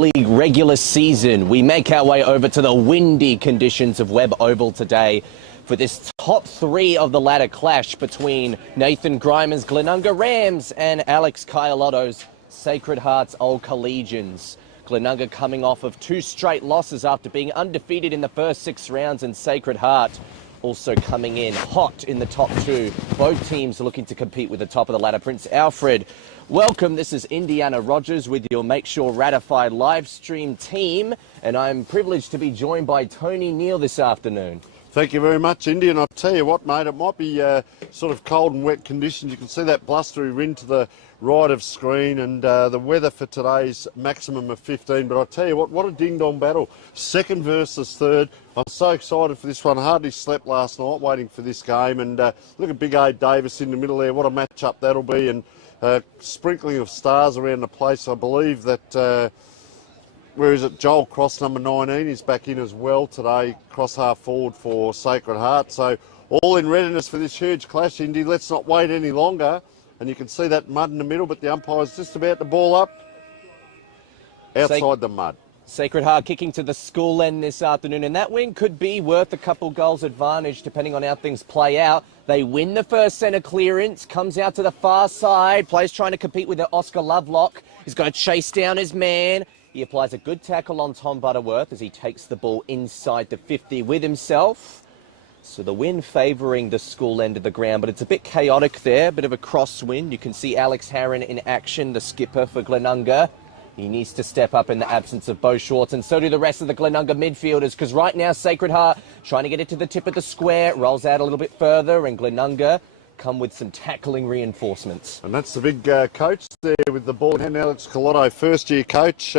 League regular season. We make our way over to the windy conditions of Webb Oval today for this top three of the ladder clash between Nathan Grimer's Glenunga Rams and Alex Kaialotto's Sacred Heart's Old Collegians. Glenunga coming off of 2 straight losses after being undefeated in the first 6 rounds, and Sacred Heart also coming in hot in the top 2. Both teams are looking to compete with the top of the ladder. Prince Alfred, welcome. This is Indiana Rogers with your Make Sure Ratified live stream team, and I'm privileged to be joined by Tony Neal this afternoon. Thank you very much, Indy, and I'll tell you what, mate, it might be sort of cold and wet conditions. You can see that blustery wind to the right of screen, and the weather for today's maximum of 15. But I'll tell you what a ding-dong battle. Second versus third. I'm so excited for this one. I hardly slept last night waiting for this game. And look at Big Abe Davis in the middle there. What a match-up that'll be. And sprinkling of stars around the place. I believe that... where is it? Joel Cross, number 19, is back in as well today, cross half forward for Sacred Heart. So all in readiness for this huge clash, Indy. Let's not wait any longer. And you can see that mud in the middle, but the umpire's just about to ball up outside the mud. Sacred Heart kicking to the school end this afternoon, and that win could be worth a couple goals advantage depending on how things play out. They win the first centre clearance, comes out to the far side, players trying to compete with the Oscar Lovelock. He's going to chase down his man. He applies a good tackle on Tom Butterworth as he takes the ball inside the 50 with himself. So the win favouring the school end of the ground, but it's a bit chaotic there, a bit of a crosswind. You can see Alex Harron in action, the skipper for Glenunga. He needs to step up in the absence of Beau Schwartz, and so do the rest of the Glenunga midfielders, because right now Sacred Heart trying to get it to the tip of the square, rolls out a little bit further, and Glenunga come with some tackling reinforcements. And that's the big coach there with the ball in hand, Alex Kaialotto, first-year coach,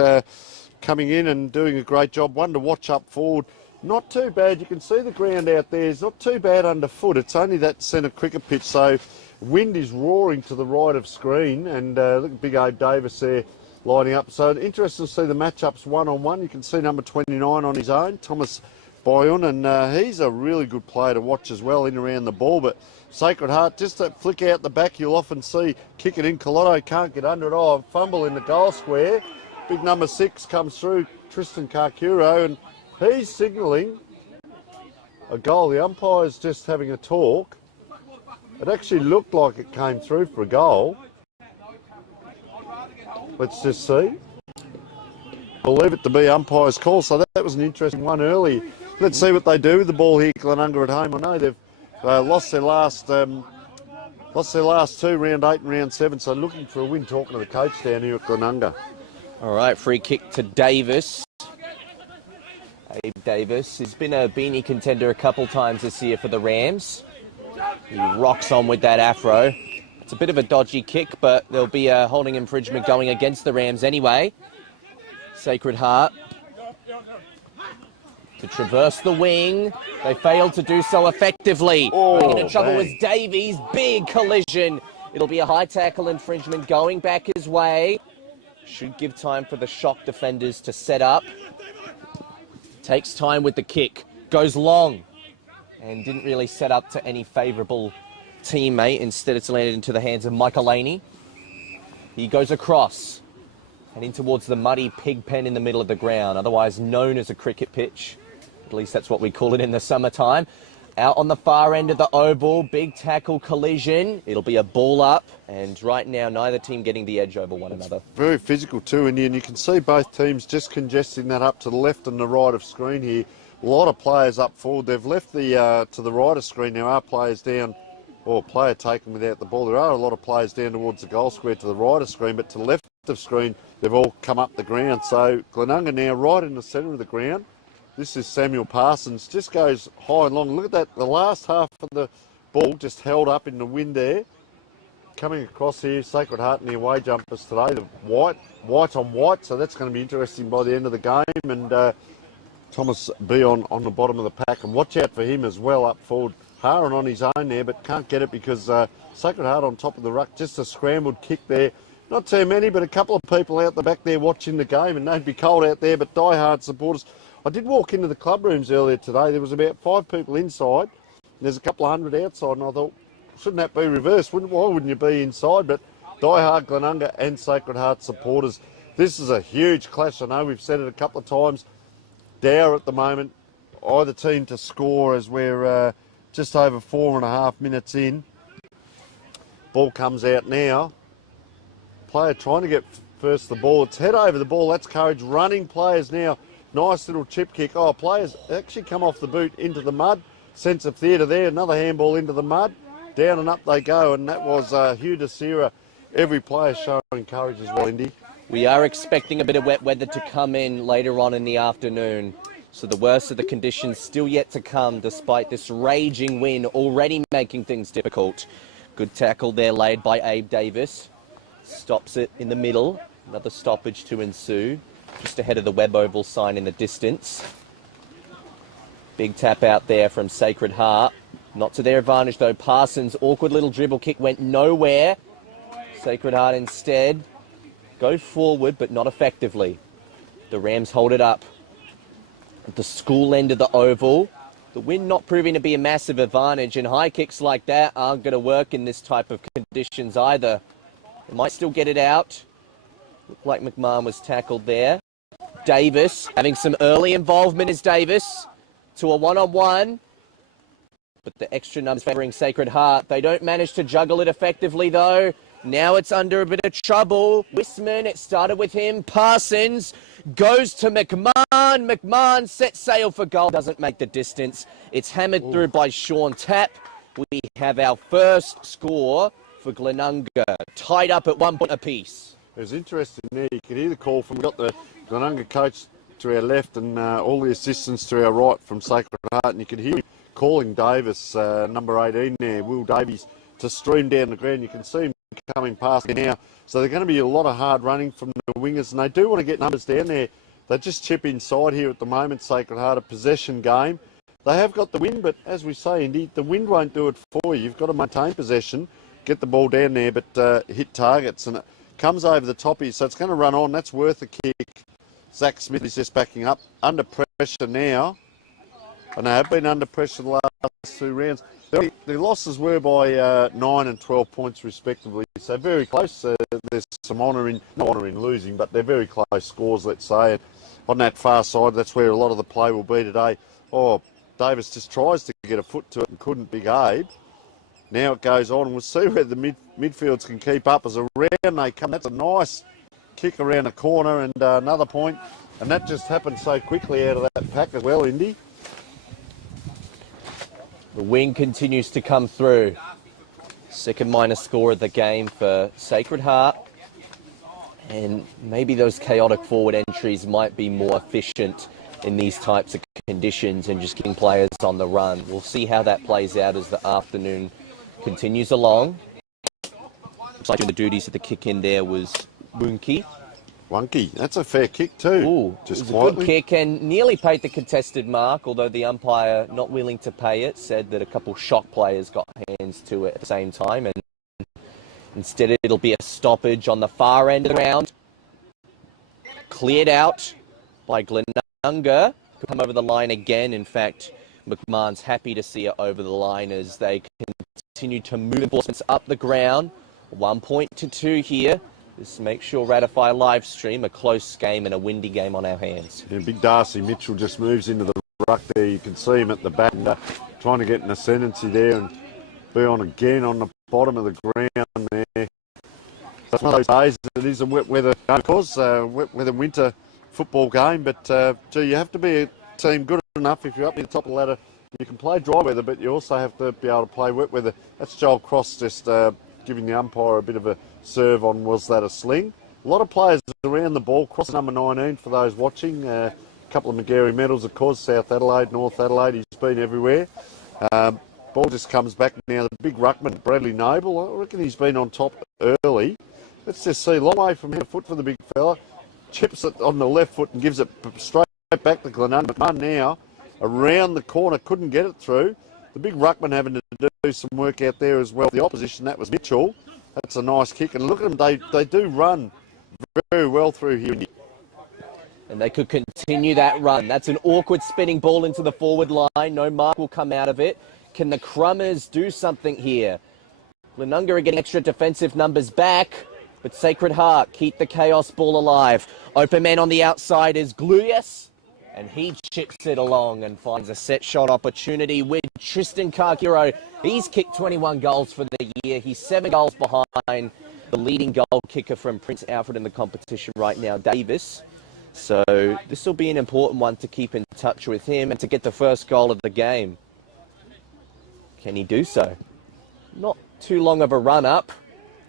coming in and doing a great job. One to watch up forward. Not too bad. You can see the ground out there. It's not too bad underfoot. It's only that centre cricket pitch, so wind is roaring to the right of screen, and look at Big Abe Davis there lining up. So interesting to see the matchups one-on-one. You can see number 29 on his own, Thomas Boyon, and he's a really good player to watch as well in and around the ball. But Sacred Heart, just that flick out the back, you'll often see kick it in. Kaialotto can't get under it. Oh, a fumble in the goal square. Big number 6 comes through, Tristan Karkuro, and he's signalling a goal. The umpire's just having a talk. It actually looked like it came through for a goal. Let's just see. Believe it to be umpire's call, so that was an interesting one early. Let's see what they do with the ball here, Glenunga at home. I know they've lost their last 2, round 8 and round 7, so looking for a win, talking to the coach down here at Glenunga. All right, free kick to Davis. Abe Davis has been a beanie contender a couple times this year for the Rams. He rocks on with that afro. It's a bit of a dodgy kick, but there'll be a holding infringement going against the Rams anyway. Sacred Heart to traverse the wing. They failed to do so effectively. Going into trouble was Davies. Big collision. It'll be a high tackle infringement going back his way. Should give time for the shock defenders to set up. Takes time with the kick. Goes long. And didn't really set up to any favourable teammate. Instead, it's landed into the hands of Michael Laney. He goes across. Heading towards the muddy pig pen in the middle of the ground, otherwise known as a cricket pitch. At least that's what we call it in the summertime. Out on the far end of the oval, big tackle collision. It'll be a ball up, and right now neither team getting the edge over one another. Very physical too, and you can see both teams just congesting that up to the left and the right of screen here. A lot of players up forward. They've left the to the right of screen. There are players down, or player taken without the ball. There are a lot of players down towards the goal square to the right of screen, but to the left of screen, they've all come up the ground. So Glenunga now right in the centre of the ground. This is Samuel Parsons, just goes high and long. Look at that, the last half of the ball just held up in the wind there. Coming across here, Sacred Heart in the away jumpers today, the white on white, so that's going to be interesting by the end of the game. And Thomas Boyon on the bottom of the pack, and watch out for him as well up forward. Harron on his own there, but can't get it because Sacred Heart on top of the ruck, just a scrambled kick there. Not too many, but a couple of people out the back there watching the game, and they'd be cold out there, but die-hard supporters. I did walk into the club rooms earlier today. There was about 5 people inside. There's a couple of hundred outside, and I thought, shouldn't that be reversed? Why wouldn't you be inside? But die-hard Glenunga and Sacred Heart supporters. This is a huge clash. I know we've said it a couple of times. Dower at the moment, either team to score as we're just over 4.5 minutes in. Ball comes out now. Player trying to get first the ball. It's head over the ball. That's Courage running players now. Nice little chip kick. Oh, players actually come off the boot into the mud. Sense of theatre there. Another handball into the mud. Down and up they go. And that was Hugh DeSera. Every player showing courage as well, Indy. We are expecting a bit of wet weather to come in later on in the afternoon. So the worst of the conditions still yet to come, despite this raging wind already making things difficult. Good tackle there laid by Abe Davis. Stops it in the middle. Another stoppage to ensue. Just ahead of the Webb Oval sign in the distance. Big tap out there from Sacred Heart. Not to their advantage though. Parsons' awkward little dribble kick went nowhere. Sacred Heart instead go forward, but not effectively. The Rams hold it up at the school end of the oval. The wind not proving to be a massive advantage, and high kicks like that aren't going to work in this type of conditions either. They might still get it out. Looked like McMahon was tackled there. Davis having some early involvement is Davis to a one-on-one. But the extra numbers favouring Sacred Heart. They don't manage to juggle it effectively though. Now it's under a bit of trouble. Wisman, it started with him. Parsons goes to McMahon. McMahon sets sail for goal. Doesn't make the distance. It's hammered through by Sean Tapp. We have our first score for Glenunga. Tied up at 1 point apiece. It was interesting there. You could hear the call from, we got the Glenunga coach to our left and all the assistants to our right from Sacred Heart. And you could hear him calling Davis, number 18 there, Will Davies, to stream down the ground. You can see him coming past there now. So there's going to be a lot of hard running from the wingers, and they do want to get numbers down there. They just chip inside here at the moment, Sacred Heart, a possession game. They have got the wind, but as we say, indeed, the wind won't do it for you. You've got to maintain possession, get the ball down there, but hit targets, and it comes over the top here, so it's going to run on. That's worth a kick. Zach Smith is just backing up. Under pressure now, and they have been under pressure the last 2 rounds. The losses were by 9 and 12 points respectively, so very close. There's some not honour in losing, but they're very close scores, let's say. And on that far side, that's where a lot of the play will be today. Oh, Davis just tries to get a foot to it and couldn't, Big Abe. Now it goes on, and we'll see where the midfields can keep up as around they come. That's a nice kick around the corner, and another point. And that just happened so quickly out of that pack as well, Indy. The wind continues to come through. Second minus score of the game for Sacred Heart. And maybe those chaotic forward entries might be more efficient in these types of conditions and just keeping players on the run. We'll see how that plays out as the afternoon continues along. Looks like doing the duties of the kick in there was Wonky. Wonky, that's a fair kick too. Ooh, just it was a good kick and nearly paid the contested mark, although the umpire, not willing to pay it, said that a couple shock players got hands to it at the same time, and instead it'll be a stoppage on the far end of the ground. Cleared out by Glenunga. Could come over the line again. In fact, McMahon's happy to see it over the line as they continue to move enforcements up the ground. 1 point to 2 here. Just make sure ratify live stream, a close game and a windy game on our hands. Yeah, big Darcy Mitchell just moves into the ruck there. You can see him at the back, trying to get an ascendancy there and be on again on the bottom of the ground there. That's one of those days. It is a wet weather game, of course, wet weather winter football game. But gee, you have to be a team good enough if you're up near the top of the ladder. You can play dry weather, but you also have to be able to play wet weather. That's Joel Cross just giving the umpire a bit of a serve on, was that a sling? A lot of players around the ball. Cross number 19 for those watching. A couple of McGarry medals, of course, South Adelaide, North Adelaide. He's been everywhere. Ball just comes back now. The big ruckman, Bradley Noble, I reckon he's been on top early. Let's just see. Long way from head foot for the big fella. Chips it on the left foot and gives it straight back to Glenunga. McMahon now around the corner, couldn't get it through. The big ruckman having to do some work out there as well. The opposition, that was Mitchell. That's a nice kick. And look at them, they do run very well through here. And they could continue that run. That's an awkward spinning ball into the forward line. No mark will come out of it. Can the Crummers do something here? Glenunga are getting extra defensive numbers back. But Sacred Heart keep the chaos ball alive. Open man on the outside is Gluyas. And he chips it along and finds a set shot opportunity with Tristan Karkiro. He's kicked 21 goals for the year. He's 7 goals behind the leading goal kicker from Prince Alfred in the competition right now, Davis. So this will be an important one to keep in touch with him and to get the first goal of the game. Can he do so? Not too long of a run-up.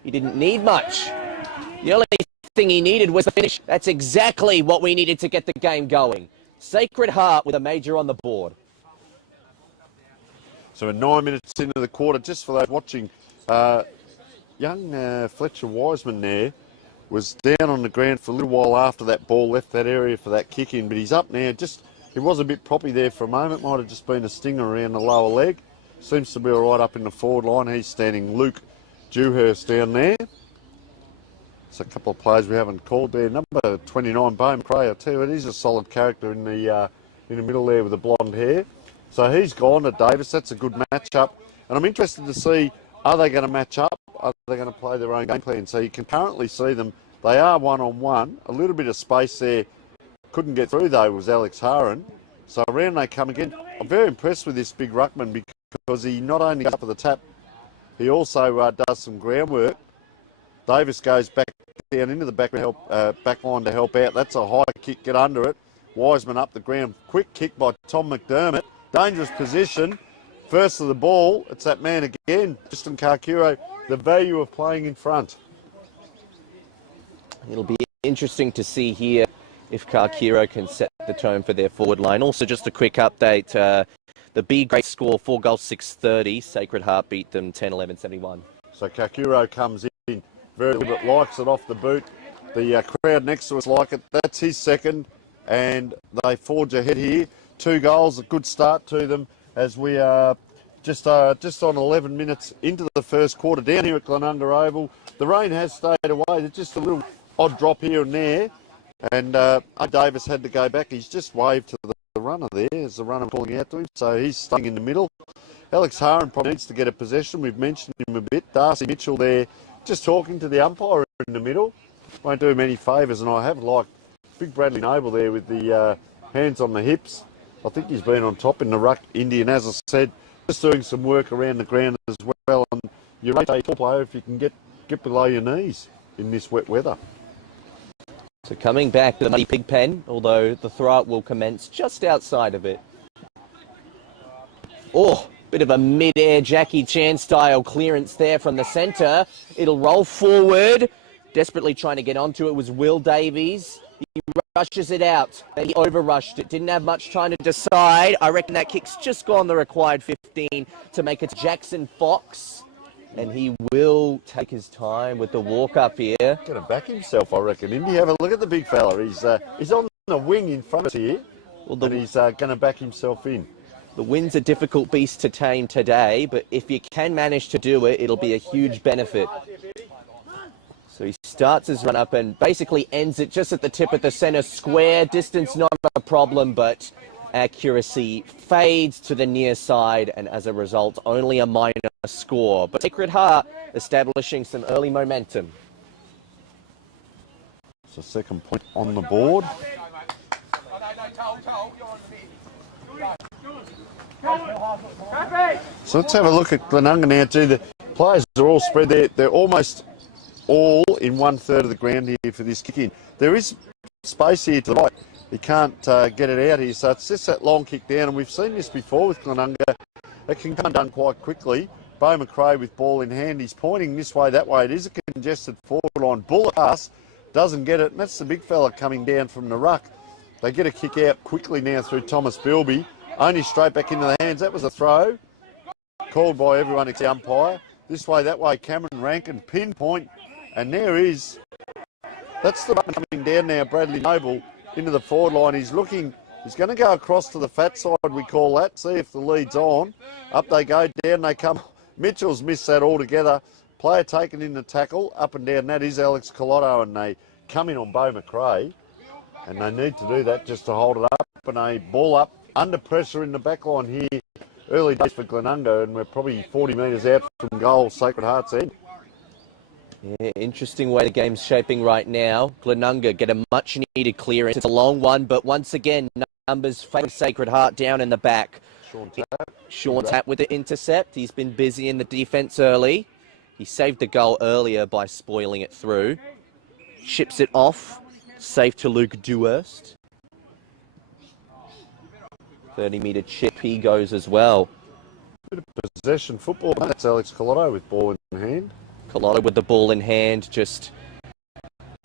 He didn't need much. The only thing he needed was the finish. That's exactly what we needed to get the game going. Sacred Heart with a major on the board. So we're 9 minutes into the quarter. Just for those watching, young Fletcher Wiseman there was down on the ground for a little while after that ball left that area for that kick in, but he's up now. He was a bit proppy there for a moment. Might have just been a stinger around the lower leg. Seems to be all right up in the forward line. He's standing Luke Dewhurst down there. It's a couple of players we haven't called there. Number 29, Bowman Cray, I tell you, it is a solid character in the middle there with the blonde hair. So he's gone to Davis. That's a good matchup. And I'm interested to see, are they going to match up? Are they going to play their own game plan? So you can currently see them. They are one-on-one. A little bit of space there. Couldn't get through, though, was Alex Haran. So around they come again. I'm very impressed with this big ruckman because he not only goes up for the tap, he also does some groundwork. Davis goes back down into the back line to help out. That's a high kick, get under it. Wiseman up the ground. Quick kick by Tom McDermott. Dangerous position. First of the ball. It's that man again, Tristan Karkiro. The value of playing in front. It'll be interesting to see here if Karkiro can set the tone for their forward line. Also, just a quick update. The B grade score, 4 goals, 6-30. Sacred Heart beat them 10-11-71. So Karkiro comes in. Very little bit likes it off the boot. The crowd next to us like it. That's his second. And they forge ahead here. 2 goals, a good start to them as we are just on 11 minutes into the first quarter down here at Glenunga Oval. The rain has stayed away. There's just a little odd drop here and there. And Davis had to go back. He's just waved to the runner there as the runner calling out to him. So he's staying in the middle. Alex Haran probably needs to get a possession. We've mentioned him a bit. Darcy Mitchell there just talking to the umpire in the middle. Won't do him any favours. And I have liked big Bradley Noble there with the hands on the hips. I think he's been on top in the ruck, Indian, as I said, just doing some work around the ground as well. And you're a tall player if you can get below your knees in this wet weather. So coming back to the Muddy Pig pen, although the throw-up will commence just outside of it. Oh, bit of a mid-air Jackie Chan style clearance there from the centre. It'll roll forward. Desperately trying to get onto it was Will Davies. He rushes it out. Then he over-rushed it. Didn't have much time to decide. I reckon that kick's just gone the required 15 to make it Jackson Fox. And he will take his time with the walk-up here. Going to back himself, I reckon. Indy, have a look at the big fella. He's on the wing in front of us here. Well, and he's going to back himself in. The wind's a difficult beast to tame today, but if you can manage to do it, it'll be a huge benefit. So he starts his run up and basically ends it just at the tip of the centre square. Distance not a problem, but accuracy fades to the near side, and as a result, only a minor score. But Sacred Heart establishing some early momentum. So second point on the board. So let's have a look at Glenunga now too. The players are all spread there. They're almost all in 1/3 of the ground here for this kick-in. There is space here to the right. He can't get it out here, so it's just that long kick down, and we've seen this before with Glenunga. It can come done quite quickly. Beau McRae with ball in hand. He's pointing this way, that way. It is a congested forward line. Bullet pass, doesn't get it, and that's the big fella coming down from the ruck. They get a kick out quickly now through Thomas Bilby. Only straight back into the hands. That was a throw. Called by everyone except the umpire. This way, that way, Cameron Rankin, pinpoint. And there is. That's the run coming down now, Bradley Noble, into the forward line. He's looking, he's going to go across to the fat side, we call that. See if the lead's on. Up they go, down they come. Mitchell's missed that altogether. Player taken in the tackle, up and down. That is Alex Colotto, and they come in on Beau McRae. And they need to do that just to hold it up. And a ball up, under pressure in the back line here. Early days for Glenunga, and we're probably 40 metres out from goal, Sacred Heart's end. Yeah, interesting way the game's shaping right now. Glenunga get a much-needed clearance. It's a long one, but once again, numbers favouring Sacred Heart down in the back. Sean Tapp with the intercept. He's been busy in the defence early. He saved the goal earlier by spoiling it through. Ships it off. Safe to Luke Dewhurst. 30-metre chip, he goes as well. Bit of possession football. That's Alex Collotto with ball in hand. Collotto with the ball in hand, just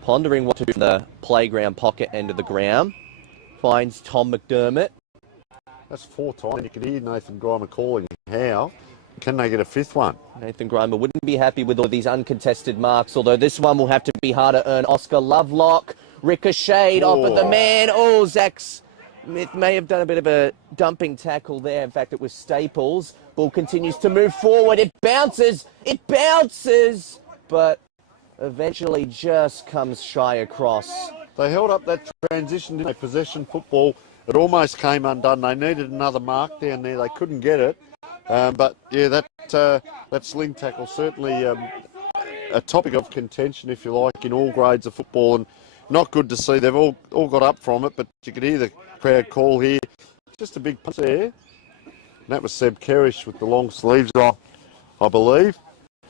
pondering what to do from the playground pocket end of the ground. Finds Tom McDermott. That's 4 times. You could hear Nathan Grimer calling. How can they get a 5th one? Nathan Grimer wouldn't be happy with all these uncontested marks, although this one will have to be hard to earn. Oscar Lovelock, ricocheted off at the man. Oh, Zach Smith may have done a bit of a dumping tackle there. In fact, it was Staples. Ball continues to move forward. It bounces, but eventually just comes shy across. They held up that transition, didn't they? Possession football. It almost came undone. They needed another mark down there. They couldn't get it. But yeah, that sling tackle certainly a topic of contention, if you like, in all grades of football, and not good to see. They've all got up from it, but you could hear the crowd call here. Just a big punch there. And that was Seb Kerrish with the long sleeves on, I believe.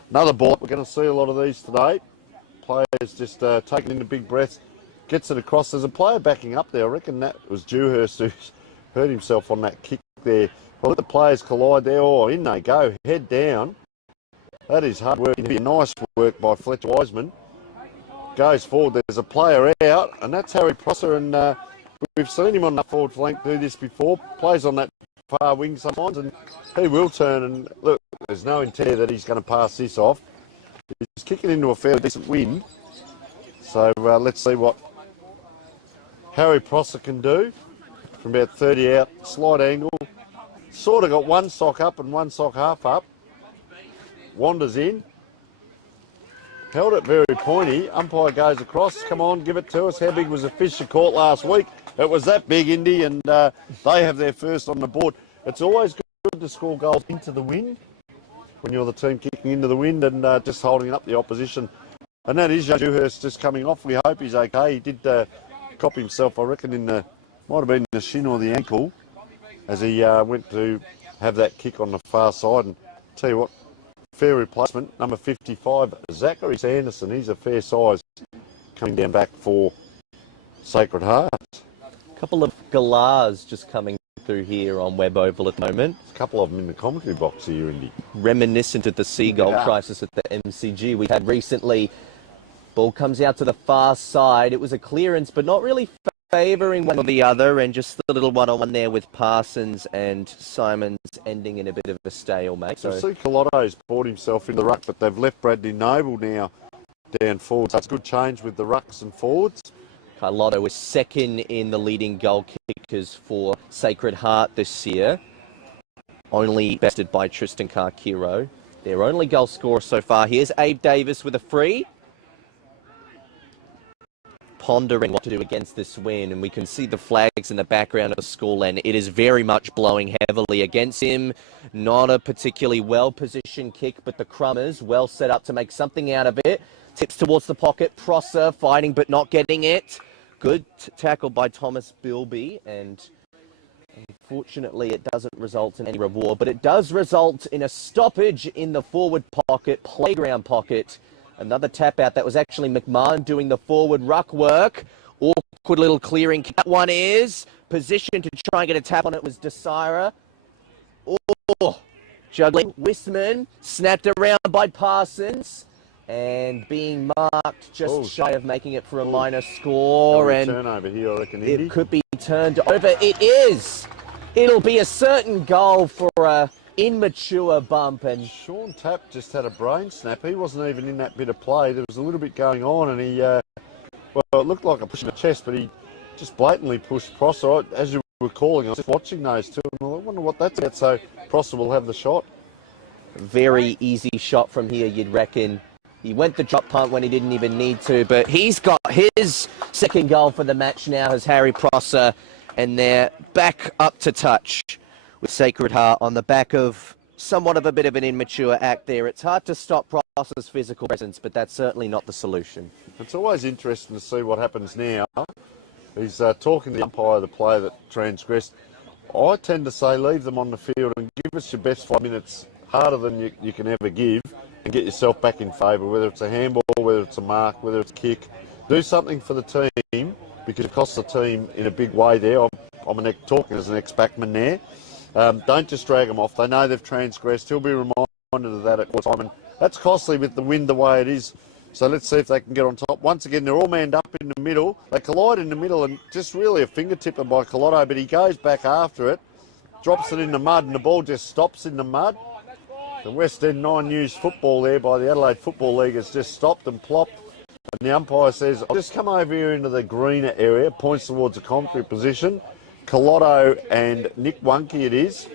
Another ball. We're going to see a lot of these today. Players just taking in a big breath. Gets it across. There's a player backing up there. I reckon that was Dewhurst who's hurt himself on that kick there. Well, let the players collide there. Oh, in they go. Head down. That is hard work. Nice work by Fletcher Wiseman. Goes forward. There's a player out, and that's Harry Prosser. And we've seen him on the forward flank do this before. Plays on that far wing sometimes, and he will turn. And look, there's no intent that he's going to pass this off. He's kicking into a fairly decent wind. So let's see what Harry Prosser can do from about 30 out, slight angle. Sort of got one sock up and one sock half up. Wanders in. Held it very pointy. Umpire goes across. Come on, give it to us. How big was the fish you caught last week? It was that big, Indy, and they have their first on the board. It's always good to score goals into the wind when you're the team kicking into the wind and just holding up the opposition. And that is Dewhurst just coming off. We hope he's okay. He did cop himself, I reckon, might have been the shin or the ankle as he went to have that kick on the far side. And tell you what, fair replacement, number 55, Zachary Sanderson. He's a fair size coming down back for Sacred Heart. A couple of galahs just coming through here on Webb Oval at the moment. A couple of them in the commentary box here, Indy. Reminiscent of the seagull crisis at the MCG we had recently. Ball comes out to the far side. It was a clearance, but not really favouring one or the other, and just the little one-on-one there with Parsons and Simons ending in a bit of a stalemate. So see, Collotto's brought himself in the ruck, but they've left Bradley Noble now down forward. So it's a good change with the rucks and forwards. Carlotto was second in the leading goal kickers for Sacred Heart this year, only bested by Tristan Carkiro. Their only goal scorer so far. Here's Abe Davis with a free. Pondering what to do against this win, and we can see the flags in the background of the school, and it is very much blowing heavily against him. Not a particularly well-positioned kick, but the Crummers well set up to make something out of it. Tips towards the pocket. Prosser fighting but not getting it. Good tackle by Thomas Bilby, and unfortunately it doesn't result in any reward, but it does result in a stoppage in the forward pocket, playground pocket. Another tap out. That was actually McMahon doing the forward ruck work. Awkward little clearing. That one is positioned to try and get a tap on it. Was Desira. Oh, juggling. Wissman snapped around by Parsons and being marked just shy of making it for a minor score. And turnover here, I reckon, it could be turned over. It is. It'll be a certain goal for a immature bump. And Sean Tapp just had a brain snap. He wasn't even in that bit of play. There was a little bit going on, and he, well, it looked like a push in the chest, but he just blatantly pushed Prosser. As you were calling, I was just watching those two, and I wonder what that's about. So Prosser will have the shot. Very easy shot from here, you'd reckon. He went the drop punt when he didn't even need to, but he's got his second goal for the match now as Harry Prosser, and they're back up to touch with Sacred Heart on the back of somewhat of a bit of an immature act there. It's hard to stop Ross's physical presence, but that's certainly not the solution. It's always interesting to see what happens now. He's talking to the umpire, the player that transgressed. I tend to say leave them on the field and give us your best 5 minutes, harder than you can ever give, and get yourself back in favour, whether it's a handball, whether it's a mark, whether it's a kick. Do something for the team, because it costs the team in a big way there. I'm talking as an ex-backman there. Don't just drag them off. They know they've transgressed. He'll be reminded of that at all time. And that's costly with the wind the way it is. So let's see if they can get on top. Once again, they're all manned up in the middle. They collide in the middle, and just really a fingertipper by Collotto, but he goes back after it, drops it in the mud, and the ball just stops in the mud. The West End 9 News football there by the Adelaide Football League has just stopped and plopped. And the umpire says, I'll just come over here into the greener area, points towards the commentary position. Collotto and Nick Wunke it is.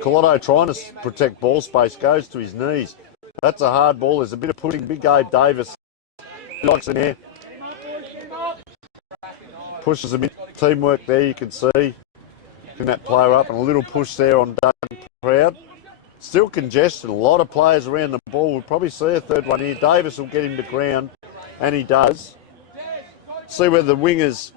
Collotto trying to protect ball space, goes to his knees. That's a hard ball. There's a bit of pushing. Big Abe Davis likes in there. Pushes a bit. Teamwork there, you can see. Picking that player up, and a little push there on Doug Proud. Still congestion. A lot of players around the ball. We'll probably see a third one here. Davis will get him to ground, and he does. See where the wingers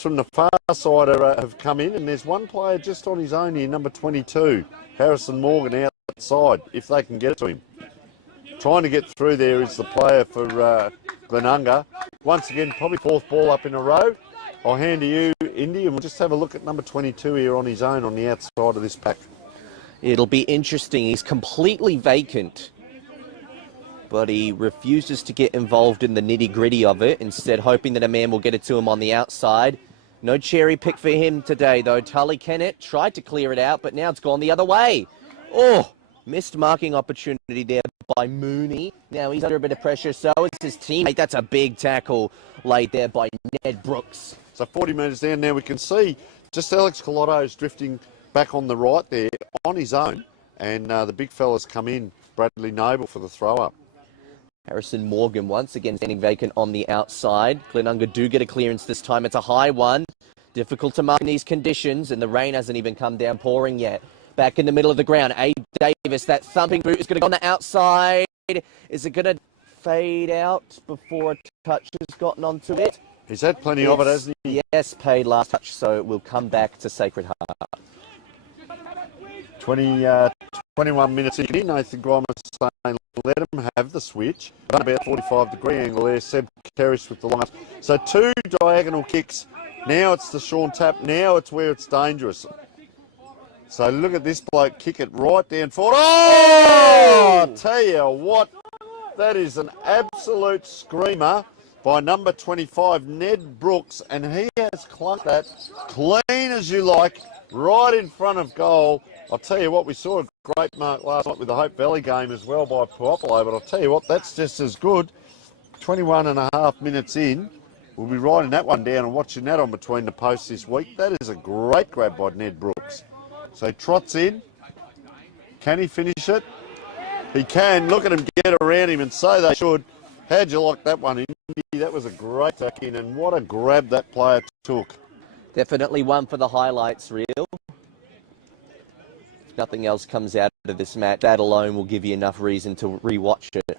from the far side have come in, and there's one player just on his own here, number 22, Harrison Morgan, outside, if they can get it to him. Trying to get through there is the player for Glenunga. Once again, probably fourth ball up in a row. I'll hand to you, Indy, and we'll just have a look at number 22 here on his own on the outside of this pack. It'll be interesting. He's completely vacant, but he refuses to get involved in the nitty-gritty of it, instead hoping that a man will get it to him on the outside. No cherry pick for him today, though. Tully Kennett tried to clear it out, but now it's gone the other way. Oh, missed marking opportunity there by Mooney. Now he's under a bit of pressure, so is his teammate. That's a big tackle laid there by Ned Brooks. So 40 metres down now, we can see just Alex Collotto's drifting back on the right there on his own, and the big fella's come in, Bradley Noble, for the throw-up. Harrison Morgan once again standing vacant on the outside. Glenunga do get a clearance this time. It's a high one. Difficult to mark in these conditions, and the rain hasn't even come down pouring yet. Back in the middle of the ground, Abe Davis, that thumping boot is going to go on the outside. Is it going to fade out before a touch has gotten onto it? He's had plenty of it, hasn't he? Yes, paid last touch, so it will come back to Sacred Heart. 21 minutes in, Nathan Grimes saying let him have the switch. About 45-degree angle there, Seb Kerrish with the last. So 2 diagonal kicks. Now it's the Sean Tap. Now it's where it's dangerous. So look at this bloke kick it right down forward. Oh! I tell you what, that is an absolute screamer by number 25, Ned Brooks, and he has clunked that clean as you like, right in front of goal. I'll tell you what, we saw a great mark last night with the Hope Valley game as well by Puopolo, but I'll tell you what, that's just as good. 21 and a half minutes in, we'll be writing that one down and watching that on Between the Posts this week. That is a great grab by Ned Brooks. So he trots in. Can he finish it? He can. Look at him get around him, and so they should. How'd you like that one, Indy? That was a great tuck in, and what a grab that player took. Definitely one for the highlights reel. If nothing else comes out of this match, that alone will give you enough reason to re-watch it.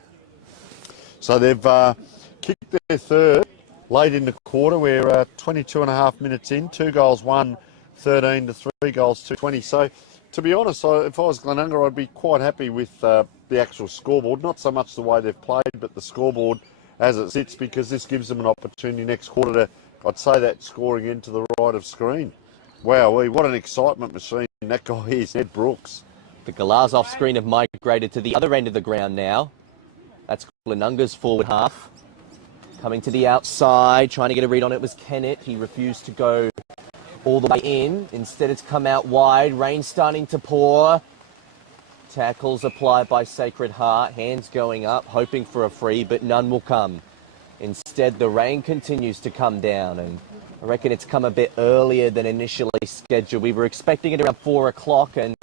So they've kicked their third late in the quarter. We're 22 and a half minutes in. 2 goals, 1, 13 to 3 goals, 220. So, to be honest, if I was Glenunga, I'd be quite happy with the actual scoreboard. Not so much the way they've played, but the scoreboard as it sits, because this gives them an opportunity next quarter to, I'd say, that scoring into the right of screen. Wow, what an excitement machine that guy is, Ned Brooks. The Galars off screen have migrated to the other end of the ground now. That's Glenunga's forward half. Coming to the outside, trying to get a read on it was Kennett. He refused to go all the way in. Instead, it's come out wide. Rain starting to pour. Tackles applied by Sacred Heart. Hands going up, hoping for a free, but none will come. Instead, the rain continues to come down, and I reckon it's come a bit earlier than initially scheduled. We were expecting it around 4 o'clock, and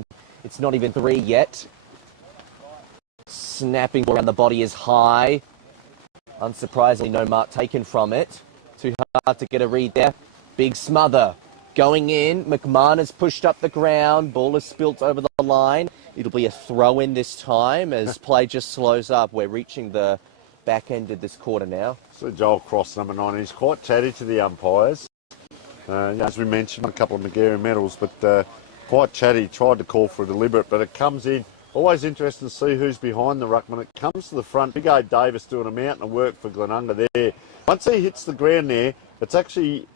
it's not even 3 yet. Snapping around the body is high. Unsurprisingly, no mark taken from it. Too hard to get a read there. Big smother. Going in, McMahon has pushed up the ground. Ball is spilt over the line. It'll be a throw-in this time as play just slows up. We're reaching the back end of this quarter now. So Joel Cross, number 9, he's quite chatty to the umpires. As we mentioned, a couple of Magarey medals, but quite chatty. Tried to call for a deliberate, but it comes in. Always interesting to see who's behind the ruckman. It comes to the front. Big A Davis doing a mountain of work for Glenunga there. Once he hits the ground there, it's actually,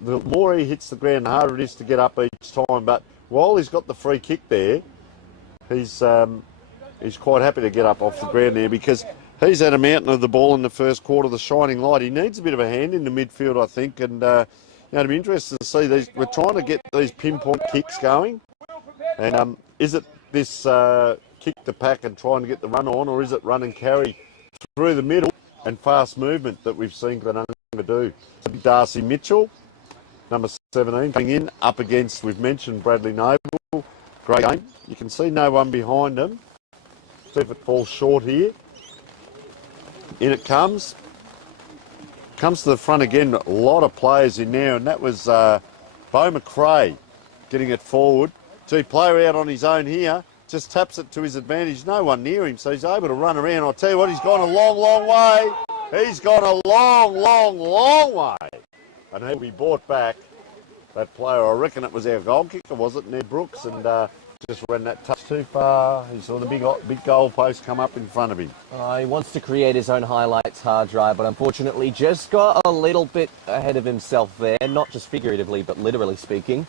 the more he hits the ground, the harder it is to get up each time. But while he's got the free kick there, he's quite happy to get up off the ground there because he's had a mountain of the ball in the first quarter, the shining light. He needs a bit of a hand in the midfield, I think, and it'd be interesting to see these. We're trying to get these pinpoint kicks going, and is it this kick to pack and trying to get the run on, or is it run and carry through the middle and fast movement that we've seen Glenunga do? So Darcy Mitchell, number 17, coming in up against, we've mentioned Bradley Noble. Great game. You can see no one behind him. See if it falls short here. In it comes. Comes to the front again. A lot of players in there, and that was Beau McRae getting it forward. Gee, player out on his own here. Just taps it to his advantage. No one near him, so he's able to run around. I'll tell you what, he's gone a long, long way. He's gone a long, long, long way. And he'll be brought back. That player, I reckon it was our goal kicker, was it, Ned Brooks? And just ran that touch too far. He saw the big goal post come up in front of him. He wants to create his own highlights hard drive, but unfortunately just got a little bit ahead of himself there. Not just figuratively, but literally speaking.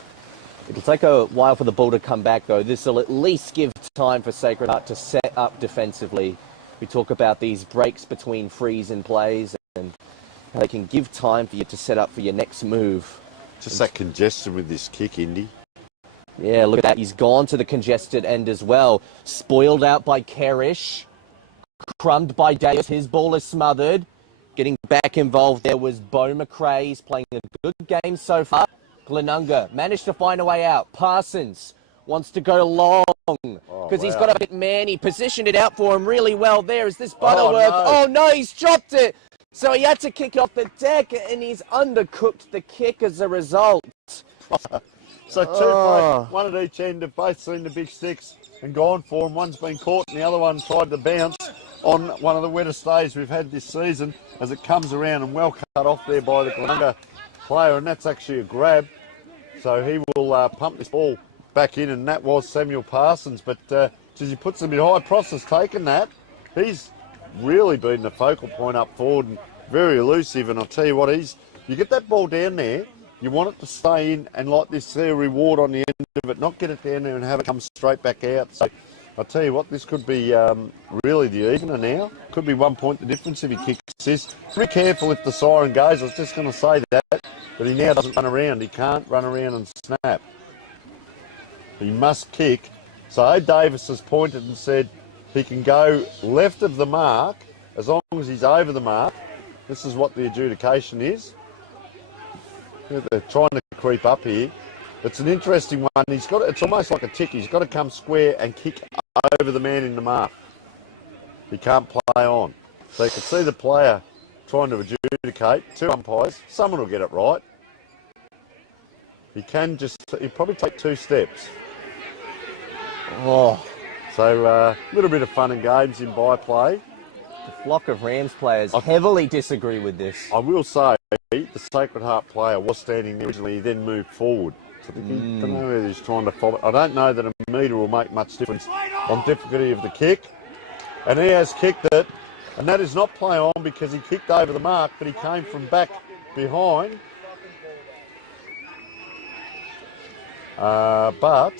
It'll take a while for the ball to come back, though. This will at least give time for Sacred Heart to set up defensively. We talk about these breaks between frees and plays, and how they can give time for you to set up for your next move. Just that congestion with this kick, Indy. Yeah, look at that. He's gone to the congested end as well. Spoiled out by Kerish. Crumbed by Davis. His ball is smothered. Getting back involved there was Beau McRae. He's playing a good game so far. Glenunga managed to find a way out. Parsons wants to go long because he's got a bit man. He positioned it out for him really well there. Is this Butterworth? Oh no, he's dropped it. So he had to kick off the deck and he's undercooked the kick as a result. So two players, one at each end, have both seen the big sticks and gone for them. One's been caught and the other one tried to bounce on one of the wettest days we've had this season as it comes around and well cut off there by the Glenunga player, and that's actually a grab. So he will pump this ball back in, and that was Samuel Parsons. But he puts a bit high. Pross has taken that. He's really been the focal point up forward and very elusive. And I'll tell you what, you get that ball down there, you want it to stay in and like this there reward on the end of it, not get it down there and have it come straight back out. So I'll tell you what, this could be really the evener now. Could be 1 point the difference if he kicks this. Be careful if the siren goes. I was just going to say that, but he now doesn't run around. He can't run around and snap. He must kick. So O. Davis has pointed and said he can go left of the mark as long as he's over the mark. This is what the adjudication is. They're trying to creep up here. It's an interesting one. It's almost like a tick. He's got to come square and kick over the man in the mark. He can't play on. So you can see the player trying to adjudicate. Two umpires. Someone will get it right. He'll probably take 2 steps. So a little bit of fun and games in byplay. The flock of Rams players heavily disagree with this. I will say the Sacred Heart player was standing there originally, he then moved forward. So I don't know whether he's trying to follow. I don't know that a metre will make much difference on difficulty of the kick. And he has kicked it. And that is not play on because he kicked over the mark, but he came from back behind. But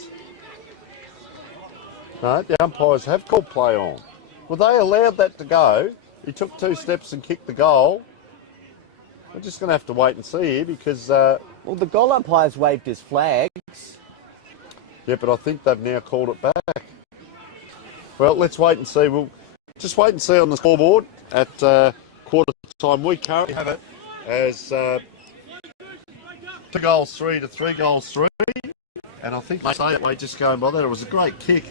no, the umpires have called play on. Well, they allowed that to go. He took 2 steps and kicked the goal. We're just going to have to wait and see here because... well, the goal umpire's waved his flags. Yeah, but I think they've now called it back. Well, let's wait and see. We'll just wait and see on the scoreboard at quarter time. We currently have it as 2 goals 3 to 3 goals 3. And I think they say that way just going by that. It was a great kick.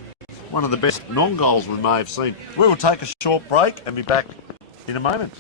One of the best non-goals we may have seen. We will take a short break and be back in a moment.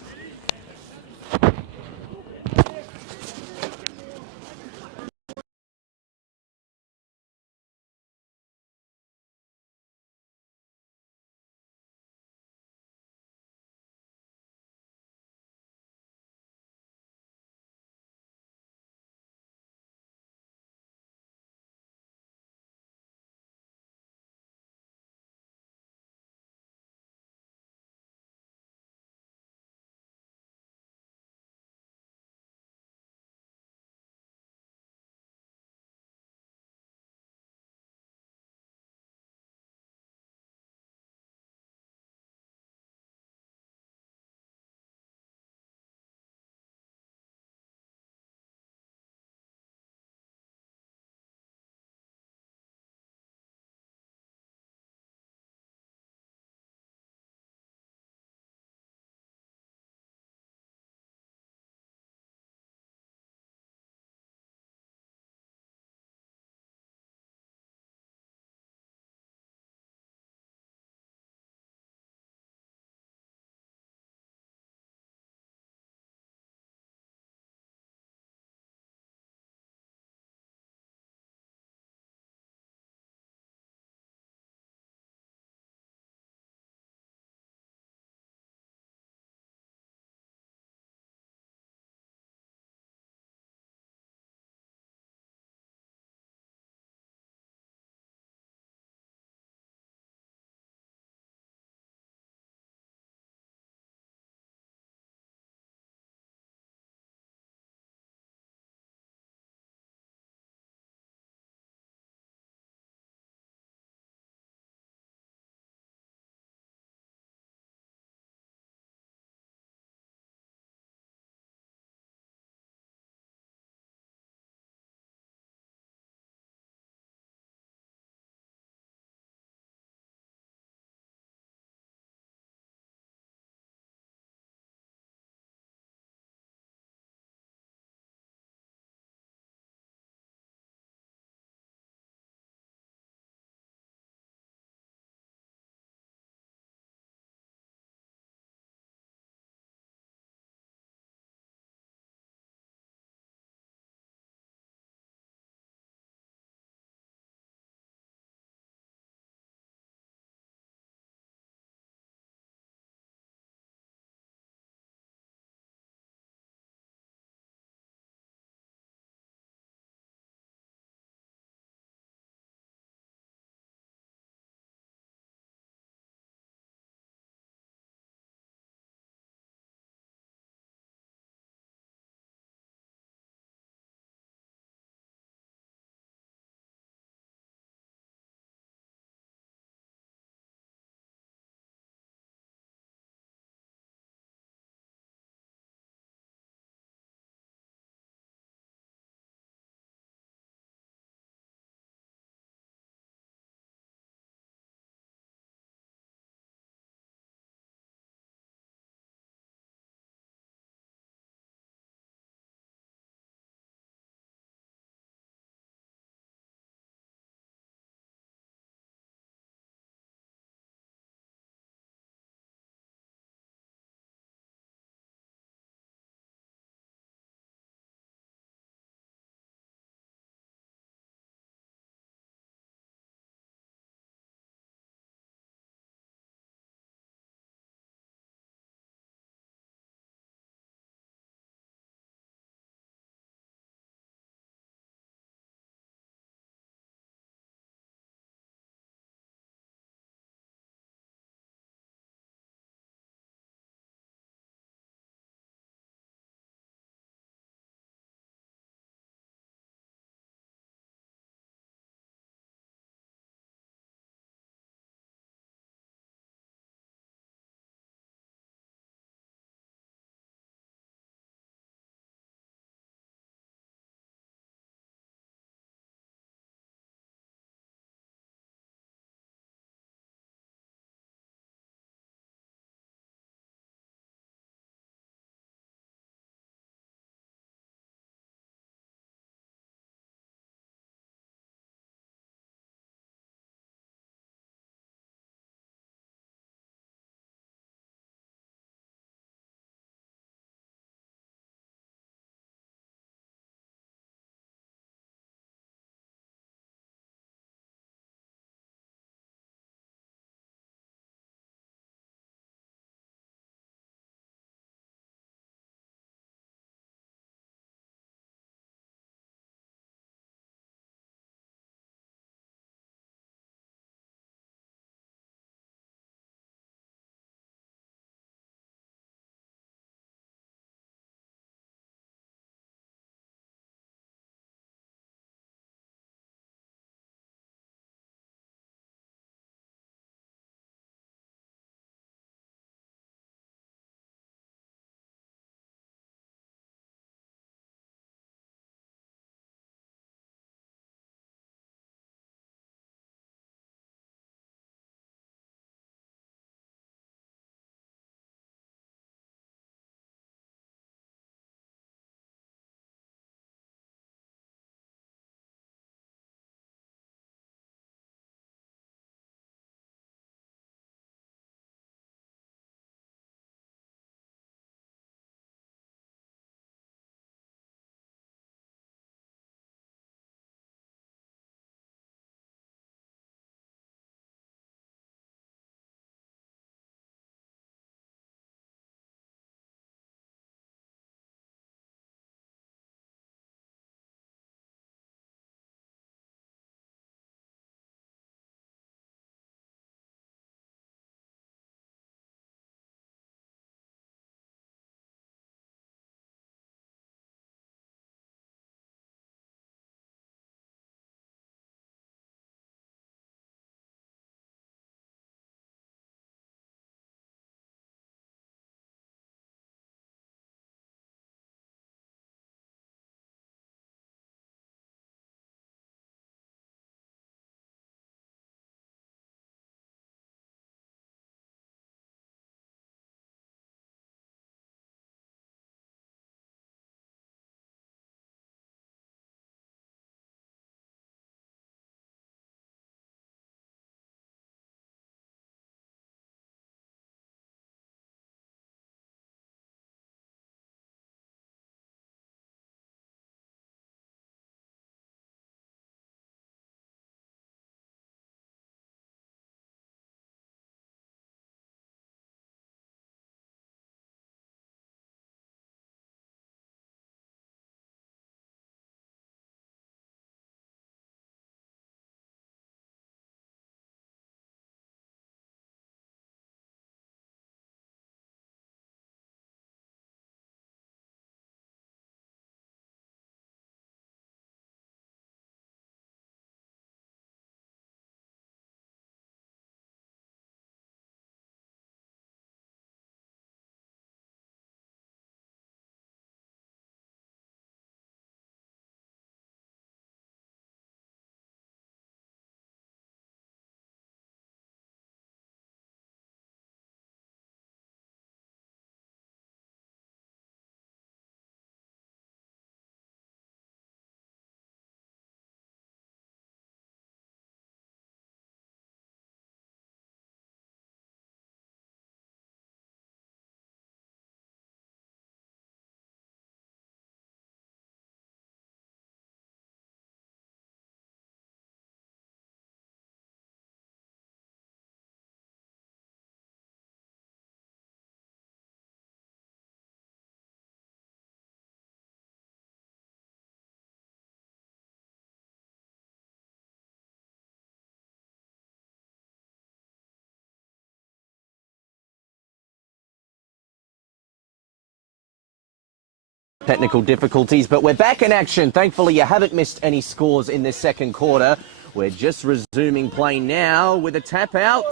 Technical difficulties, but we're back in action. Thankfully, you haven't missed any scores in this second quarter. We're just resuming play now with a tap out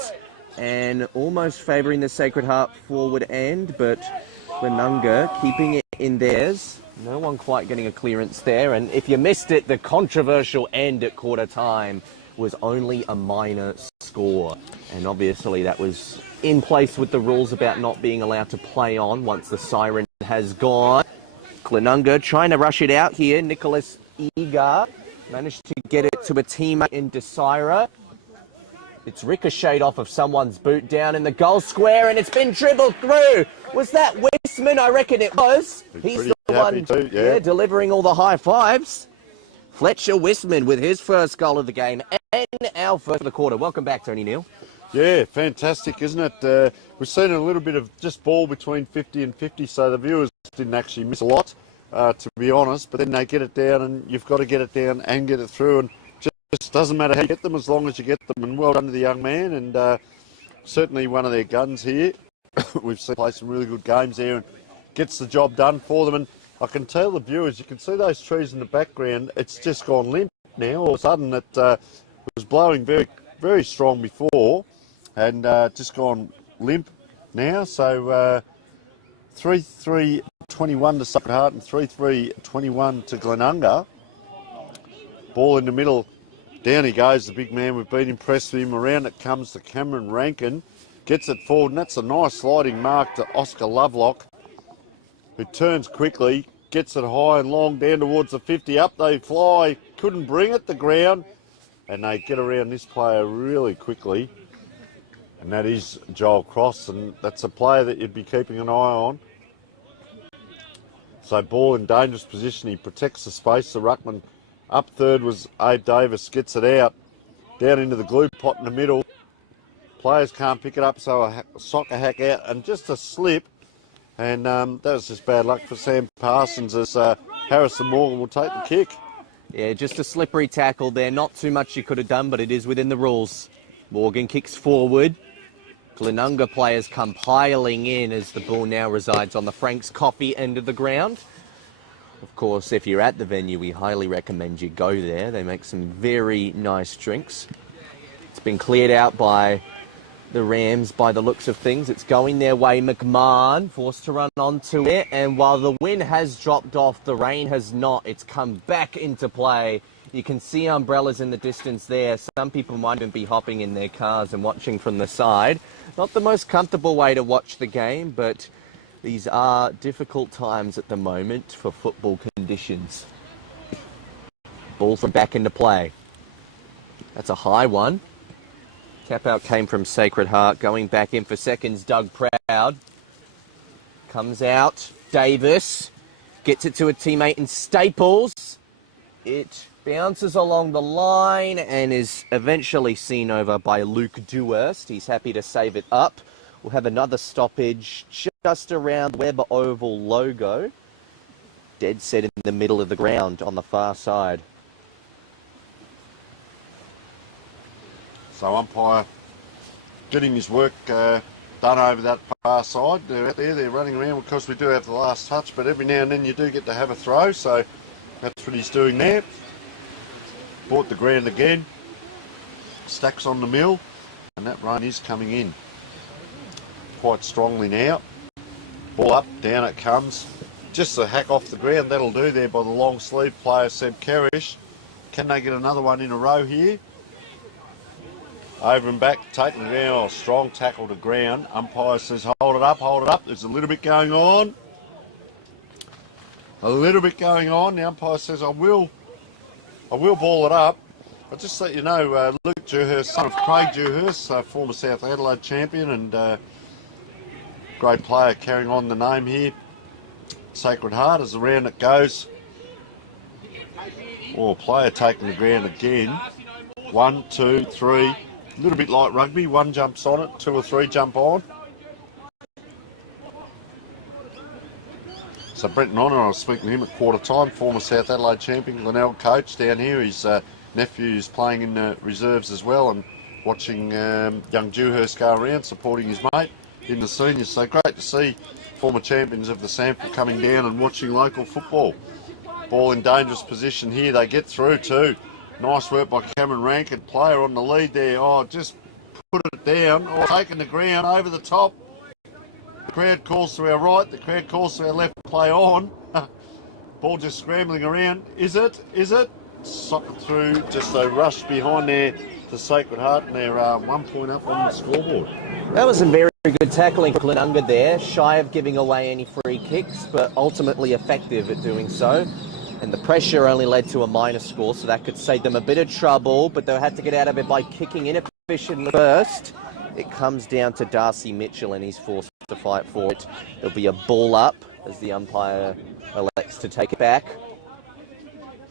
and almost favouring the Sacred Heart forward end, but Glenunga keeping it in theirs. No one quite getting a clearance there, and if you missed it, the controversial end at quarter time was only a minor score, and obviously that was in place with the rules about not being allowed to play on once the siren has gone. Glenunga trying to rush it out here. Nicholas Eager managed to get it to a teammate in Desira. It's ricocheted off of someone's boot down in the goal square, and it's been dribbled through. Was that Westman? I reckon it was. He's the one delivering all the high fives. Fletcher Westman with his first goal of the game and our first of the quarter. Welcome back, Tony Neal. Yeah, fantastic, isn't it? We've seen a little bit of just ball between 50 and 50, so the viewers didn't actually miss a lot, to be honest, but then they get it down, and you've got to get it down and get it through, and just doesn't matter how you get them as long as you get them, and well done to the young man, and certainly one of their guns here. We've seen play some really good games there and gets the job done for them, and I can tell the viewers, you can see those trees in the background, it's just gone limp now. All of a sudden it was blowing very, very strong before, and just gone limp now, so 3-3-21 to Sacred Heart and 3-3-21 to Glenunga. Ball in the middle, down he goes, the big man. We've been impressed with him. Around it comes to Cameron Rankin, gets it forward, and that's a nice sliding mark to Oscar Lovelock, who turns quickly, gets it high and long down towards the 50. Up they fly, couldn't bring it to ground, and they get around this player really quickly. And that is Joel Cross, and that's a player that you'd be keeping an eye on. So ball in dangerous position, he protects the space. The ruckman up third was Abe Davis, gets it out, down into the glue pot in the middle. Players can't pick it up, so a soccer hack out, and just a slip. And that was just bad luck for Sam Parsons, as Harrison Morgan will take the kick. Yeah, just a slippery tackle there. Not too much you could have done, but it is within the rules. Morgan kicks forward. Glenunga players come piling in as the ball now resides on the Frank's Coffee end of the ground. Of course, if you're at the venue, we highly recommend you go there. They make some very nice drinks. It's been cleared out by the Rams by the looks of things. It's going their way. McMahon forced to run onto it, and while the wind has dropped off, the rain has not. It's come back into play. You can see umbrellas in the distance there. Some people might even be hopping in their cars and watching from the side. Not the most comfortable way to watch the game, but these are difficult times at the moment for football conditions. Ball from back into play. That's a high one. Tap out came from Sacred Heart. Going back in for seconds, Doug Proud. Comes out. Davis gets it to a teammate in Staples. It bounces along the line and is eventually seen over by Luke Dewhurst. He's happy to save it up. We'll have another stoppage just around Webb Oval logo. Dead set in the middle of the ground on the far side. So umpire getting his work done over that far side. They're out there, they're running around. Of course, we do have the last touch, but every now and then you do get to have a throw, so that's what he's doing there. Bought the ground again. Stacks on the mill, and that run is coming in quite strongly now. Ball up, down it comes. Just a hack off the ground, that'll do there by the long sleeve player Seb Kerrish. Can they get another one in a row here? Over and back, taking it down. Oh, strong tackle to ground. Umpire says hold it up, hold it up. There's a little bit going on. A little bit going on. The umpire says I will ball it up. I'll just let you know, Luke Dewhurst, son of Craig Dewhurst, former South Adelaide champion and great player carrying on the name here. Sacred Heart as around it goes. Oh, player taking the ground again. 1, 2, 3. A little bit like rugby. One jumps on it, 2 or 3 jump on. So Brenton Honour, I was speaking to him at quarter time, former South Adelaide champion, Glenelg coach down here. His nephew is playing in the reserves as well, and watching young Dewhurst go around, supporting his mate in the seniors. So great to see former champions of the sample coming down and watching local football. Ball in dangerous position here. They get through too. Nice work by Cameron Rankin. Player on the lead there. Oh, just put it down. Oh, taking the ground over the top. The crowd calls to our right. The crowd calls to our left. Play on. Ball just scrambling around. Is it? Is it? Sock it through. Just a rush behind there to Sacred Heart, and they're 1 point up on the scoreboard. That was some very good tackling for Glenunga there. Shy of giving away any free kicks, but ultimately effective at doing so. And the pressure only led to a minor score, so that could save them a bit of trouble, but they had to get out of it by kicking inefficiently first. It comes down to Darcy Mitchell, and he's forced to fight for it. There'll be a ball up as the umpire elects to take it back.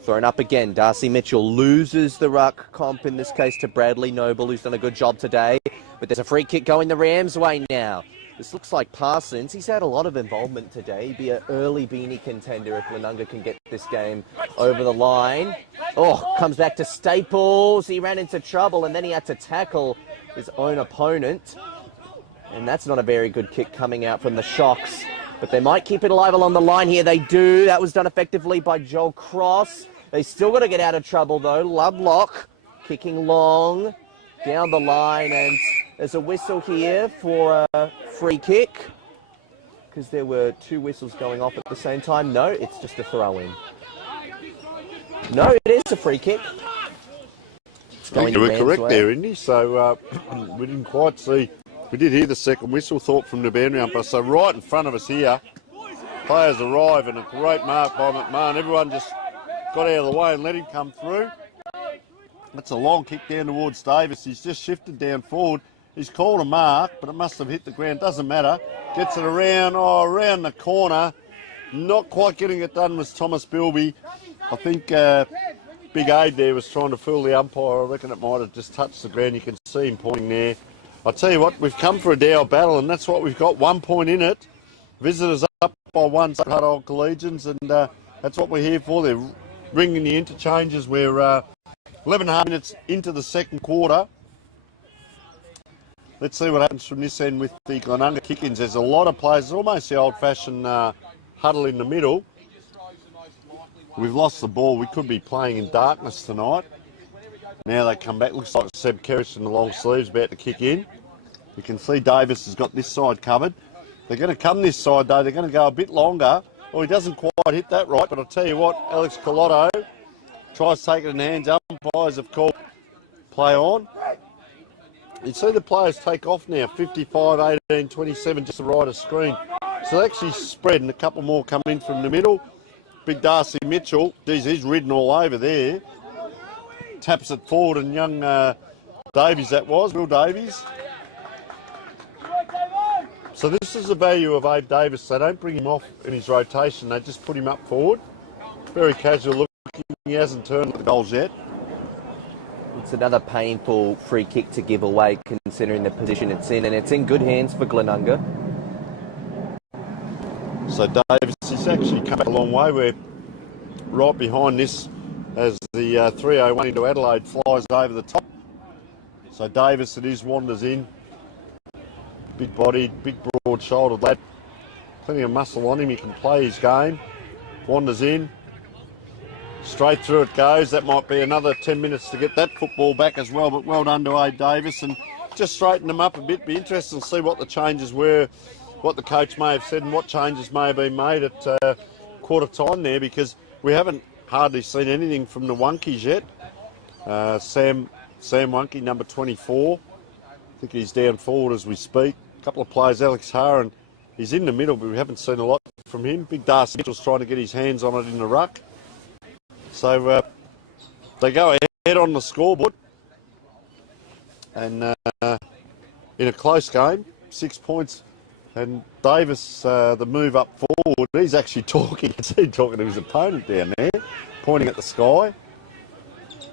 Thrown up again. Darcy Mitchell loses the ruck comp, in this case to Bradley Noble, who's done a good job today. But there's a free kick going the Rams' way now. This looks like Parsons. He's had a lot of involvement today. He'd be an early beanie contender if Glenunga can get this game over the line. Oh, comes back to Staples. He ran into trouble and then he had to tackle his own opponent. And that's not a very good kick coming out from the Shocks. But they might keep it alive along the line here. They do. That was done effectively by Joel Cross. They still got to get out of trouble though. Lovelock kicking long down the line, and there's a whistle here for a free kick because there were two whistles going off at the same time. No, it's just a throw-in. No, it is a free kick. I think you were correct there, Indy. So we didn't quite see. We did hear the second whistle, thought, from the boundary umpire. So right in front of us here, players arrive, and a great mark by McMahon. Everyone just got out of the way and let him come through. That's a long kick down towards Davis. He's just shifted down forward. He's called a mark, but it must have hit the ground. Doesn't matter. Gets it around, around the corner. Not quite getting it done was Thomas Bilby. I think Big Aid there was trying to fool the umpire. I reckon it might have just touched the ground. You can see him pointing there. I'll tell you what, we've come for a Dow battle, and that's what we've got. 1 point in it. Visitors up by one, Hut Old Collegians, and that's what we're here for. They're ringing the interchanges. We're 11.5 minutes into the second quarter. Let's see what happens from this end with the Glenunga kick-ins. There's a lot of players. It's almost the old-fashioned huddle in the middle. We've lost the ball. We could be playing in darkness tonight. Now they come back. Looks like Seb Kerrish in the long sleeves about to kick in. You can see Davis has got this side covered. They're going to come this side, though. They're going to go a bit longer. Well, he doesn't quite hit that right, but I'll tell you what, Alex Colotto tries to take it in hands. Umpires have called play on. You see the players take off now, 55, 18, 27, just the right of screen. So they actually spread, and a couple more come in from the middle. Big Darcy Mitchell, geez, he's ridden all over there. Taps it forward, and young Davies, that was, Will Davies. So this is the value of Abe Davis. They don't bring him off in his rotation, they just put him up forward. Very casual looking, he hasn't turned the goals yet. It's another painful free kick to give away considering the position it's in, and it's in good hands for Glenunga. So Davis has actually come back a long way. We're right behind this as the 301 into Adelaide flies over the top. So Davis, it is, wanders in. Big bodied, big broad shouldered lad. Plenty of muscle on him, he can play his game. Wanders in. Straight through it goes. That might be another 10 minutes to get that football back as well, but well done to Abe Davis, and just straighten them up a bit. Be interesting to see what the changes were, what the coach may have said, and what changes may have been made at quarter time there, because we haven't hardly seen anything from the Wonkies yet. Sam Wonky, number 24. I think he's down forward as we speak. A couple of players, Alex Haran, he's in the middle, but we haven't seen a lot from him. Big Darcy Mitchell's trying to get his hands on it in the ruck. So they go ahead on the scoreboard, and in a close game, 6 points. And Davis, the move up forward, he's actually talking. He's talking to his opponent down there, pointing at the sky.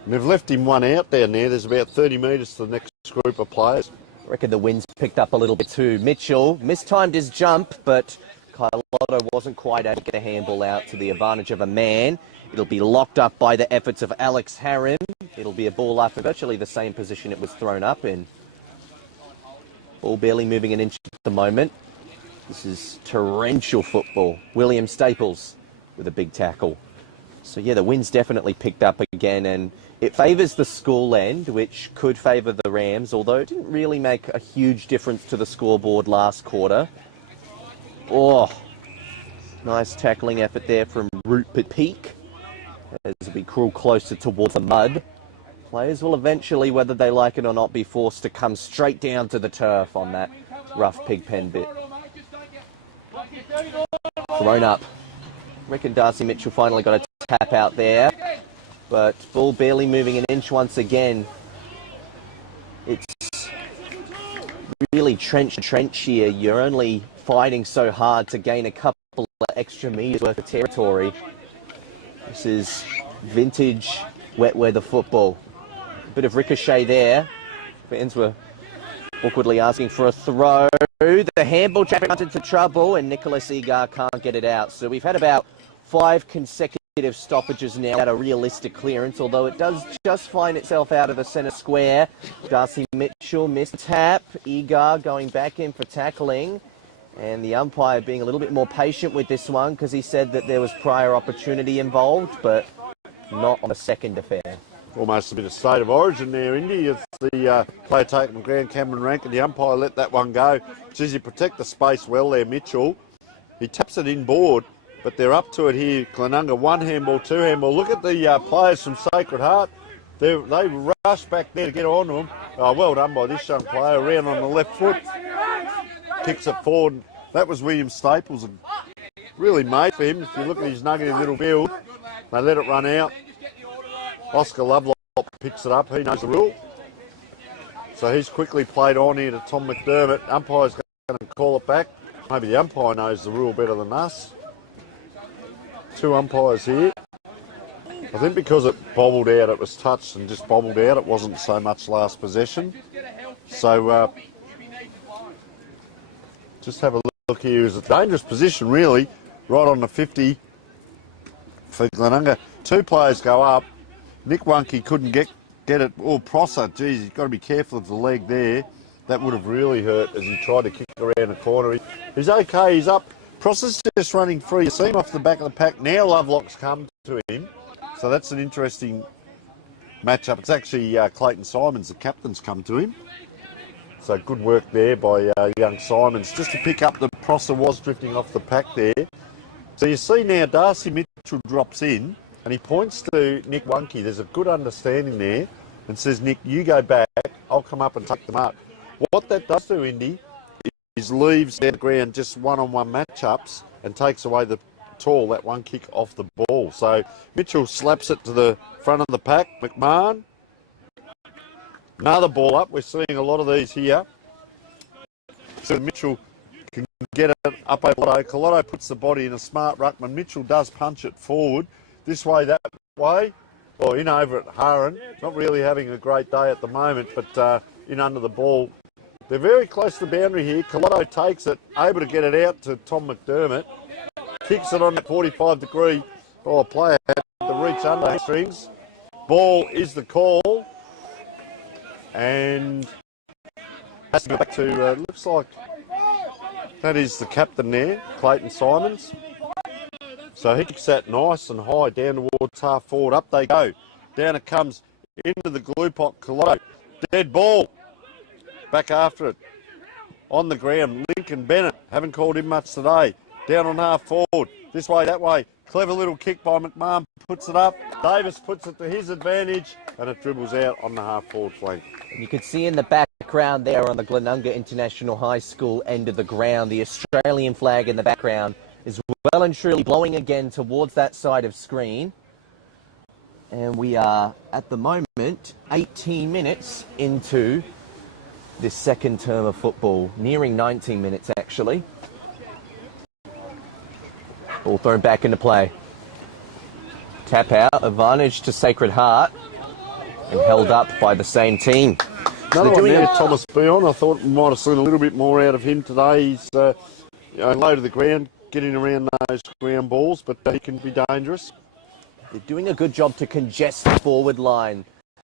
And they've left him one out down there. There's about 30 metres to the next group of players. I reckon the wind's picked up a little bit too. Mitchell mistimed his jump, but Kyloto wasn't quite able to get a handball out to the advantage of a man. It'll be locked up by the efforts of Alex Haran. It'll be a ball up in virtually the same position it was thrown up in. Ball barely moving an inch at the moment. This is torrential football. William Staples with a big tackle. So yeah, the wind's definitely picked up again, and it favours the school end, which could favour the Rams, although it didn't really make a huge difference to the scoreboard last quarter. Oh, nice tackling effort there from Rupert Peak, as we crawl closer towards the mud. Players will eventually, whether they like it or not, be forced to come straight down to the turf on that rough pig pen bit. Thrown up. Reckon Darcy Mitchell finally got a tap out there, but ball barely moving an inch once again. It's really trench here. You're only fighting so hard to gain a couple of extra meters worth of territory. This is vintage wet weather football. A bit of ricochet there. Fans were awkwardly asking for a throw. The handball traffic runs into trouble, and Nicholas Egar can't get it out. So we've had about 5 consecutive stoppages now at a realistic clearance, although it does just find itself out of the centre square. Darcy Mitchell missed tap. Egar going back in for tackling. And the umpire being a little bit more patient with this one, because he said that there was prior opportunity involved, but not on the second affair. Almost a bit of state of origin there, Indy. It's the player taking the ground, Cameron Rank, and the umpire let that one go. Says you protect the space well there, Mitchell. He taps it inboard, but they're up to it here. Glenunga, 1 handball, 2 handball. Look at the players from Sacred Heart. They rush back there to get on to them. Oh, well done by this young player. Around on the left foot. Kicks it forward. That was William Staples. And really made for him. If you look at his nugget in little field, they let it run out. Oscar Lovelock picks it up. He knows the rule. So he's quickly played on here to Tom McDermott. Umpire's going to call it back. Maybe the umpire knows the rule better than us. 2 umpires here. I think because it bobbled out, it was touched and just bobbled out. It wasn't so much last possession. So just have a look here. It was a dangerous position, really, right on the 50 for Glenunga. 2 players go up. Nick Wunke couldn't get it. Oh, Prosser, geez, he's got to be careful of the leg there. That would have really hurt as he tried to kick around the corner. He's okay, he's up. Prosser's just running free. You see him off the back of the pack. Now Lovelock's come to him. So that's an interesting matchup. It's actually Clayton Simons, the captain's come to him. So good work there by young Simons. Just to pick up the Prosser was drifting off the pack there. So you see now Darcy Mitchell drops in and he points to Nick Wunke. There's a good understanding there and says, Nick, you go back. I'll come up and take them up. What that does to Indy is leaves the ground just one-on-one matchups and takes away the tall, that one kick off the ball. So Mitchell slaps it to the front of the pack. McMahon, another ball up. We're seeing a lot of these here. So Mitchell can get it up over Collado. Collado puts the body in a smart ruckman. Mitchell does punch it forward. This way, that way. Or in over at Haran. Not really having a great day at the moment, but in under the ball. They're very close to the boundary here. Collado takes it, able to get it out to Tom McDermott. Kicks it on that 45 degree. Oh, player had to reach under strings. Ball is the call. And has to go back to, looks like that is the captain there, Clayton Simons. So he kicks that nice and high down towards half forward. Up they go. Down it comes into the glue pot. Collado. Dead ball. Back after it. On the ground. Lincoln Bennett. Haven't called him much today. Down on half forward. This way, that way. Clever little kick by McMahon. Puts it up. Davis puts it to his advantage. And it dribbles out on the half forward flank. You can see in the background there on the Glenunga International High School end of the ground, the Australian flag in the background is well and truly blowing again towards that side of screen. And we are, at the moment, 18 minutes into this second term of football, nearing 19 minutes actually. Ball thrown back into play. Tap out, advantage to Sacred Heart, and held up by the same team. Another one there, Thomas Beon. I thought we might have seen a little bit more out of him today. He's low to the ground, getting around those ground balls, but he can be dangerous. They're doing a good job to congest the forward line,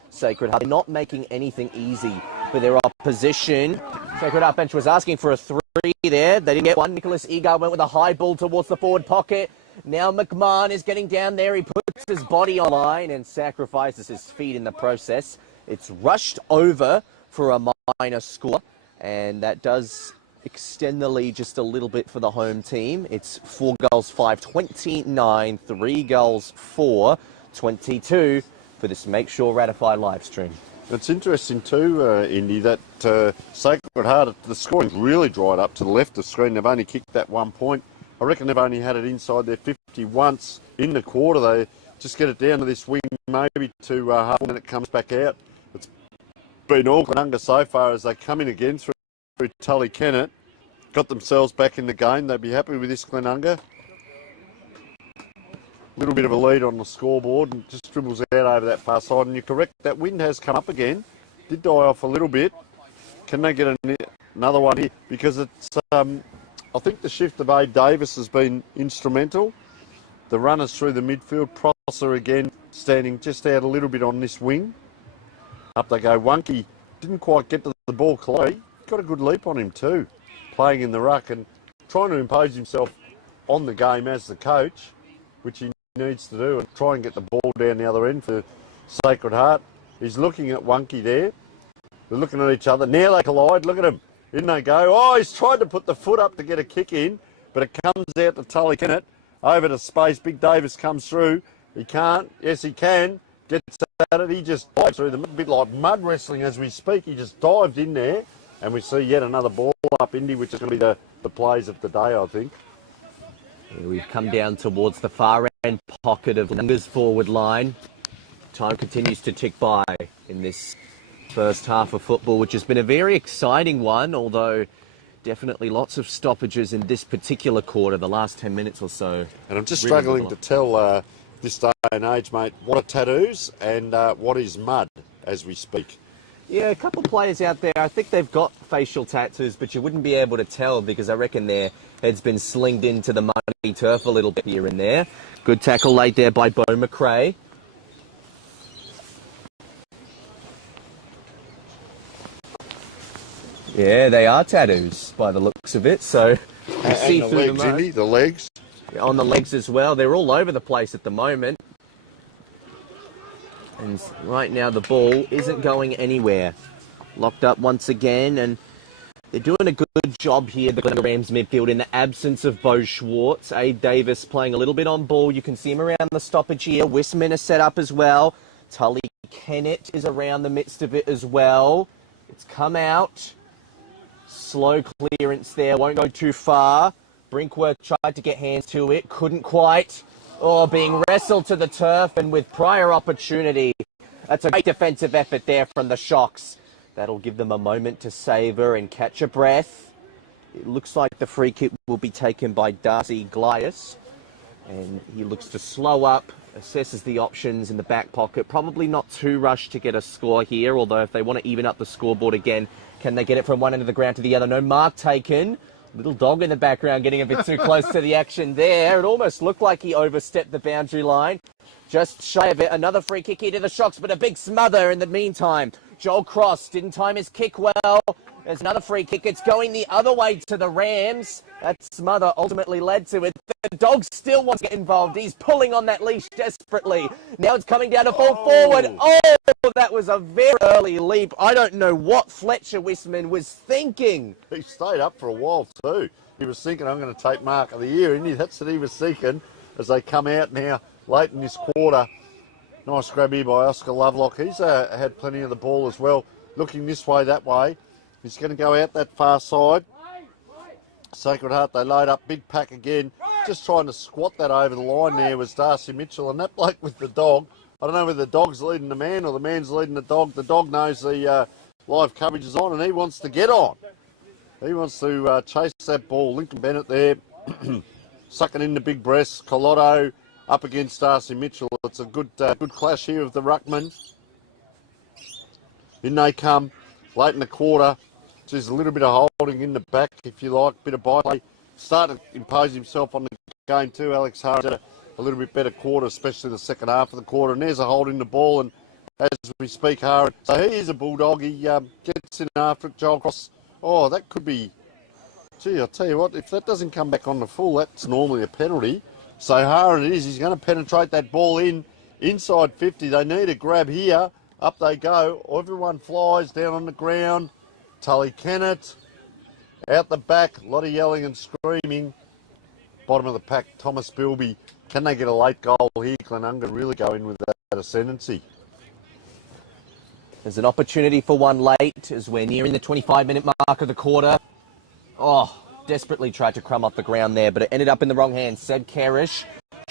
Sacred Heart. They're not making anything easy for their opposition. Sacred Heart bench was asking for a 3 there. They didn't get one. Nicholas Egar went with a high ball towards the forward pocket. Now McMahon is getting down there. He puts his body on line and sacrifices his feet in the process. It's rushed over for a minor score, and that does extend the lead just a little bit for the home team. It's 4 goals, 5, 29, 3 goals, 4, 22 for this Make Sure Ratified live stream. It's interesting too, Indy, that Sacred Heart, the scoring's really dried up to the left of the screen. They've only kicked that 1 point. I reckon they've only had it inside their 50 once in the quarter. They just get it down to this wing maybe to half, and then it comes back out. It's been all Glenunga so far as they come in again through Tully Kennett. Got themselves back in the game. They'd be happy with this Glenunga. Little bit of a lead on the scoreboard and just dribbles out over that far side. And you're correct, that wind has come up again. Did die off a little bit. Can they get another one here? Because it's, I think the shift of Abe Davis has been instrumental. The runners through the midfield. Prosser again standing just out a little bit on this wing. Up they go. Wunky didn't quite get to the ball. Clay got a good leap on him too. Playing in the ruck and trying to impose himself on the game as the coach, which he needs to do, and try and get the ball down the other end for Sacred Heart. He's looking at Wunky there. They're looking at each other. Now they collide. Look at him. In they go. Oh, he's tried to put the foot up to get a kick in, but it comes out to Tully Kennett. Over to space. Big Davis comes through. He can't. Yes, he can. Gets at it. He just dives through them. A bit like mud wrestling as we speak. He just dived in there, and we see yet another ball up, Indy, which is going to be the plays of the day, I think. Yeah, we've come down towards the far end pocket of Glenunga's forward line. Time continues to tick by in this first half of football, which has been a very exciting one, although definitely lots of stoppages in this particular quarter, the last 10 minutes or so. And I'm just struggling to tell this day and age, mate, what are tattoos and what is mud as we speak. Yeah, a couple of players out there, I think they've got facial tattoos, but you wouldn't be able to tell because I reckon their head's been slinged into the muddy turf a little bit here and there. Good tackle laid there by Beau McRae. Yeah, they are tattoos by the looks of it, so you see the through legs, the mud. Indy, the legs. On the legs as well. They're all over the place at the moment. And right now the ball isn't going anywhere. Locked up once again, and they're doing a good job here, the Glenunga Rams midfield, in the absence of Beau Schwartz. Abe Davis playing a little bit on ball. You can see him around the stoppage here. Wisman is set up as well. Tully Kennett is around the midst of it as well. It's come out. Slow clearance there, won't go too far. Brinkworth tried to get hands to it, couldn't quite. Oh, being wrestled to the turf, and with prior opportunity. That's a great defensive effort there from the Shocks. That'll give them a moment to savour and catch a breath. It looks like the free kick will be taken by Darcy Glias. And he looks to slow up, assesses the options in the back pocket. Probably not too rushed to get a score here, although if they want to even up the scoreboard again, can they get it from one end of the ground to the other? No mark taken. Little dog in the background getting a bit too close to the action there. It almost looked like he overstepped the boundary line. Just shy of it. Another free kick here to the Shocks, but a big smother in the meantime. Joel Cross didn't time his kick well. There's another free kick. It's going the other way to the Rams. That smother ultimately led to it. The dog still wants to get involved. He's pulling on that leash desperately. Now it's coming down to fall forward. Oh, that was a very early leap. I don't know what Fletcher Wisman was thinking. He stayed up for a while too. He was thinking, I'm going to take mark of the year, and that's what he was thinking as they come out now late in this quarter. Nice grab here by Oscar Lovelock. He's had plenty of the ball as well. Looking this way, that way. He's going to go out that far side. Sacred Heart, they load up, big pack again. Just trying to squat that over the line there was Darcy Mitchell. And that bloke with the dog, I don't know whether the dog's leading the man or the man's leading the dog. The dog knows the live coverage is on and he wants to get on. He wants to chase that ball. Lincoln Bennett there, sucking in the big breasts. Collotto up against Darcy Mitchell. It's a good clash here of the ruckman. In they come, late in the quarter. Just a little bit of holding in the back, if you like, bit of byplay. Starting to impose himself on the game too. Alex Harris had a little bit better quarter, especially the second half of the quarter. And there's a hold in the ball, and as we speak, Harris. So he is a bulldog. He gets in after it. Joel Cross Oh, that could be... Gee, I'll tell you what, if that doesn't come back on the full, that's normally a penalty. So hard it is. He's going to penetrate that ball inside 50. They need a grab here. Up they go. Everyone flies down on the ground. Tully Kennett out the back. A lot of yelling and screaming. Bottom of the pack, Thomas Bilby. Can they get a late goal here? Glenunga really go in with that ascendancy. There's an opportunity for one late as we're nearing the 25-minute mark of the quarter. Oh, desperately tried to crumb off the ground there, but it ended up in the wrong hands. Seb Karish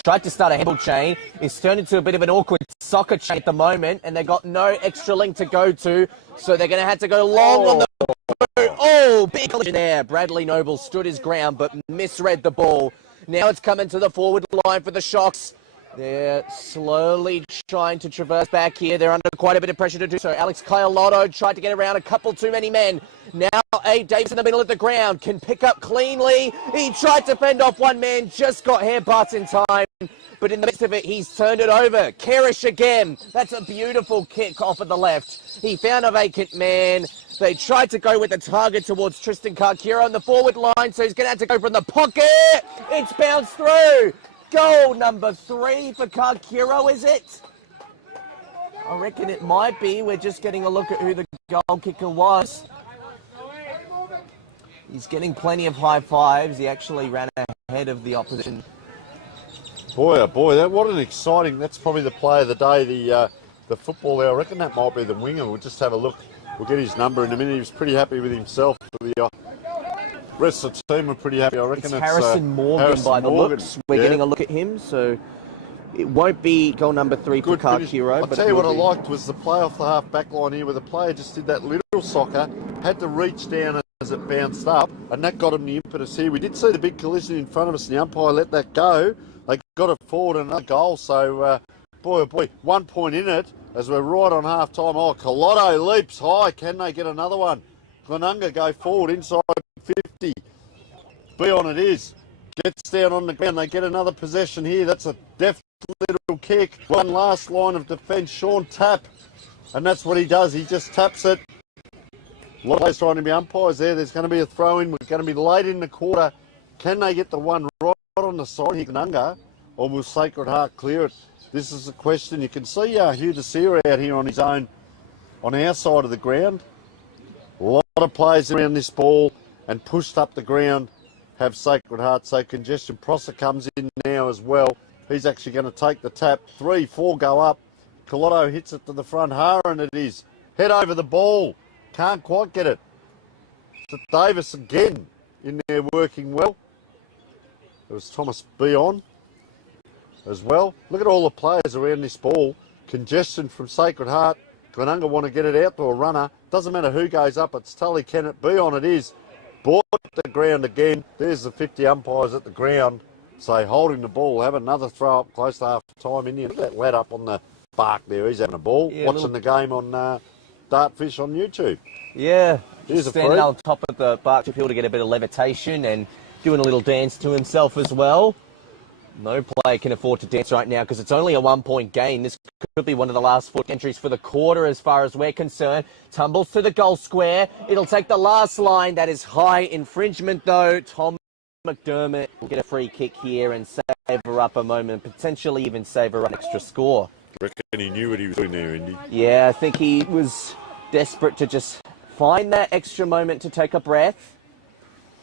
tried to start a handball chain. It's turned into a bit of an awkward soccer chain at the moment, and they got no extra link to go to, so they're going to have to go long on the boot. Oh, big collision there. Bradley Noble stood his ground, but misread the ball. Now it's coming to the forward line for the Shocks. They're slowly trying to traverse back here. They're under quite a bit of pressure to do so. Alex Kaiolotto tried to get around a couple too many men. Now Abe Davis in the middle of the ground can pick up cleanly. He tried to fend off one man, just got hair butts in time. But in the midst of it, he's turned it over. Karish again. That's a beautiful kick off at the left. He found a vacant man. They tried to go with the target towards Tristan Karkira on the forward line, so he's going to have to go from the pocket. It's bounced through. Goal number 3 for Karkiro, is it? I reckon it might be. We're just getting a look at who the goal kicker was. He's getting plenty of high fives. He actually ran ahead of the opposition. Boy, oh boy, what an exciting... That's probably the play of the day, the football there. I reckon that might be the winger. We'll just have a look. We'll get his number in a minute. He was pretty happy with himself. The rest of the team were pretty happy. I reckon it's Harrison Morgan Harrison by the Morgan. looks. We're getting a look at him, so it won't be goal number 3 for Karkiro. I'll tell you what I liked was the play off the half back line here, where the player just did that little soccer, had to reach down as it bounced up, and that got him the impetus here. We did see the big collision in front of us, and the umpire let that go. They got it forward and another goal, so boy oh boy, 1 point in it as we're right on half time. Oh, Colotto leaps high. Can they get another one? Glenunga go forward inside 50. Be on it is. Gets down on the ground. They get another possession here. That's a deft little kick. One last line of defence. Sean Tapp. And that's what he does. He just taps it. A lot of players trying to be umpires there. There's going to be a throw-in. We're going to be late in the quarter. Can they get the one right on the side here, Glenunga? Or will Sacred Heart clear it? This is the question. You can see Hugh Desir out here on his own, on our side of the ground. A lot of players around this ball and pushed up the ground have Sacred Heart. So congestion. Prosser comes in now as well. He's actually going to take the tap. 3, 4 go up. Colotto hits it to the front. Haran it is. Head over the ball. Can't quite get it. So Davis again in there working well. There was Thomas Beon as well. Look at all the players around this ball. Congestion from Sacred Heart. Glenunga want to get it out to a runner. Doesn't matter who goes up. It's Tully Kennett. Beon it is. Bought the ground again. There's the 50 umpires at the ground. So holding the ball. Have another throw up close to half time in here. Look at that lad up on the bark there. He's having a ball. Yeah, watching the game on Dartfish on YouTube. Yeah. Here's standing on top of the bark hill to get a bit of levitation and doing a little dance to himself as well. No player can afford to dance right now because it's only a 1-point game. This could be one of the last 4 entries for the quarter as far as we're concerned. Tumbles to the goal square. It'll take the last line. That is high infringement though. Tom McDermott will get a free kick here and savour up a moment, potentially even savour an extra score. I reckon he knew what he was doing there, Indy. Yeah, I think he was desperate to just find that extra moment to take a breath.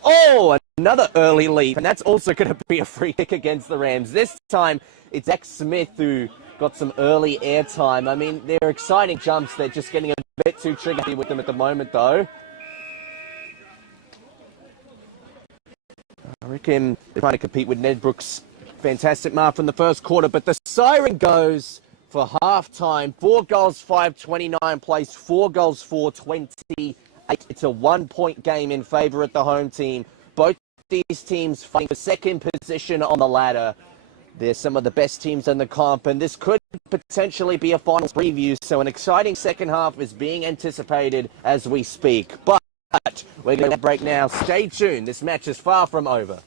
Oh, another early leap, and that's also going to be a free kick against the Rams. This time, it's Zach Smith who got some early airtime. I mean, they're exciting jumps. They're just getting a bit too triggery with them at the moment, though. I reckon they're trying to compete with Ned Brooks' fantastic mark from the first quarter, but the siren goes for half-time. 4 goals, 5-29 placed, 4 goals, 4-20. It's a 1-point game in favour of the home team. Both these teams fighting for second position on the ladder. They're some of the best teams in the comp, and this could potentially be a final preview. So an exciting second half is being anticipated as we speak. But we're going to break now. Stay tuned. This match is far from over.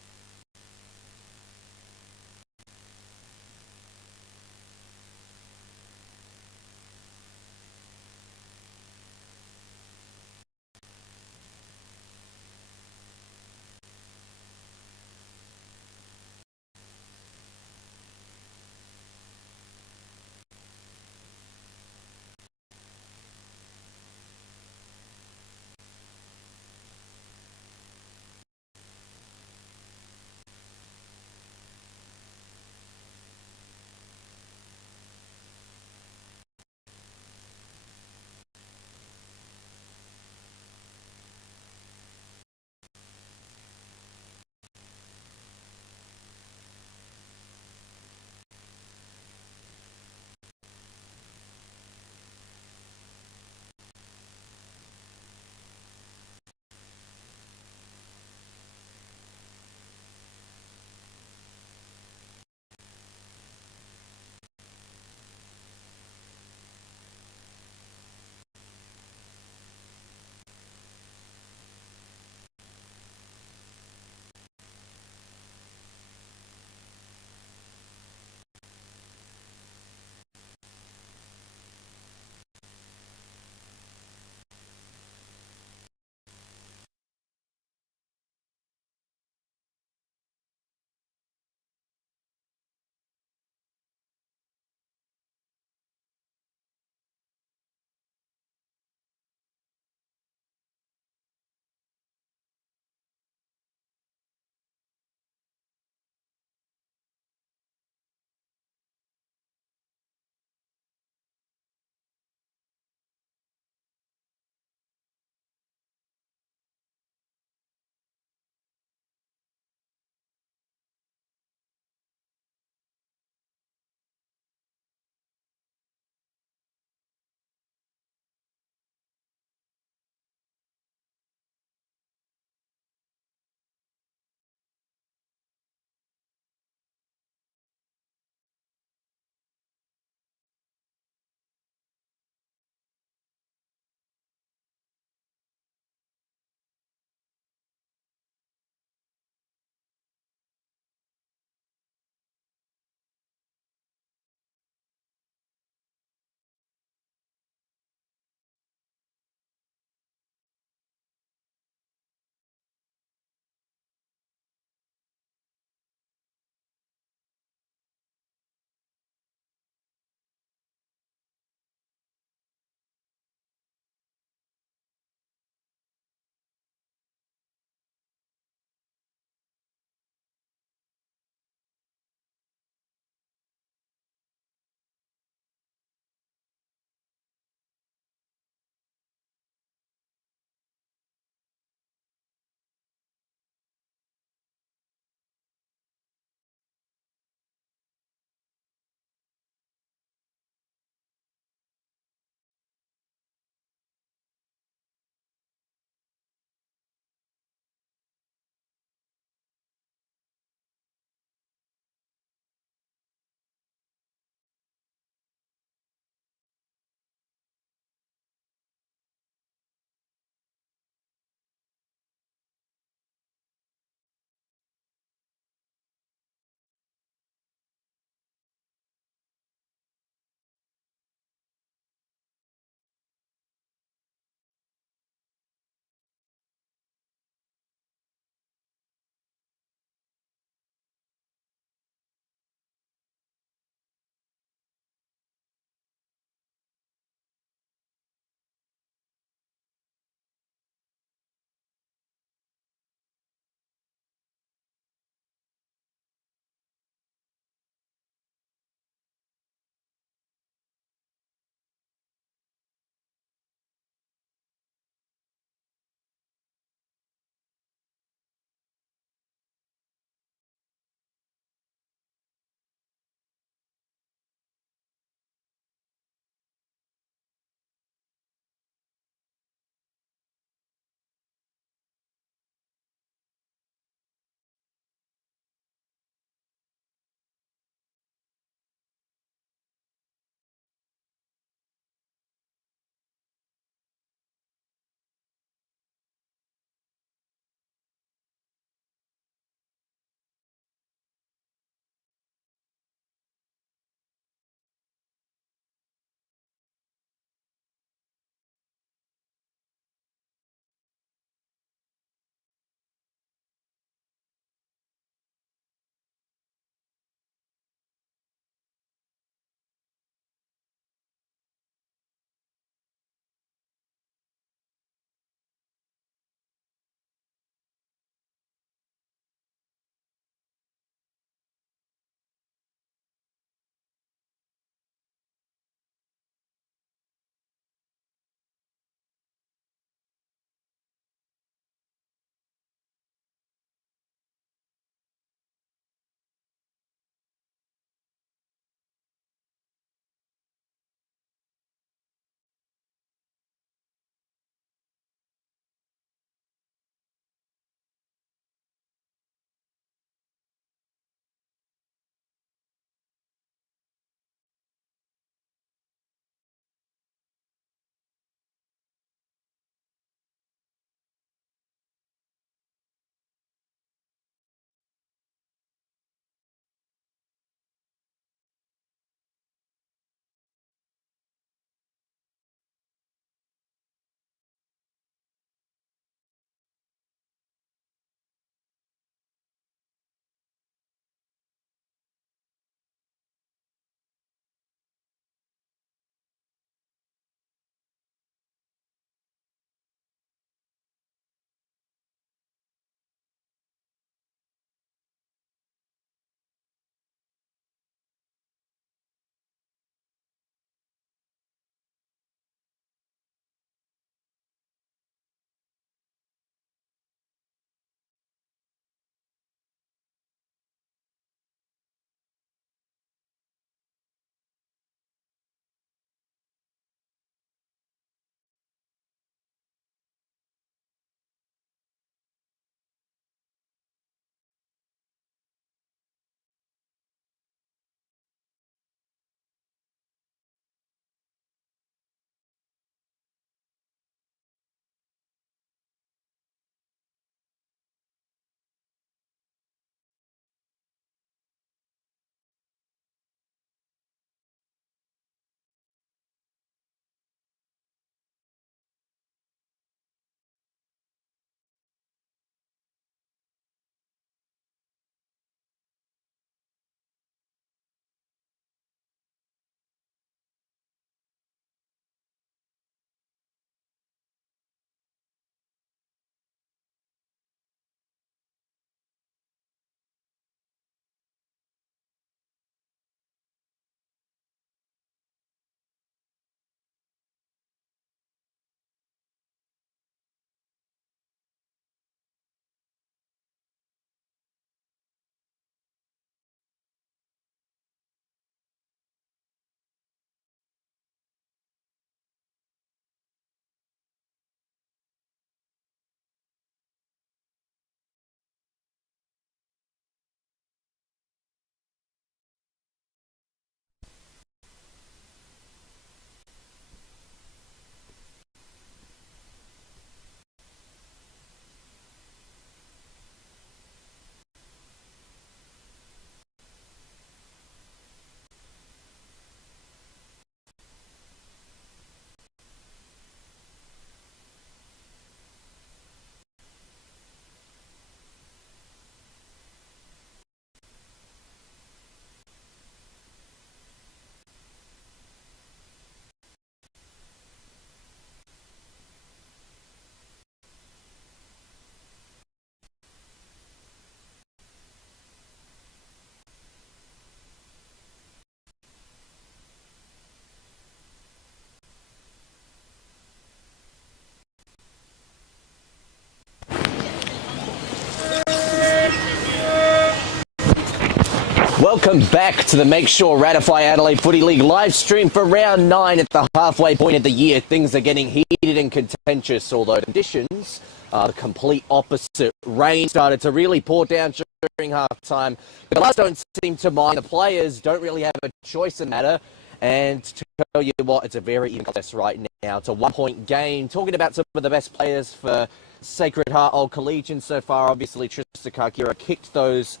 Welcome back to the Make Sure Ratify Adelaide Footy League live stream for round 9 at the halfway point of the year. Things are getting heated and contentious, although conditions are the complete opposite. Rain started to really pour down during half-time. The players don't seem to mind. The players don't really have a choice in the matter. And to tell you what, it's a very even contest right now. It's a one-point game. Talking about some of the best players for Sacred Heart Old Collegians so far, obviously Tristan Kakira kicked those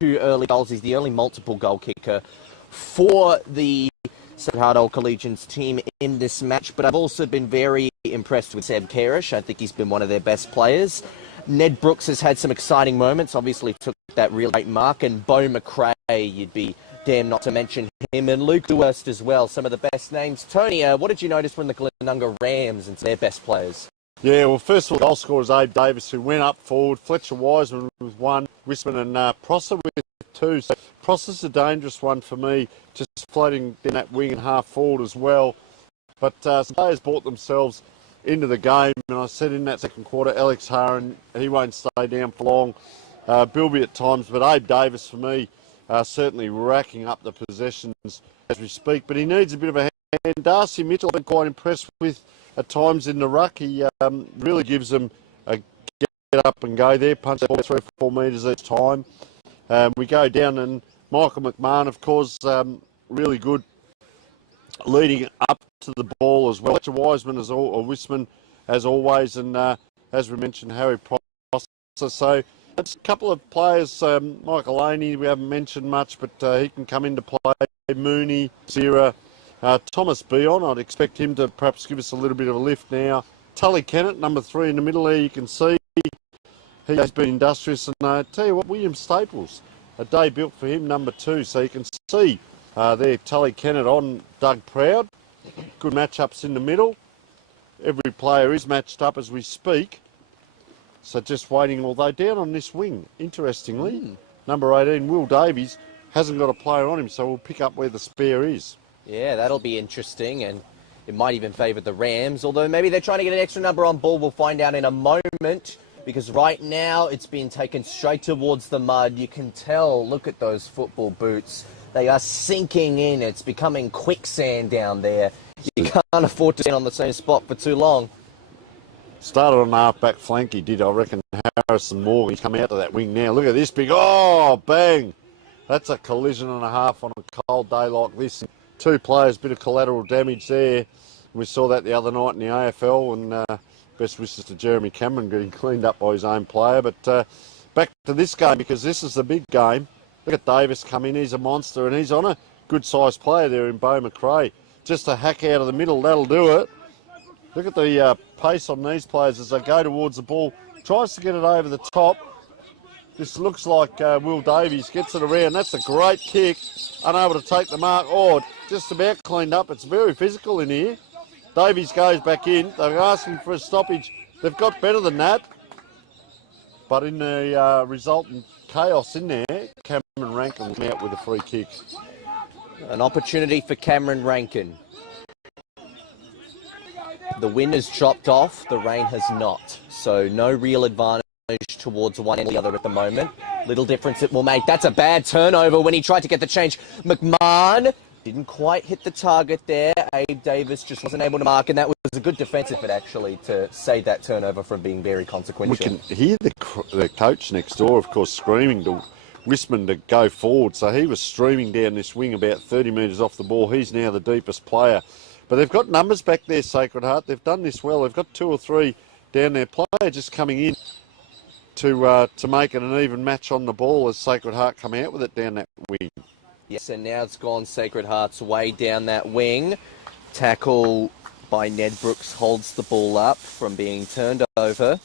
2 early goals. He's the only multiple goal kicker for the Sacred Heart Old Collegians team in this match. But I've also been very impressed with Seb Karish. I think he's been one of their best players. Ned Brooks has had some exciting moments. Obviously took that real great mark. And Beau McRae, you'd be damn not to mention him. And Luke Dewhurst as well. Some of the best names. Tony, what did you notice from the Glenunga Rams and their best players? Yeah, well, first of all, goal scorers Abe Davis, who went up forward. Fletcher Wiseman with 1, Wisman and Prosser with 2. So Prosser's a dangerous one for me, just floating in that wing and half forward as well. But some players brought themselves into the game, and I said in that second quarter, Alex Haran, he won't stay down for long. Bilby at times, but Abe Davis for me, certainly racking up the possessions as we speak. But he needs a bit of a hand. Darcy Mitchell, I've been quite impressed with at times in the ruck. He really gives them a get up and go there, punch the ball 3 or 4 metres each time. We go down, and Michael McMahon, of course, really good leading up to the ball as well. Fletcher Wiseman or Wisman as always, and as we mentioned, Harry Prosser. So it's a couple of players. Michael Laney, we haven't mentioned much, but he can come into play. Mooney, Zira. Thomas Beon, I'd expect him to perhaps give us a little bit of a lift now. Tully Kennett, number 3 in the middle there, you can see. He has been industrious. And I tell you what, William Staples, a day built for him, number 2. So you can see there Tully Kennett on Doug Proud. Good matchups in the middle. Every player is matched up as we speak. So just waiting, although down on this wing, interestingly, number 18, Will Davies, hasn't got a player on him, so we'll pick up where the spare is. Yeah, that'll be interesting, and it might even favour the Rams, although maybe they're trying to get an extra number on ball. We'll find out in a moment, because right now it's been taken straight towards the mud. You can tell, look at those football boots. They are sinking in. It's becoming quicksand down there. You can't afford to stand on the same spot for too long. Started on the half-back flank, he did, I reckon, Harrison Morgan. He's coming out to that wing now. Look at this big, oh, bang. That's a collision and a half on a cold day like this. 2 players, bit of collateral damage there. We saw that the other night in the AFL, and best wishes to Jeremy Cameron getting cleaned up by his own player. But back to this game, because this is the big game. Look at Davis come in, he's a monster, and he's on a good-sized player there in Beau McRae. Just a hack out of the middle, that'll do it. Look at the pace on these players as they go towards the ball. Tries to get it over the top. This looks like Will Davies gets it around. That's a great kick. Unable to take the mark. Oh, just about cleaned up. It's very physical in here. Davies goes back in. They're asking for a stoppage. They've got better than that. But in the resultant chaos in there, Cameron Rankin came out with a free kick. An opportunity for Cameron Rankin. The wind has chopped off, the rain has not. So no real advantage towards one and the other at the moment. Little difference it will make. That's a bad turnover when he tried to get the change. McMahon didn't quite hit the target there. Abe Davis just wasn't able to mark, and that was a good defensive effort, actually, to save that turnover from being very consequential. We can hear the coach next door, of course, screaming to Wisman to go forward. So he was streaming down this wing about 30 metres off the ball. He's now the deepest player. But they've got numbers back there, Sacred Heart. They've done this well. They've got 2 or 3 down there. Player just coming in to make it an even match on the ball as Sacred Heart come out with it down that wing. Yes, and now it's gone Sacred Heart's way down that wing. Tackle by Ned Brooks holds the ball up from being turned over.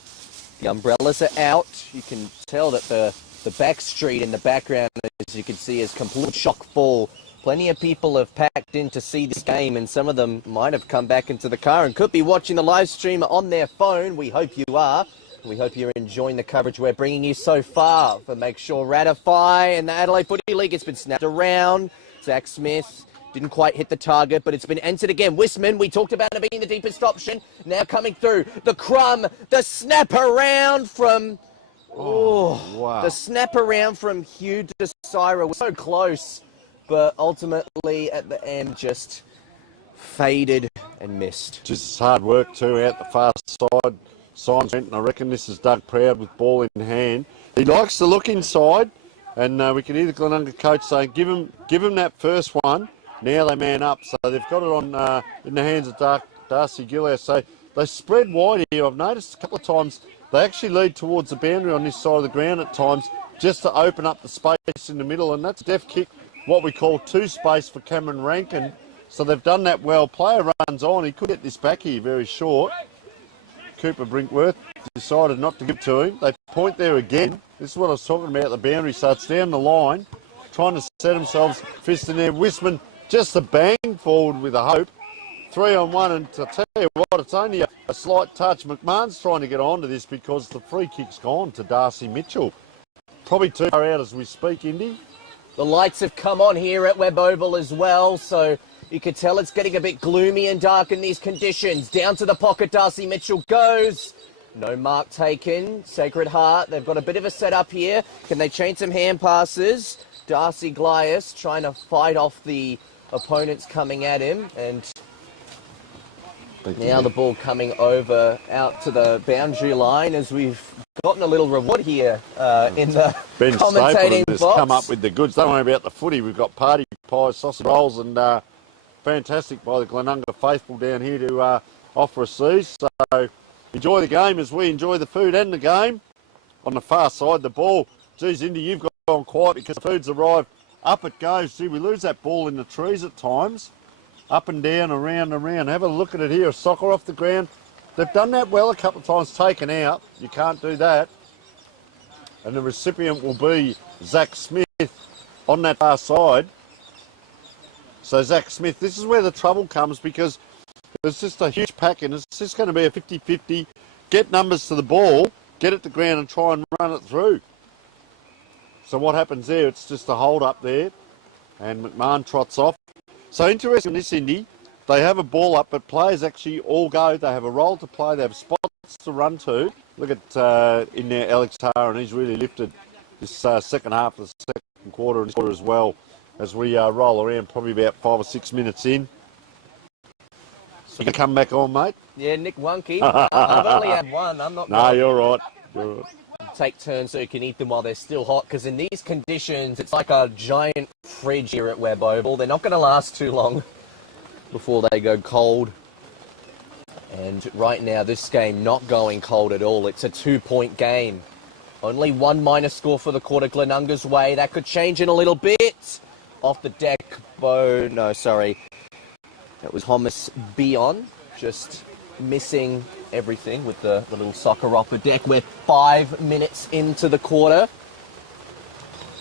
The umbrellas are out. You can tell that the back street in the background, as you can see, is complete shock full. Plenty of people have packed in to see this game, and some of them might have come back into the car and could be watching the live stream on their phone. We hope you are. We hope you're enjoying the coverage we're bringing you so far for Make Sure Ratify. And the Adelaide Footy League, it's been snapped around. Zach Smith didn't quite hit the target, but it's been entered again. Wisman, we talked about it being the deepest option. Now coming through. The crumb, the snap around from Oh, wow. The snap around from Hugh Desira was so close, but ultimately at the end just faded and missed. Just hard work too out the far side. Simons went, and I reckon this is Doug Proud with ball in hand. He likes to look inside, and we can hear the Glenunga coach saying, give him that first one. Now they man up, so they've got it on in the hands of Darcy Gillies. So they spread wide here. I've noticed a couple of times they actually lead towards the boundary on this side of the ground at times, just to open up the space in the middle, and that's def kick, what we call two space for Cameron Rankin. So they've done that well. Player runs on. He could get this back here very short. Cooper Brinkworth decided not to give it to him. They point there again. This is what I was talking about, the boundary. So it's down the line, trying to set themselves fist in there. Wisman just a bang forward with a hope. 3-on-1, and to tell you what, it's only a slight touch. McMahon's trying to get onto this because the free kick's gone to Darcy Mitchell. Probably too far out as we speak, Indy. The lights have come on here at Webb Oval as well, so you could tell it's getting a bit gloomy and dark in these conditions. Down to the pocket, Darcy Mitchell goes. No mark taken. Sacred Heart, they've got a bit of a setup here. Can they chain some hand passes? Darcy Glias trying to fight off the opponents coming at him, and now the ball coming over out to the boundary line as we've gotten a little reward here in the Ben commentating Stapleton has box. come up with the goods. Don't worry about the footy. We've got party pies, sausage rolls, and fantastic by the Glenunga faithful down here to offer a seize. So enjoy the game as we enjoy the food and the game. On the far side, the ball. Geez, Indy, you've gone quiet because the food's arrived. Up it goes. See, we lose that ball in the trees at times. Up and down, around and around. Have a look at it here. A soccer off the ground. They've done that well a couple of times, taken out. You can't do that. And the recipient will be Zach Smith on that far side. So Zach Smith, this is where the trouble comes because there's just a huge pack and it's just going to be a 50-50. Get numbers to the ball, get it to ground and try and run it through. So what happens there, it's just a hold up there and McMahon trots off. So interesting in this, Indy, they have a ball up, but players actually all go. They have a role to play. They have spots to run to. Look at in there, Alex Tarr, and he's really lifted this second half of the second quarter and quarter as well as we roll around probably about 5 or 6 minutes in. So you can come back on, mate? Yeah, Nick Wunky. I've only had one. I'm not. No, you're right. You're right. Take turns so you can eat them while they're still hot, because in these conditions, it's like a giant fridge here at Webb Oval. They're not going to last too long before they go cold. And right now, this game not going cold at all. It's a 2-point game. Only one minus score for the quarter Glenunga's way. That could change in a little bit. Off the deck, no, sorry. That was Thomas Bion, just missing everything with the little soccer off the deck. We're 5 minutes into the quarter.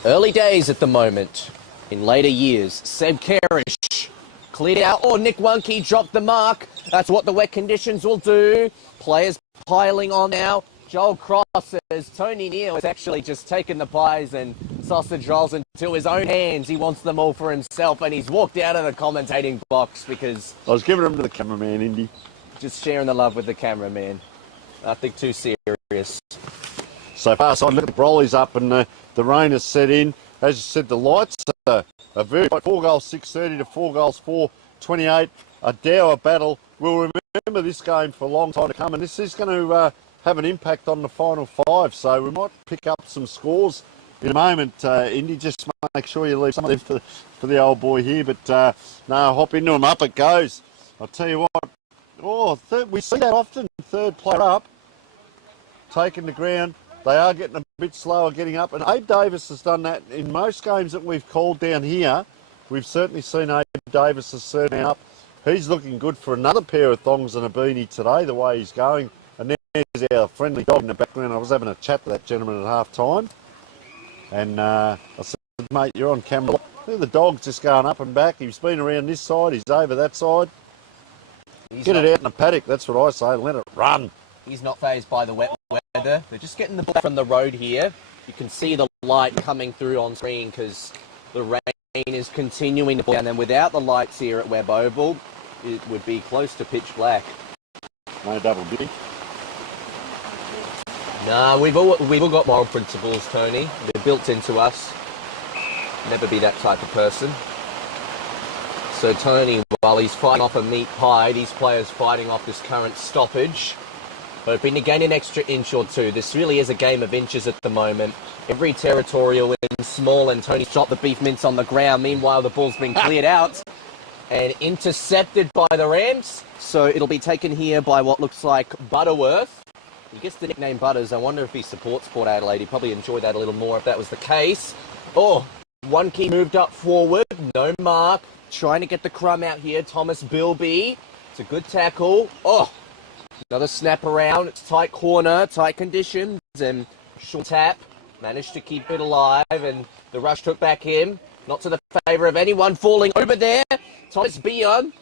Early days at the moment. In later years, Seb Karish cleared out. Oh, Nick Wunky dropped the mark. That's what the wet conditions will do. Players piling on now. Joel Cross says Tony Neal has actually just taken the pies and sausage rolls into his own hands. He wants them all for himself, and he's walked out of the commentating box because I was giving them to the cameraman, Indy. Just sharing the love with the cameraman. Nothing too serious. So far side, look at the Broly's up and the rain has set in. As you said, the lights are very 4 goals 6:30 to 4 goals 4:28. A dour battle. We'll remember this game for a long time to come, and this is going to have an impact on the final 5. So we might pick up some scores in a moment. Indy, just make sure you leave something for the old boy here. But no, hop into him. Up it goes. I'll tell you what. Oh, we see that often. Third player up, taking the ground. They are getting a bit slower getting up. And Abe Davis has done that in most games that we've called down here. We've certainly seen Abe Davis has certainly up. He's looking good for another pair of thongs and a beanie today, the way he's going. And there's our friendly dog in the background. I was having a chat to that gentleman at half time. And I said, mate, you're on camera. Look at the dog's just going up and back. He's been around this side. He's over that side. Get it out in the paddock, that's what I say, let it run. He's not fazed by the wet weather. They're just getting the ball from the road here. You can see the light coming through on screen because the rain is continuing to fall down. And without the lights here at Webb Oval, it would be close to pitch black. No double dip. Nah, we've all got moral principles, Tony. They're built into us. Never be that type of person. So Tony, while he's fighting off a meat pie, these players fighting off this current stoppage, hoping to gain an extra inch or two. This really is a game of inches at the moment. Every territorial win small, and Tony's shot the beef mince on the ground. Meanwhile, the ball's been cleared out and intercepted by the Rams. So it'll be taken here by what looks like Butterworth. He gets the nickname Butters. I wonder if he supports Port Adelaide. He'd probably enjoy that a little more if that was the case. Oh, one key moved up forward. No mark. Trying to get the crumb out here. Thomas Bilby. It's a good tackle. Oh, another snap around. It's tight corner, tight conditions, and short tap. Managed to keep it alive, and the rush took back him. Not to the favour of anyone falling over there. Thomas Bion.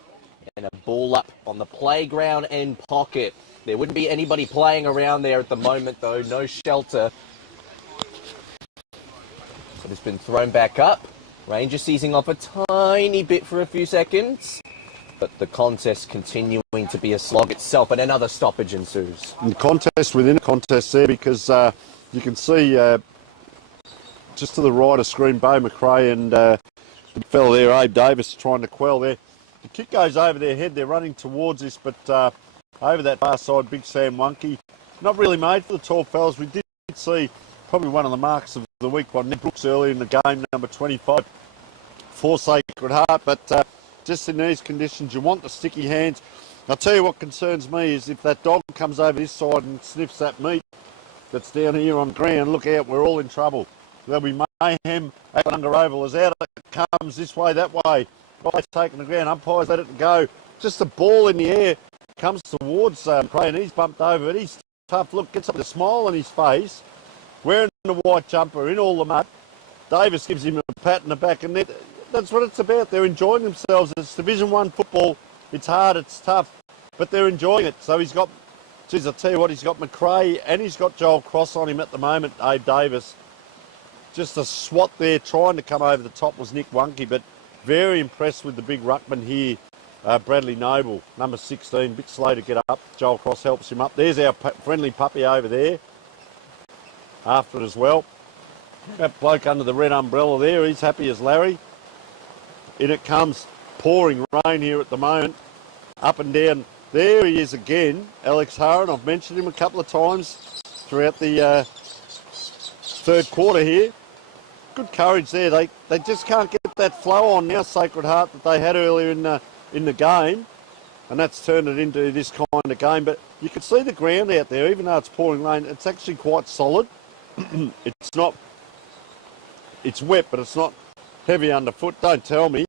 And a ball up on the playground end pocket. There wouldn't be anybody playing around there at the moment, though. No shelter. So it's been thrown back up. Rangers seizing off a tiny bit for a few seconds. But the contest continuing to be a slog itself, and another stoppage ensues. And contest within a contest there, because you can see just to the right of screen, Bo McRae and the fellow there, Abe Davis, trying to quell there. The kick goes over their head. They're running towards this, but over that far side, Big Sam Wunke. Not really made for the tall fellas. We did see probably one of the marks of the week by Nick Brooks early in the game, number 25, for Sacred Heart. But just in these conditions, you want the sticky hands. I'll tell you what concerns me is if that dog comes over this side and sniffs that meat that's down here on ground, look out, we're all in trouble. There'll be mayhem at Glenunga Oval as out it comes this way, that way. By taking the ground, umpires let it go. Just a ball in the air comes towards Prey, and he's bumped over it. He's tough. Look, gets up with a smile on his face, wearing the white jumper in all the mud. Davis gives him a pat in the back, and that's what it's about. They're enjoying themselves. It's Division 1 football. It's hard, it's tough, but they're enjoying it. So he's got, geez, I'll tell you what, he's got McRae and he's got Joel Cross on him at the moment, Abe Davis. Just a swat there, trying to come over the top was Nick Wunke, but very impressed with the big ruckman here, Bradley Noble, number 16, bit slow to get up. Joel Cross helps him up. There's our friendly puppy over there, after it as well. That bloke under the red umbrella there, he's happy as Larry. In it comes, pouring rain here at the moment, up and down. There he is again, Alex Harron. I've mentioned him a couple of times throughout the third quarter here. Good courage there. They just can't get that flow on now, Sacred Heart, that they had earlier in the game, and that's turned it into this kind of game. But you can see the ground out there, even though it's pouring rain, it's actually quite solid. It's wet, but it's not heavy underfoot. Don't tell me.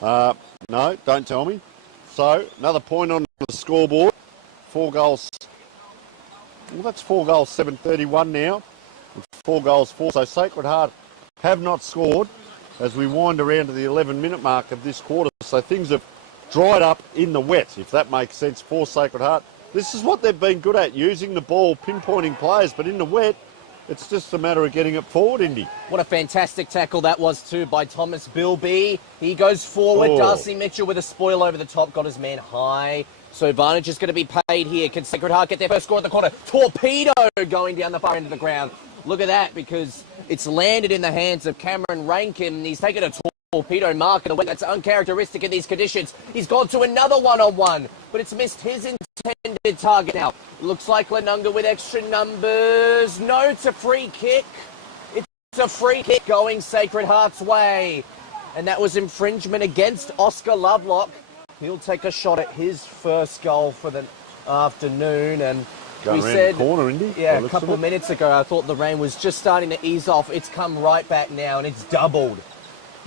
No, don't tell me. So another point on the scoreboard. 4 goals. Well, that's 4 goals, 7:31 now. 4 goals, 4. So Sacred Heart have not scored as we wind around to the 11-minute mark of this quarter. So things have dried up in the wet, if that makes sense, for Sacred Heart. This is what they've been good at, using the ball, pinpointing players, but in the wet, it's just a matter of getting it forward, Indy. What a fantastic tackle that was too by Thomas Bilby. He goes forward. Oh. Darcy Mitchell with a spoil over the top, got his man high. So Varnage is going to be paid here. Can Sacred Heart get their first score at the corner? Torpedo going down the far end of the ground. Look at that, because it's landed in the hands of Cameron Rankin. He's taken a torpedo mark in a way that's uncharacteristic in these conditions. He's gone to another one-on-one, but it's missed his intended target now. Looks like Glenunga with extra numbers. No, it's a free kick. It's a free kick going Sacred Heart's way. And that was infringement against Oscar Lovelock. He'll take a shot at his first goal for the afternoon. And we said, the corner, Indy. Yeah, a couple of minutes ago, I thought the rain was just starting to ease off. It's come right back now, and it's doubled.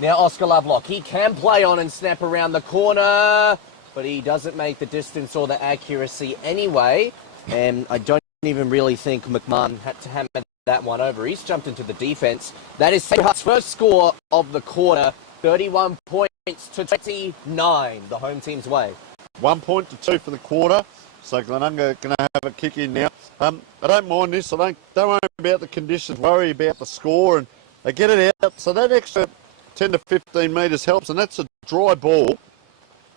Now Oscar Lovelock, he can play on and snap around the corner, but he doesn't make the distance or the accuracy anyway. And I don't even really think McMahon had to hammer that one over. He's jumped into the defence. That is Sacred Heart's first score of the quarter. 31 points to 29, the home team's way. 1 point to 2 for the quarter. So Glenunga going to have a kick in now. I don't mind this. I don't worry about the conditions. Worry about the score, and they get it out. So that extra 10 to 15 metres helps, and that's a dry ball.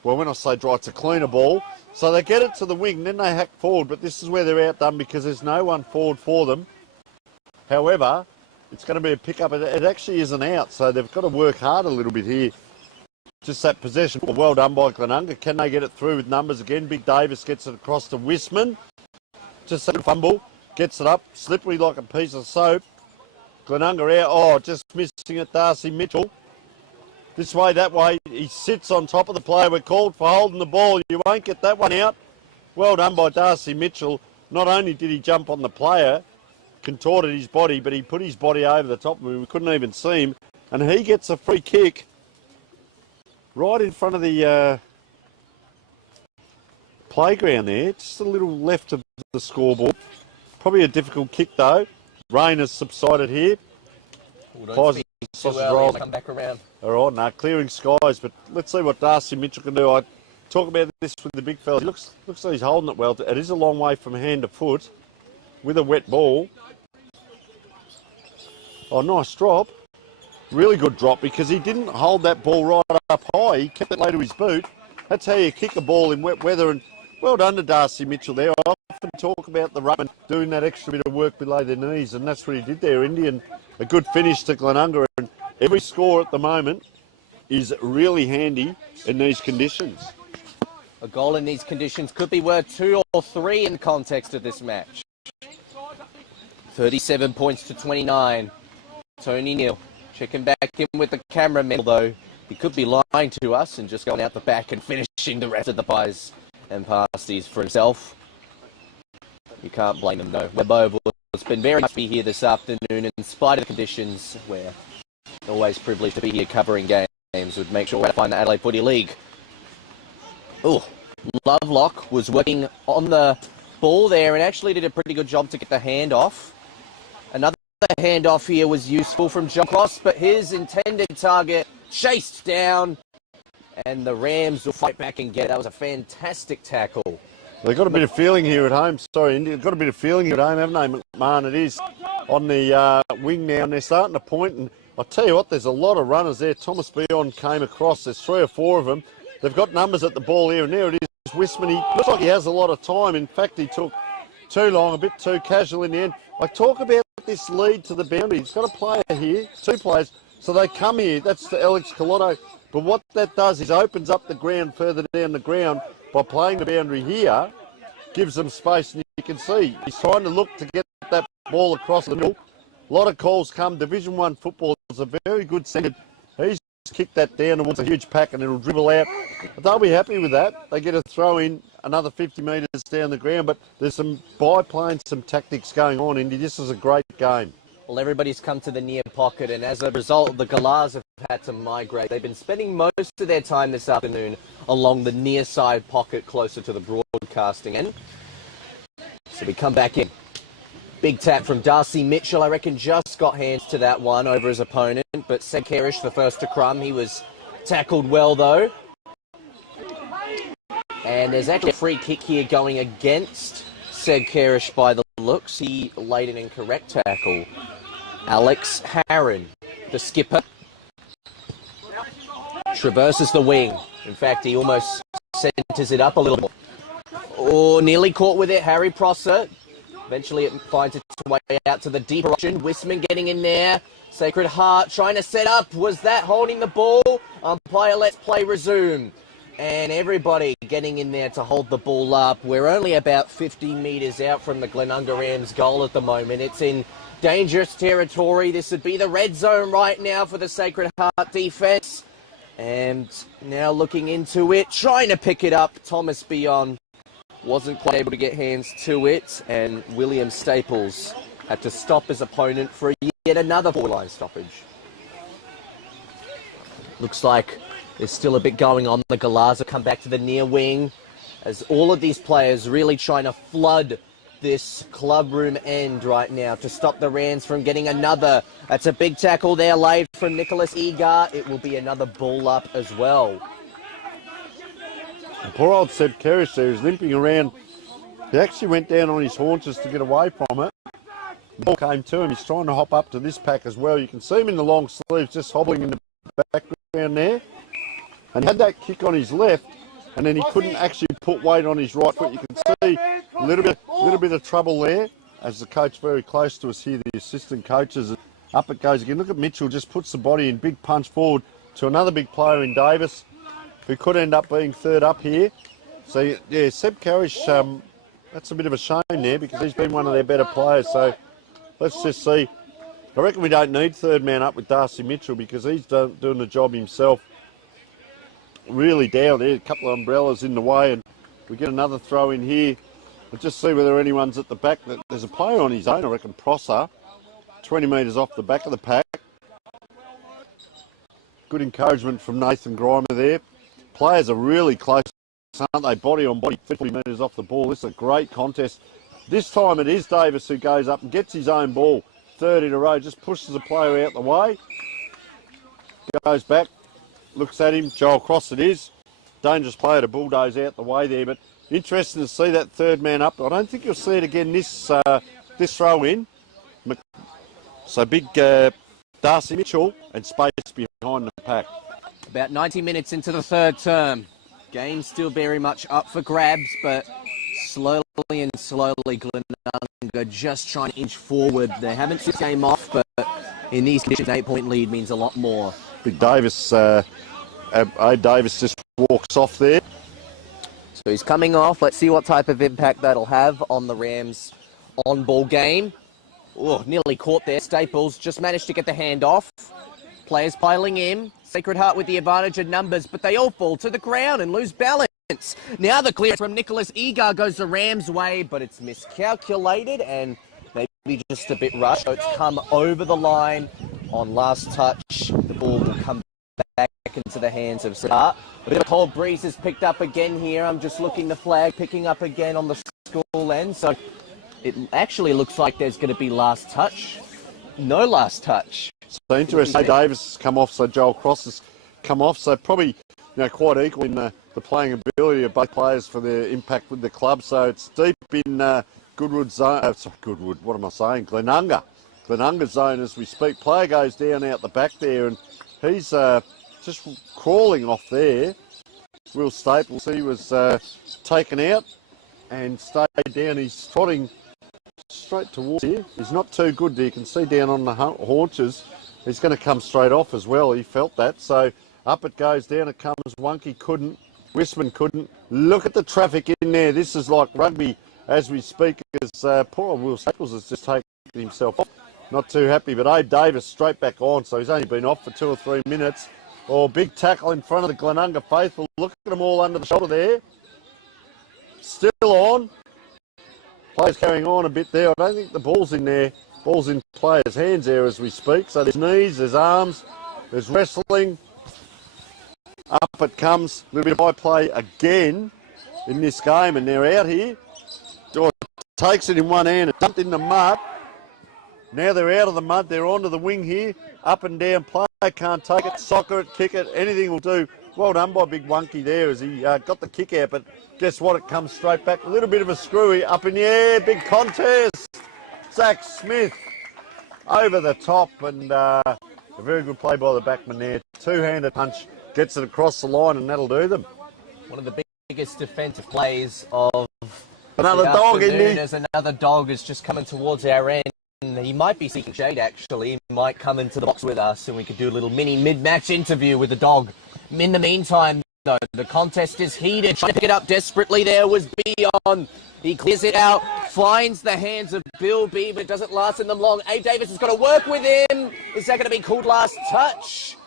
well, when I say dry, it's a cleaner ball. So they get it to the wing, then they hack forward, but this is where they're outdone because there's no one forward for them. However, it's going to be a pick-up. It actually isn't out, so they've got to work hard a little bit here. Just that possession. Well done by Glenunga. Can they get it through with numbers again? Big Davis gets it across to Wisman. Just a fumble. Gets it up. Slippery like a piece of soap. Glenunga out. Oh, just missing it. Darcy Mitchell. This way, that way. He sits on top of the player. We're called for holding the ball. You won't get that one out. Well done by Darcy Mitchell. Not only did he jump on the player, contorted his body, but he put his body over the top of him. We couldn't even see him. And he gets a free kick right in front of the playground there. Just a little left of the scoreboard. Probably a difficult kick, though. Rain has subsided here. Sausage rolls. Come back around. All right, now clearing skies, but let's see what Darcy Mitchell can do. I talk about this with the big fella. He looks like he's holding it well. It is a long way from hand to foot with a wet ball. Oh, nice drop. Really good drop because he didn't hold that ball right up high. He kept it low to his boot. That's how you kick a ball in wet weather. And well done to Darcy Mitchell there. I often talk about the rugby doing that extra bit of work below their knees, and that's what he did there. Indian, a good finish to Glenunga. And every score at the moment is really handy in these conditions. A goal in these conditions could be worth 2 or 3 in context of this match. 37 points to 29. Tony Neal checking back in with the cameraman, although he could be lying to us and just going out the back and finishing the rest of the pies and pasties for himself. You can't blame him, though. Webb Oval has been very happy here this afternoon in spite of the conditions. We're always privileged to be here covering games. We'd make sure we're to find the Adelaide Footy League. Oh, Lovelock was working on the ball there and actually did a pretty good job to get the hand off. Another handoff here was useful from John Cross, but his intended target chased down, and the Rams will fight back and get it. That was a fantastic tackle. They've got a bit of feeling here at home. Sorry, India, they've got a bit of feeling here at home, haven't they, McMahon? It is on the wing now, and they're starting to point, and I'll tell you what, there's a lot of runners there. Thomas Beyond came across. There's 3 or 4 of them. They've got numbers at the ball here, and there it is. Wisman, he looks like he has a lot of time. In fact, he took too long, a bit too casual in the end. I talk about this lead to the boundary. He's got a player here, 2 players, so they come here. That's the Alex Colotto. But what that does is opens up the ground further down the ground by playing the boundary here, gives them space, and you can see he's trying to look to get that ball across the middle. A lot of calls come. Division 1 football is a very good standard. He's kicked that down towards a huge pack and it'll dribble out. But they'll be happy with that. They get a throw in another 50 metres down the ground, but there's some biplanes, some tactics going on, Indy. This is a great game. Well, everybody's come to the near pocket, and as a result, the Galahs have had to migrate. They've been spending most of their time this afternoon along the near side pocket closer to the broadcasting end. So we come back in. Big tap from Darcy Mitchell. I reckon just got hands to that one over his opponent, but Seg Kerish the first to crumb. He was tackled well, though. And there's actually a free kick here going against Seg Kerish by the looks. He laid an incorrect tackle. Alex Harron, the skipper, traverses the wing. In fact, he almost centres it up a little bit. Oh, nearly caught with it, Harry Prosser. Eventually it finds its way out to the deeper option. Wisman getting in there. Sacred Heart trying to set up. Was that holding the ball? Umpire, let's play resume. And everybody getting in there to hold the ball up. We're only about 50 metres out from the Glenunga Rams goal at the moment. It's in dangerous territory. This would be the red zone right now for the Sacred Heart defence. And now looking into it, trying to pick it up. Thomas Beyond wasn't quite able to get hands to it. And William Staples had to stop his opponent for yet another borderline stoppage. Looks like there's still a bit going on. The Galahs have come back to the near wing as all of these players really trying to flood this clubroom end right now to stop the Rams from getting another. That's a big tackle there laid from Nicholas Egar. It will be another ball up as well. And poor old Seb Kerish there is limping around. He actually went down on his haunches to get away from it. The ball came to him. He's trying to hop up to this pack as well. You can see him in the long sleeves just hobbling in the background there. And he had that kick on his left, and then he couldn't actually put weight on his right foot. You can see a little bit of trouble there, as the coach very close to us here, the assistant coaches. Up it goes again. Look at Mitchell, just puts the body in, big punch forward to another big player in Davis, who could end up being third up here. So, yeah, Seb Carish, that's a bit of a shame there because he's been one of their better players. So let's just see. I reckon we don't need third man up with Darcy Mitchell because he's doing the job himself. Really down there, a couple of umbrellas in the way, and we get another throw in here. We'll just see whether anyone's at the back. There's a player on his own, I reckon, Prosser, 20 metres off the back of the pack. Good encouragement from Nathan Grimer there. Players are really close, aren't they? Body on body, 50 metres off the ball. This is a great contest. This time it is Davis who goes up and gets his own ball. Third in a row, just pushes the player out the way. Goes back, looks at him. Joel Cross it is. Dangerous player to bulldoze out the way there, but interesting to see that third man up. I don't think you'll see it again this throw in. So big Darcy Mitchell and space behind the pack. About 90 minutes into the third term. Game still very much up for grabs, but slowly Glenunga just trying to inch forward. They haven't seen the game off, but in these conditions, an 8-point lead means a lot more. Big Davis, Davis just walks off there. So he's coming off. Let's see what type of impact that'll have on the Rams' on-ball game. Oh, nearly caught there. Staples just managed to get the hand off. Players piling in. Sacred Heart with the advantage of numbers, but they all fall to the ground and lose balance. Now the clearance from Nicholas Egar goes the Rams' way, but it's miscalculated and maybe just a bit rushed. So it's come over the line on last touch. The ball will come back into the hands of Hart. A bit of a cold breeze is picked up again here. I'm just looking the flag picking up again on the school end. So it actually looks like there's going to be last touch. No last touch. So interesting. Davis has come off, so Joel Cross has come off. So probably quite equal in the playing ability of both players for their impact with the club. So it's deep in Goodwood's zone. Goodwood, what am I saying? Glenunga's zone as we speak. Player goes down out the back there and he's just crawling off there. Will Staples, he was taken out and stayed down. He's trotting straight towards here. He's not too good there. You can see down on the haunches. He's going to come straight off as well. He felt that. So up it goes, down it comes. Wonky couldn't. Wisman couldn't. Look at the traffic in there. This is like rugby as we speak, as poor Will Staples has just taken himself off. Not too happy, but Abe Davis straight back on, so he's only been off for 2 or 3 minutes. Oh, big tackle in front of the Glenunga faithful. Look at them all under the shoulder there. Still on. Players carrying on a bit there. I don't think the ball's in there. Ball's in players' hands there as we speak. So there's knees, there's arms, there's wrestling. Up it comes. A little bit of high play again in this game, and they're out here. Takes it in one hand and dumped in the mud. Now they're out of the mud. They're onto the wing here. Up and down. Player can't take it. Soccer it, kick it. Anything will do. Well done by Big Wonky there as he got the kick out, but guess what? It comes straight back. A little bit of a screwy up in the air. Big contest. Zach Smith over the top, and a very good play by the backman there. Two-handed punch, gets it across the line, and that'll do them. One of the biggest defensive plays of another dog, isn't he? As another dog is just coming towards our end. He might be seeking shade, actually. He might come into the box with us, and we could do a little mini mid-match interview with the dog. In the meantime, though, the contest is heated. Trying to pick it up desperately there was Beyond. He clears it out, finds the hands of Bill B, but doesn't last in them long. Abe Davis has got to work with him. Is that going to be called last touch?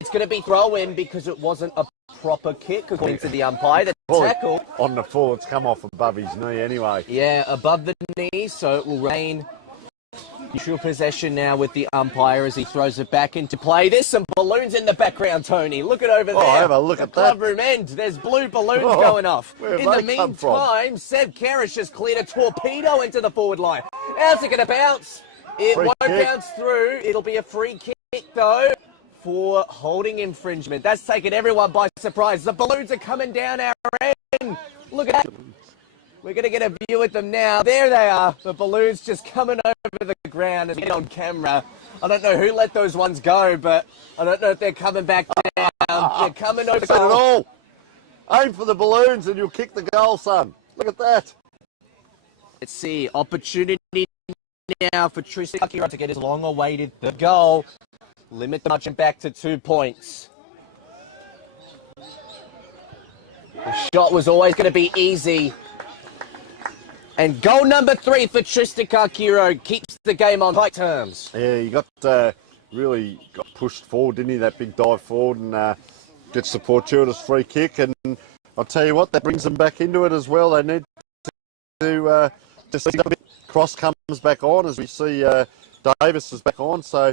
It's going to be throw-in because it wasn't a proper kick, according to the umpire. The tackle on the full, it's come off above his knee anyway. Yeah, above the knee, so it will remain neutral possession now with the umpire as he throws it back into play. There's some balloons in the background, Tony. Look at over there. Oh, have a look at that. Club room end. There's blue balloons going off. In the meantime, Seb Carish has cleared a torpedo into the forward line. How's it going to bounce? It won't bounce through. It'll be a free kick, though, for holding infringement. That's taken everyone by surprise. The balloons are coming down our end. Look at that. We're going to get a view at them now. There they are. The balloons just coming over the ground and get on camera. I don't know who let those ones go, but I don't know if they're coming back down. They're coming over. At all. Aim for the balloons and you'll kick the goal, son. Look at that. Let's see, opportunity now for Tristan Akira to get his long-awaited third goal. Limit the margin back to 2 points. The shot was always going to be easy. And goal number 3 for Tristan Akira keeps the game on tight terms. Yeah, he really got pushed forward, didn't he? That big dive forward and gets the fortuitous free kick. And I'll tell you what, that brings them back into it as well. They need to see a bit. Cross comes back on as we see Davis is back on. So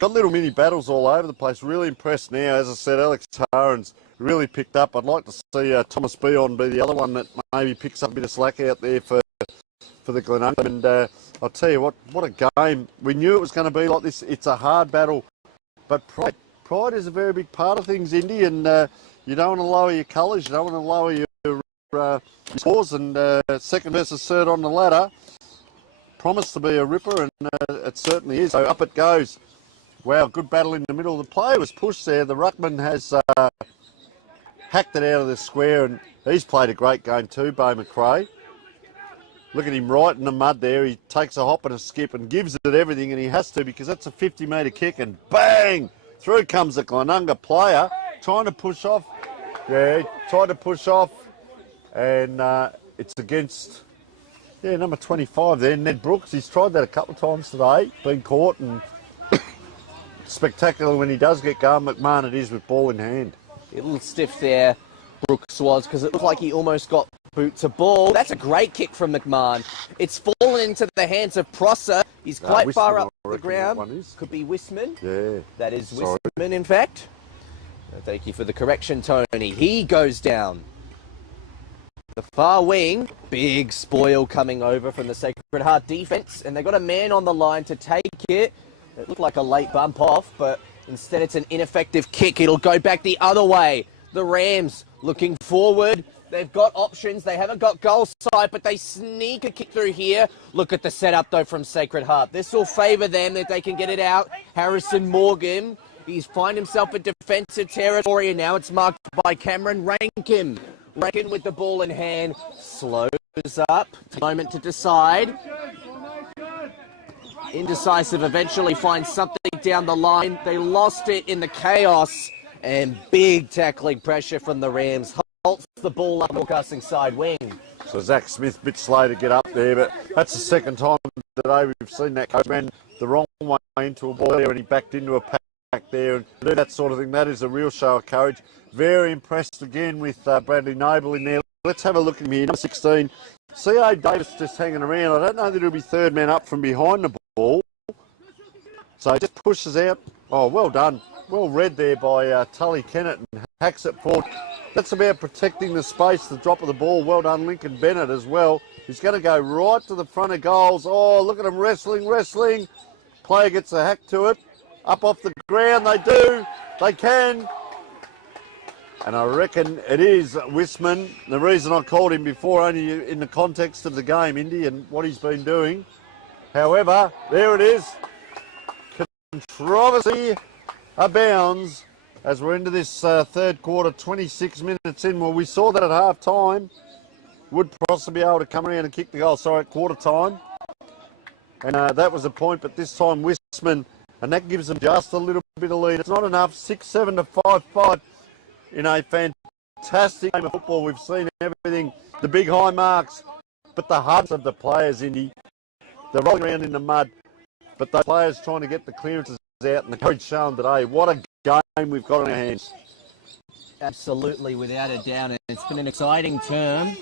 got little mini battles all over the place. Really impressed now. As I said, Alex Haren's really picked up. I'd like to see Thomas Beon be the other one that maybe picks up a bit of slack out there for the Glenunga. And I'll tell you what a game. We knew it was going to be like this. It's a hard battle, but pride is a very big part of things, Indy, and you don't want to lower your colours. You don't want to lower your scores, and second versus third on the ladder promised to be a ripper, and it certainly is. So up it goes. Wow, good battle in the middle. The player was pushed there. The ruckman has hacked it out of the square, and he's played a great game too, Beau McRae. Look at him right in the mud there. He takes a hop and a skip and gives it everything, and he has to because that's a 50-metre kick, and bang! Through comes the Glenunga player trying to push off. Yeah, tried to push off. And it's against, number 25 there, Ned Brooks. He's tried that a couple of times today, been caught, and spectacular when he does get going. McMahon it is with ball in hand. A little stiff there, Brooks was, because it looked like he almost got boot to ball. That's a great kick from McMahon. It's fallen into the hands of Prosser. He's quite far up the ground. Could be Wisman. Yeah. That is Wisman, in fact. Thank you for the correction, Tony. He goes down. The far wing, big spoil coming over from the Sacred Heart defence, and they've got a man on the line to take it. It looked like a late bump off, but instead it's an ineffective kick. It'll go back the other way. The Rams looking forward. They've got options. They haven't got goal side, but they sneak a kick through here. Look at the setup, though, from Sacred Heart. This will favour them that they can get it out. Harrison Morgan, he's found himself in defensive territory, and now it's marked by Cameron Rankin. Rankin with the ball in hand, slows up, moment to decide. Indecisive eventually finds something down the line. They lost it in the chaos, and big tackling pressure from the Rams. Halts the ball up broadcasting side wing. So Zach Smith a bit slow to get up there, but that's the second time today we've seen that coach ran the wrong way into a ball there, and he backed into a pack there, and to do that sort of thing, that is a real show of courage. Very impressed again with Bradley Noble in there. Let's have a look at him here. Number 16, C.A. Davis just hanging around. I don't know that he'll be third man up from behind the ball. So he just pushes out. Oh, well done. Well read there by Tully Kennett, and hacks it forward. That's about protecting the space, the drop of the ball. Well done, Lincoln Bennett as well. He's going to go right to the front of goals. Oh, look at him wrestling. Player gets a hack to it. Up off the ground, they do. They can. And I reckon it is Wisman. The reason I called him before, only in the context of the game, Indy, and what he's been doing. However, there it is. Controversy abounds as we're into this third quarter, 26 minutes in. Well, we saw that at half time. Would Prosser be able to come around and kick the goal? Sorry, at quarter time. And that was the point, but this time Wisman, and that gives them just a little bit of lead. It's not enough, 6-7 to 5-5. In a fantastic game of football, we've seen everything, the big high marks, but the hearts of the players, Indy, they're rolling around in the mud, but the players trying to get the clearances out, and the courage shown today. What a game we've got on our hands. Absolutely, without a doubt, and it's been an exciting term.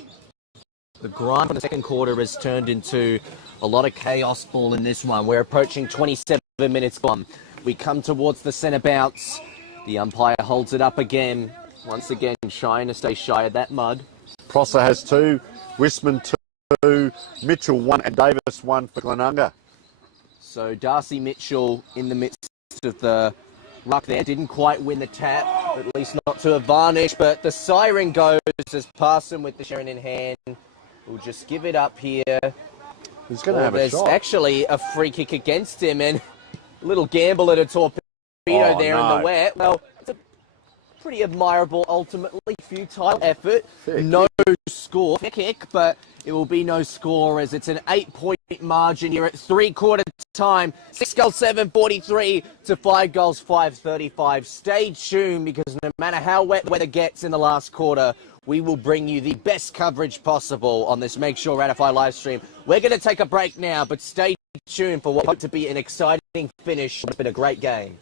The grind from the second quarter has turned into a lot of chaos ball in this one. We're approaching 27 minutes gone. We come towards the centre bounce. The umpire holds it up again. Once again, trying to stay shy of that mud. Prosser has 2, Wisman 2, Mitchell 1, and Davis 1 for Glenunga. So Darcy Mitchell in the midst of the ruck there. Didn't quite win the tap, at least not to advantage. But the siren goes as Parson with the Sharon in hand. We'll just give it up here. He's going to have a shot. There's actually a free kick against him, and a little gamble at a torpedo there in the wet. Well, it's a pretty admirable, ultimately. Futile effort. Fair No score. Fair kick, but it will be no score as it's an 8-point margin here at three-quarter time. 6 goals, 7:43 to 5 goals, 5:35. Stay tuned because no matter how wet the weather gets in the last quarter, we will bring you the best coverage possible on this Make Sure Ratify live stream. We're going to take a break now, but stay tuned for what hope to be an exciting finish. It's been a great game.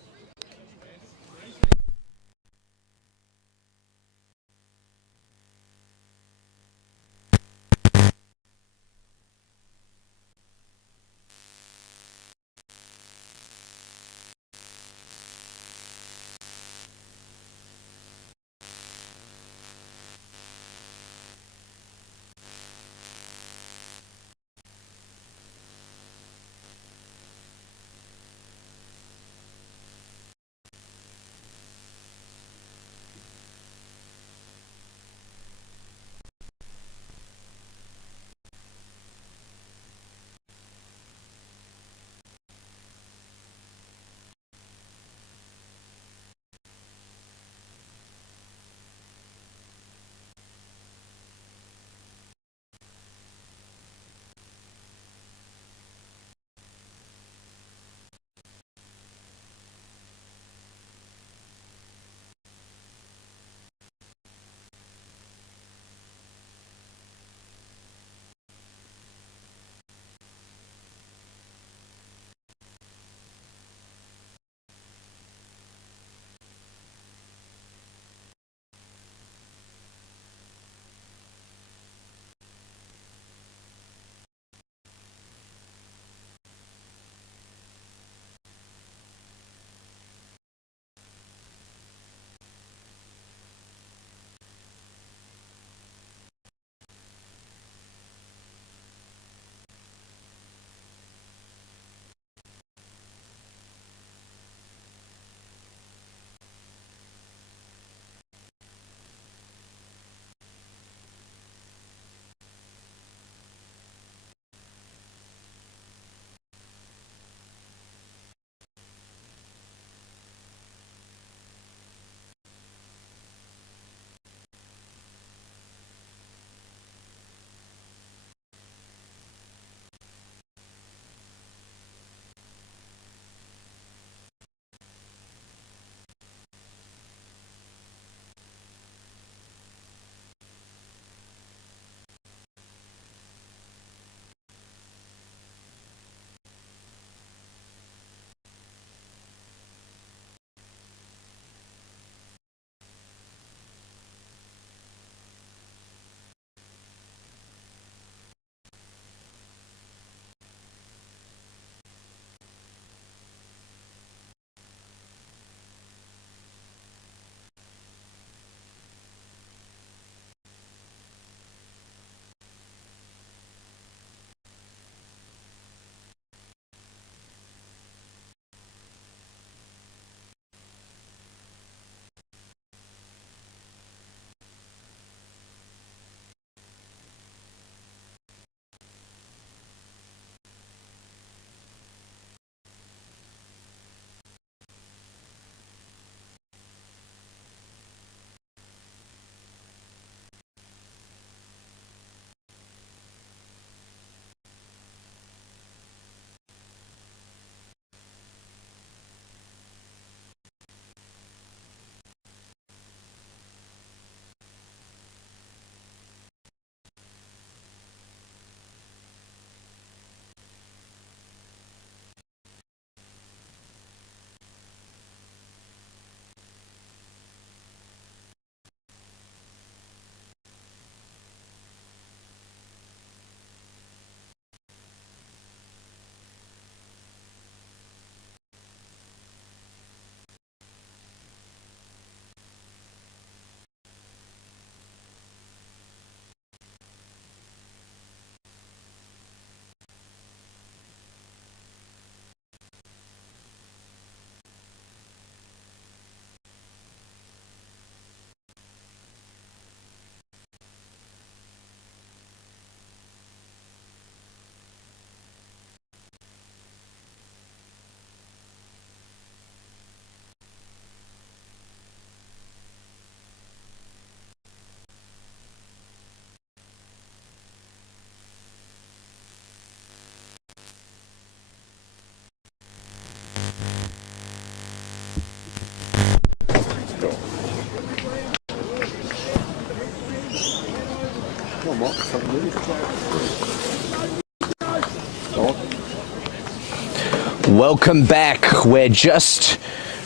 Welcome back. We're just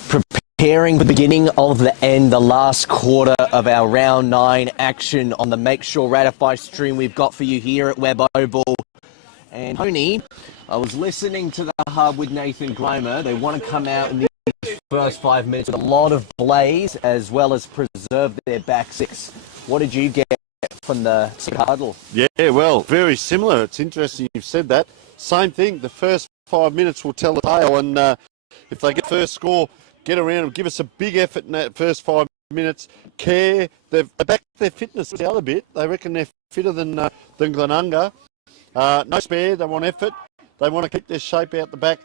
preparing for the beginning of the last quarter of our round 9 action on the Make Sure Ratify stream we've got for you here at Webb Oval. And Tony, I was listening to the hub with Nathan Grimer. They want to come out in the first 5 minutes with a lot of blaze as well as preserve their back six. What did you get from the huddle? Yeah, well, very similar. It's interesting you've said that. Same thing. The first 5 minutes will tell the tale, and if they get first score, get around and give us a big effort in that first 5 minutes. Care, they're back to their fitness. The other bit, they reckon they're fitter than Glenunga. No spare. They want effort. They want to keep their shape out the back,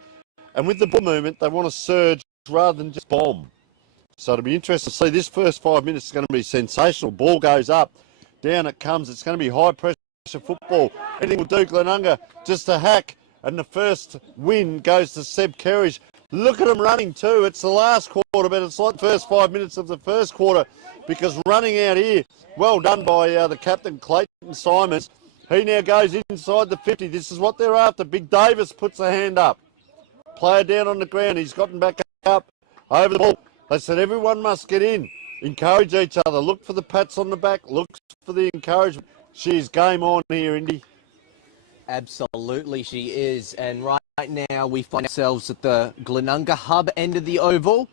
and with the ball movement, they want to surge rather than just bomb. So it'll be interesting to see. This first 5 minutes is going to be sensational. Ball goes up, down it comes. It's going to be high pressure football. Anything will do. Glenunga just a hack. And the first win goes to Seb Kerridge. Look at him running too. It's the last quarter, but it's like the first 5 minutes of the first quarter because running out here, well done by the captain, Clayton Simons. He now goes inside the 50. This is what they're after. Big Davis puts a hand up. Player down on the ground. He's gotten back up over the ball. They said everyone must get in. Encourage each other. Look for the pats on the back. Look for the encouragement. She's game on here, Indy. Absolutely she is, and right now we find ourselves at the Glenunga hub end of the oval.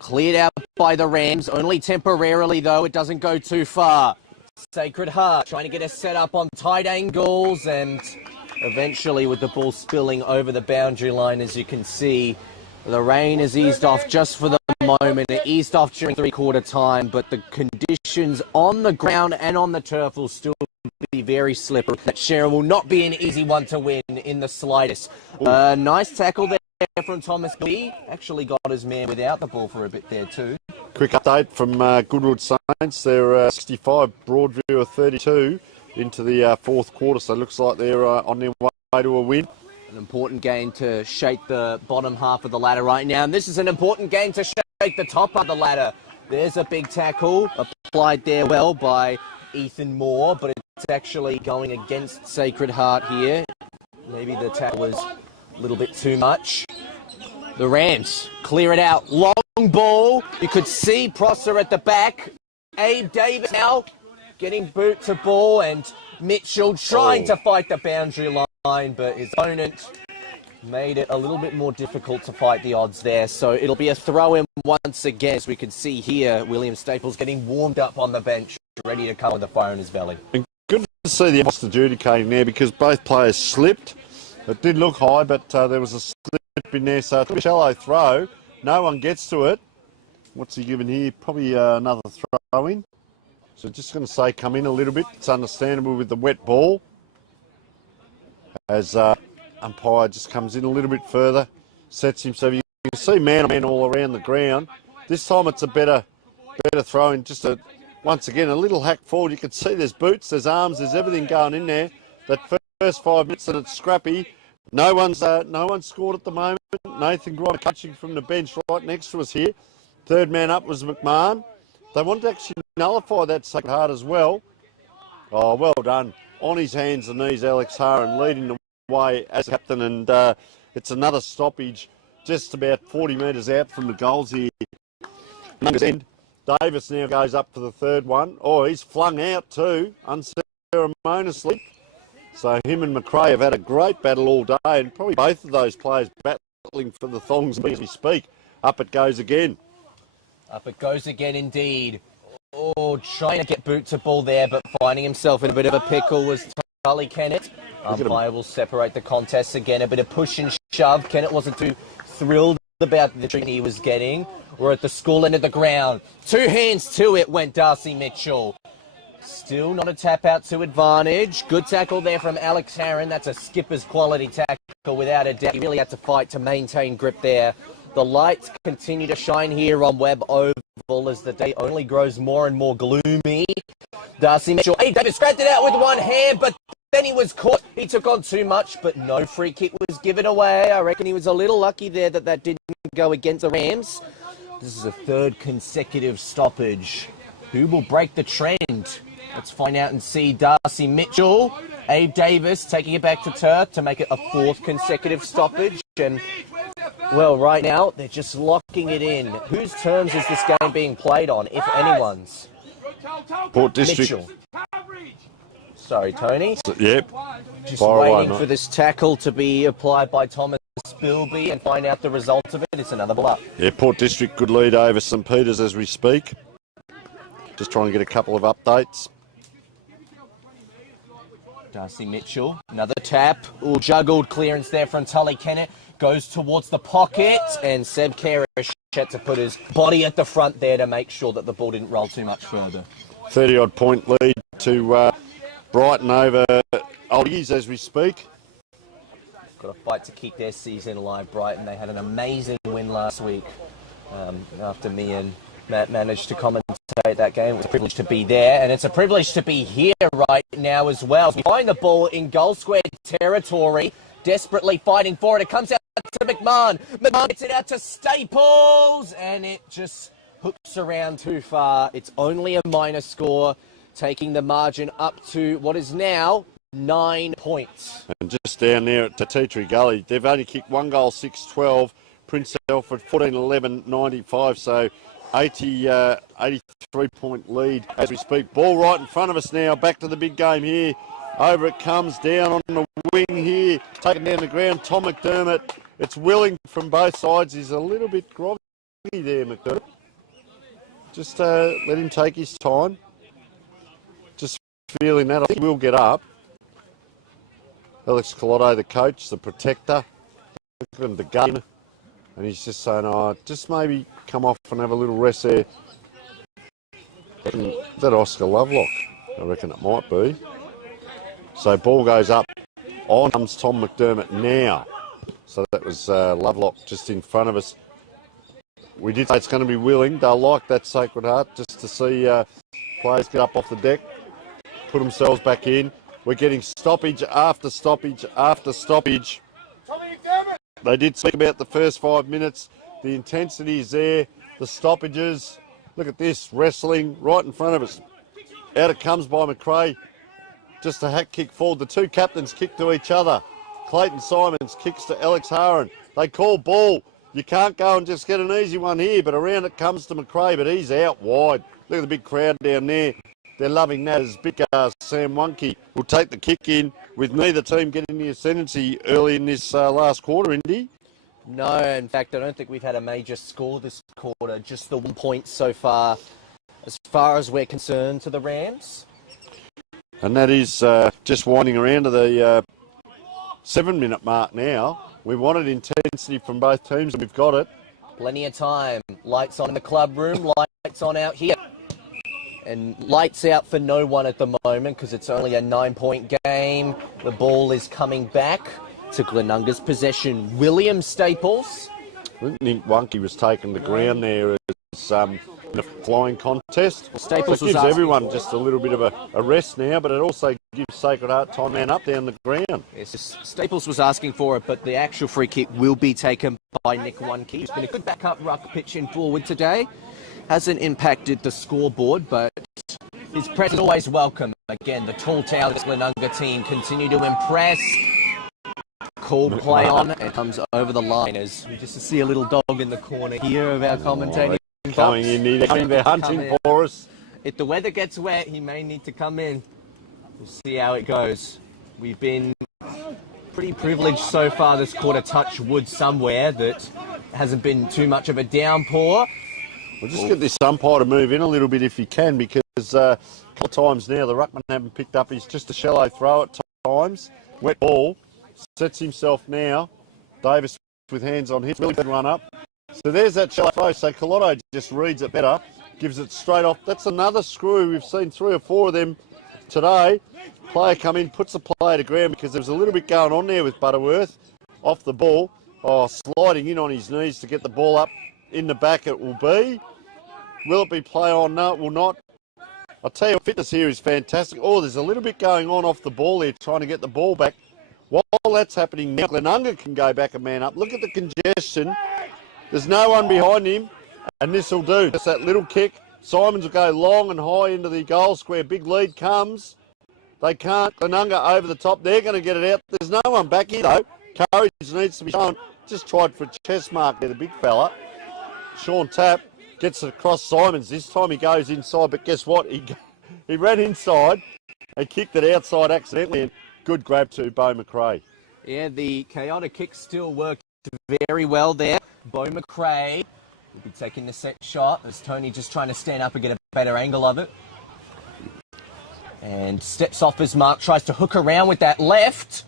Cleared out by the Rams, only temporarily though, it doesn't go too far. Sacred Heart trying to get us set up on tight angles, and eventually with the ball spilling over the boundary line, as you can see, the rain has eased off just for the moment. It eased off during three-quarter time, but the conditions on the ground and on the turf will still be very slippery. That Sharon will not be an easy one to win in the slightest. Nice tackle there from Thomas Lee. Actually got his man without the ball for a bit there too. Quick update from Goodwood Saints. They're 65, Broadview of 32 into the fourth quarter, so it looks like they're on their way to a win. An important game to shake the bottom half of the ladder right now, and this is an important game to shake the top of the ladder. There's a big tackle applied there well by Ethan Moore, but it's actually going against Sacred Heart here. Maybe the tackle was a little bit too much. The Rams clear it out. Long ball. You could see Prosser at the back. Abe Davis now getting boot to ball, and Mitchell trying to fight the boundary line, but his opponent made it a little bit more difficult to fight the odds there. So it'll be a throw-in once again. As we can see here, William Staples getting warmed up on the bench, ready to come with the fire in his belly. And good to see the post adjudicating there because both players slipped. It did look high, but there was a slip in there, so it's a shallow throw. No one gets to it. What's he given here? Probably another throw-in. So just going to say come in a little bit. It's understandable with the wet ball. As umpire just comes in a little bit further, sets himself. You can see man-on-man all around the ground. This time it's a better throw-in. Just once again, a little hack forward. You can see there's boots, there's arms, there's everything going in there. That first 5 minutes and it's scrappy. No one's scored at the moment. Nathan Grimer coaching from the bench right next to us here. Third man up was McMahon. They wanted to actually nullify that Sacred Heart as well. Oh, well done. On his hands and knees, Alex Haran leading the way as captain, and it's another stoppage just about 40 metres out from the goals here. End. Davis now goes up for the third one. Oh, he's flung out too, unceremoniously. So him and McRae have had a great battle all day, and probably both of those players battling for the thongs as we speak. Up it goes again. Up it goes again indeed. Oh, trying to get boot to ball there, but finding himself in a bit of a pickle was Tully Kennett. Umpire will separate the contest again. A bit of push and shove. Kennett wasn't too thrilled about the treatment he was getting. We're at the school end of the ground. 2 hands to it went Darcy Mitchell. Still not a tap out to advantage. Good tackle there from Alex Haran. That's a skipper's quality tackle without a doubt. He really had to fight to maintain grip there. The lights continue to shine here on Webb Oval as the day only grows more and more gloomy. Darcy Mitchell, hey, Davis scratched it out with one hand, but then he was caught. He took on too much, but no free kick was given away. I reckon he was a little lucky there that didn't go against the Rams. This is a third consecutive stoppage. Who will break the trend? Let's find out and see Darcy Mitchell. Abe Davis taking it back to turf to make it a 4th consecutive stoppage. And, well, right now, they're just locking it in. Whose terms is this game being played on, if anyone's? Port District. Mitchell. Sorry, Tony. Yep. Just waiting for this tackle to be applied by Thomas Bilby and find out the result of it. It's another bluff. Yeah, Port District good lead over St Peters as we speak. Just trying to get a couple of updates. Darcy Mitchell, another tap. Ooh, juggled clearance there from Tully Kennett. Goes towards the pocket, and Seb Karish had to put his body at the front there to make sure that the ball didn't roll too much further. 30-odd point lead to Brighton over Oldies as we speak. Got a fight to keep their season alive, Brighton. They had an amazing win last week after me and Matt managed to commentate that game. It was a privilege to be there, and it's a privilege to be here right now as well. We find the ball in goal square territory, desperately fighting for it. It comes out to McMahon. McMahon gets it out to Staples, and it just hooks around too far. It's only a minor score, taking the margin up to what is now 9 points. And just down there at Tatitri Gully, they've only kicked 1 goal, 6-12. Prince Alfred 14-11, 95. So 83-point lead as we speak. Ball right in front of us now. Back to the big game here. Over it comes, down on the wing here. Taken down the ground. Tom McDermott. It's willing from both sides. He's a little bit groggy there, McDermott. Just let him take his time. Just feeling that. I think we'll get up. Alex Collotto, the coach, the protector. Look at him, the gun. And he's just saying, oh, just maybe come off and have a little rest there. Is that Oscar Lovelock? I reckon it might be. So ball goes up. On comes Tom McDermott now. So that was Lovelock just in front of us. We did say it's going to be willing. They'll like that Sacred Heart just to see players get up off the deck, put themselves back in. We're getting stoppage after stoppage after stoppage. They did speak about the first 5 minutes. The intensity is there. The stoppages. Look at this. Wrestling right in front of us. Out it comes by McRae. Just a hack kick forward. The two captains kick to each other. Clayton Simons kicks to Alex Haran. They call ball. You can't go and just get an easy one here, but around it comes to McRae, but he's out wide. Look at the big crowd down there. They're loving that as big Sam Wonke will take the kick in with neither team getting the ascendancy early in this last quarter, Indy. No, in fact, I don't think we've had a major score this quarter. Just the 1 point so far as we're concerned, to the Rams. And that is just winding around to the 7-minute mark now. We wanted intensity from both teams, and we've got it. Plenty of time. Lights on in the club room, lights on out here. And lights out for no one at the moment because it's only a 9-point game. The ball is coming back to Glenunga's possession. William Staples. I think Wonke was taking the ground there as in a flying contest. Well, Staples gives everyone just a little bit of a rest now, but it also gives Sacred Heart time man up down the ground. Yes, Staples was asking for it, but the actual free kick will be taken by Nick Wonke. He's been a good backup ruck pitching forward today. Hasn't impacted the scoreboard, but his presence is always welcome. Again, the tall tower, this Glenunga team continue to impress. Called play on and comes over the line as we just see a little dog in the corner here of our commentating. Coming in here, they're hunting for us. If the weather gets wet, he may need to come in. We'll see how it goes. We've been pretty privileged so far this quarter, touch wood somewhere, that hasn't been too much of a downpour. We'll just get this umpire to move in a little bit if he can, because a couple of times now the ruckman haven't picked up. He's just a shallow throw at times. Wet ball. Sets himself now. Davis with hands on his. Really good run up. So there's that shallow throw. So Collotto just reads it better. Gives it straight off. That's another screw. We've seen 3 or 4 of them today. Player come in, puts the player to ground because there was a little bit going on there with Butterworth. Off the ball. Oh, sliding in on his knees to get the ball up. In the back it will be. Will it be play on? No, it will not. I'll tell you, fitness here is fantastic. Oh, there's a little bit going on off the ball there, trying to get the ball back. While that's happening now, Glenunga can go back and man up. Look at the congestion. There's no one behind him, and this will do. Just that little kick Simons will go long and high into the goal square. Big lead comes. They can't. Glenunga over the top. They're going to get it out. There's no one back here, though. Courage needs to be shown. Just tried for a chest mark there, the big fella. Sean Tapp gets it across Simons. This time he goes inside, but guess what? He ran inside and kicked it outside accidentally. And good grab to Beau McRae. Yeah, the chaotic kick still worked very well there. Beau McRae will be taking the set shot as Tony just trying to stand up and get a better angle of it. And steps off his mark, tries to hook around with that left.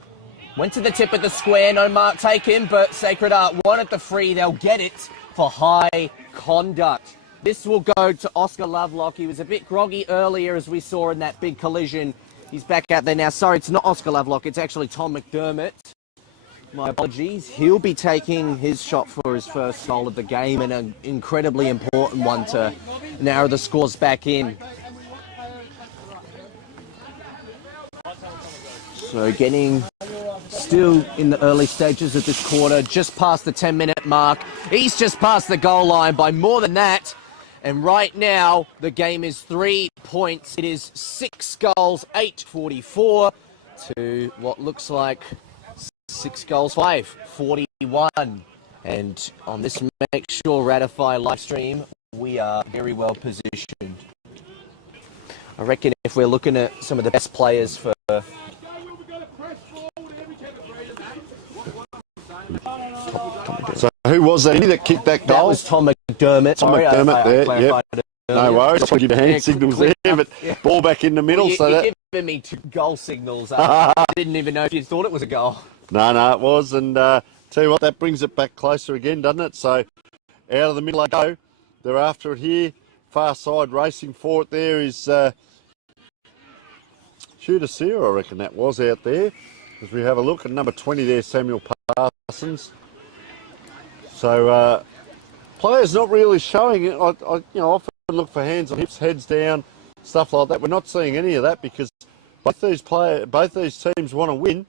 Went to the tip of the square, no mark taken, but Sacred Art wanted the free. They'll get it for high conduct. This will go to Oscar Lovelock. He was a bit groggy earlier, as we saw in that big collision. He's back out there now. Sorry, it's not Oscar Lovelock. It's actually Tom McDermott. My apologies. He'll be taking his shot for his first goal of the game, and an incredibly important one to narrow the scores back in. So getting still in the early stages of this quarter, just past the 10-minute mark. He's just past the goal line by more than that. And right now, the game is 3 points. It is 6 goals, 8-44 to what looks like 6 goals, 5-41. And on this Make Sure Ratify live stream, we are very well positioned. I reckon if we're looking at some of the best players for... So who was that that kicked that goal? That was Tom McDermott. Tom McDermott there, yep. No worries, I'll give you hand signals there, but ball back in the middle. Well, so you're giving me 2 goal signals. I didn't even know if you thought it was a goal. No, it was. And tell you what, that brings it back closer again, doesn't it? So out of the middle I go. They're after it here. Far side racing for it there is Shooter Sear, I reckon that was out there. As we have a look at number 20 there, Samuel Parsons. So players not really showing it. I often look for hands on hips, heads down, stuff like that. We're not seeing any of that because both these teams want to win.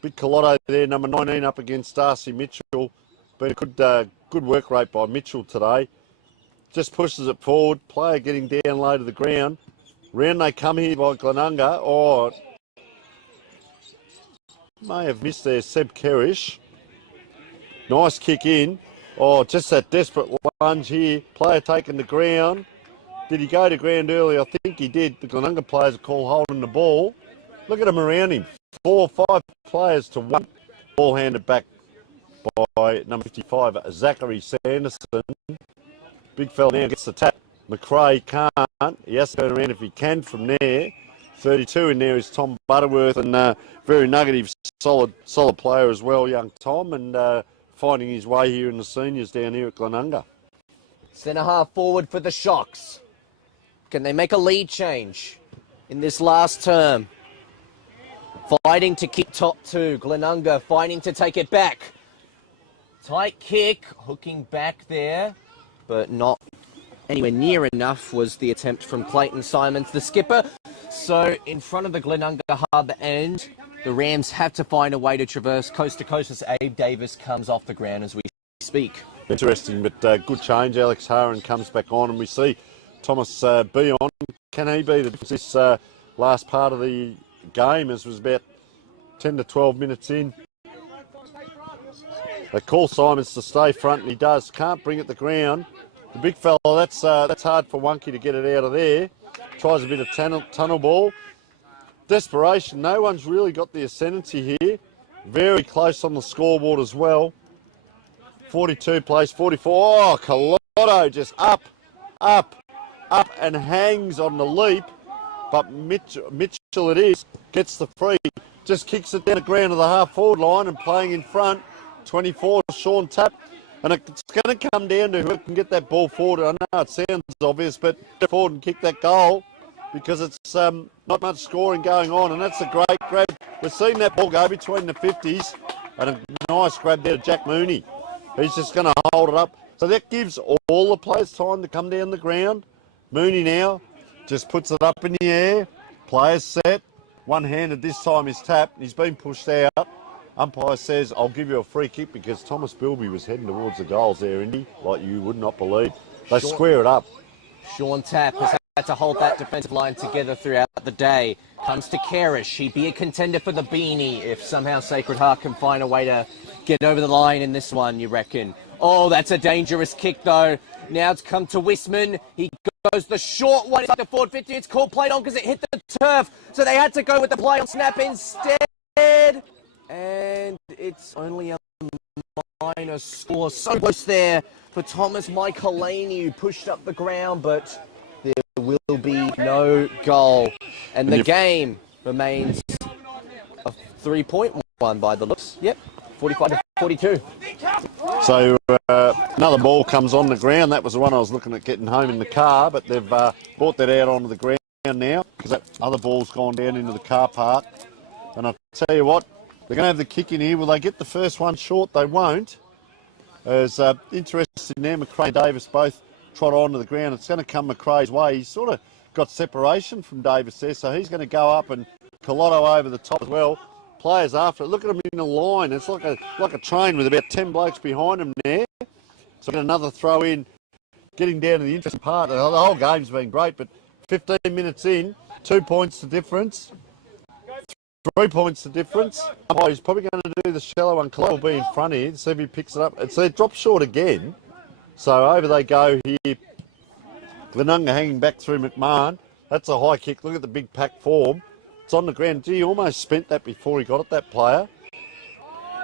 Big Colotto there, number 19 up against Darcy Mitchell. Been a good work rate by Mitchell today. Just pushes it forward. Player getting down low to the ground. Round they come here by Glenunga. Oh, may have missed there, Seb Kerrish. Nice kick in. Oh, just that desperate lunge here. Player taking the ground. Did he go to ground early? I think he did. The Glenunga players are called holding the ball. Look at him around him. 4 or 5 players to 1. Ball handed back by number 55, Zachary Sanderson. Big fella now gets the tap. McRae can't. He has to turn around if he can from there. 32 in there is Tom Butterworth, and very negative, solid player as well, young Tom, and finding his way here in the seniors down here at Glenunga. Centre half forward for the Shocks. Can they make a lead change in this last term? Fighting to keep top 2. Glenunga fighting to take it back. Tight kick, hooking back there, but not anywhere near enough was the attempt from Clayton Simons, the skipper. So in front of the Glenunga hub end, the Rams have to find a way to traverse coast to coast as Abe Davis comes off the ground as we speak. Interesting, but good change. Alex Haran comes back on, and we see Thomas B on. Can he be this last part of the game, as was about 10 to 12 minutes in? They call Simons to stay front, and he does. Can't bring it to the ground. The big fella, that's hard for Wonky to get it out of there. Tries a bit of tunnel ball. Desperation. No one's really got the ascendancy here. Very close on the scoreboard as well. 42 plays 44. Oh, Colotto just up, and hangs on the leap. But Mitchell it is. Gets the free. Just kicks it down the ground to the half-forward line and playing in front. 24, Sean Tapp. And it's going to come down to who can get that ball forward. I know it sounds obvious, but get forward and kick that goal because it's not much scoring going on. And that's a great grab. We've seen that ball go between the 50s and a nice grab there to Jack Mooney. He's just going to hold it up. So that gives all the players time to come down the ground. Mooney now just puts it up in the air. Players set. One-handed this time is tapped. He's been pushed out. Umpire says, I'll give you a free kick because Thomas Bilby was heading towards the goals there, Indy, like you would not believe. They square it up. Sean Tapp has had to hold that defensive line together throughout the day. Comes to Karish. He'd be a contender for the beanie if somehow Sacred Heart can find a way to get over the line in this one, you reckon? Oh, that's a dangerous kick, though. Now it's come to Wisman. He goes the short one. It's like the forward 50. It's called played on because it hit the turf. So they had to go with the play on snap instead. And it's only a minor score. So close there for Thomas Michaelini, who pushed up the ground, but there will be no goal. And the game remains a 3-point one by the looks. Yep, 45-42. So another ball comes on the ground. That was the one I was looking at getting home in the car, but they've brought that out onto the ground now because that other ball's gone down into the car park. And I'll tell you what, they're going to have the kick in here. Will they get the first one short? They won't. As interested in there, McRae and Davis both trot onto the ground. It's going to come McRae's way. He's sort of got separation from Davis there, so he's going to go up and Colotto over the top as well. Players after it. Look at him in a line. It's like a train with about 10 blokes behind him there. So get another throw in, getting down to the interesting part. The whole game's been great, but 15 minutes in, 2 points to difference. 3 points to difference. Oh, he's probably going to do the shallow one. Colotto will be in front here. See if he picks it up. So it drops short again. So over they go here. Glenunga hanging back through McMahon. That's a high kick. Look at the big pack form. It's on the ground. Gee, he almost spent that before he got it, that player.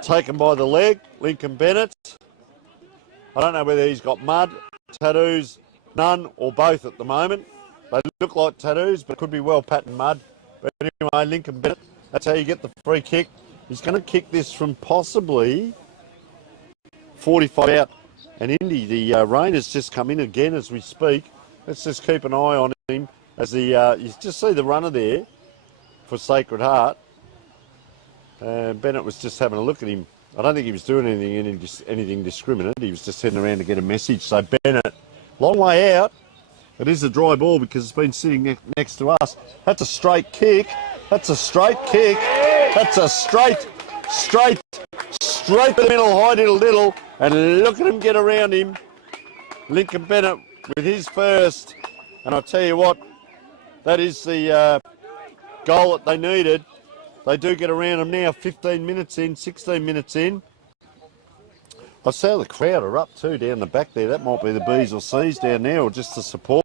Taken by the leg. Lincoln Bennett. I don't know whether he's got mud, tattoos, none, or both at the moment. They look like tattoos, but could be well patterned mud. But anyway, Lincoln Bennett. That's how you get the free kick. He's going to kick this from possibly 45 out. And Indy, the rain has just come in again as we speak. Let's just keep an eye on him as you just see the runner there for Sacred Heart. Bennett was just having a look at him. I don't think he was doing anything discriminate. He was just heading around to get a message. So Bennett, long way out. It is a dry ball because it's been sitting next to us. That's a straight kick. That's a straight kick. That's a straight to the middle, hide it a little, and look at him get around him. Lincoln Bennett with his first, and I'll tell you what, that is the goal that they needed. They do get around him now, 15 minutes in, 16 minutes in. I see how the crowd are up too down the back there. That might be the B's or C's down there, or just the support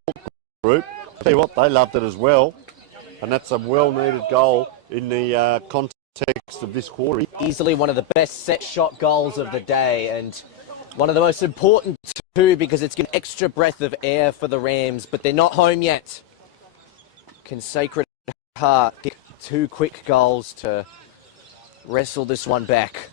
group. I'll tell you what, they loved it as well. And that's a well-needed goal in the context of this quarter. Easily one of the best set shot goals of the day, and one of the most important too, because it's given extra breath of air for the Rams, but they're not home yet. Can Sacred Heart get 2 quick goals to wrestle this one back?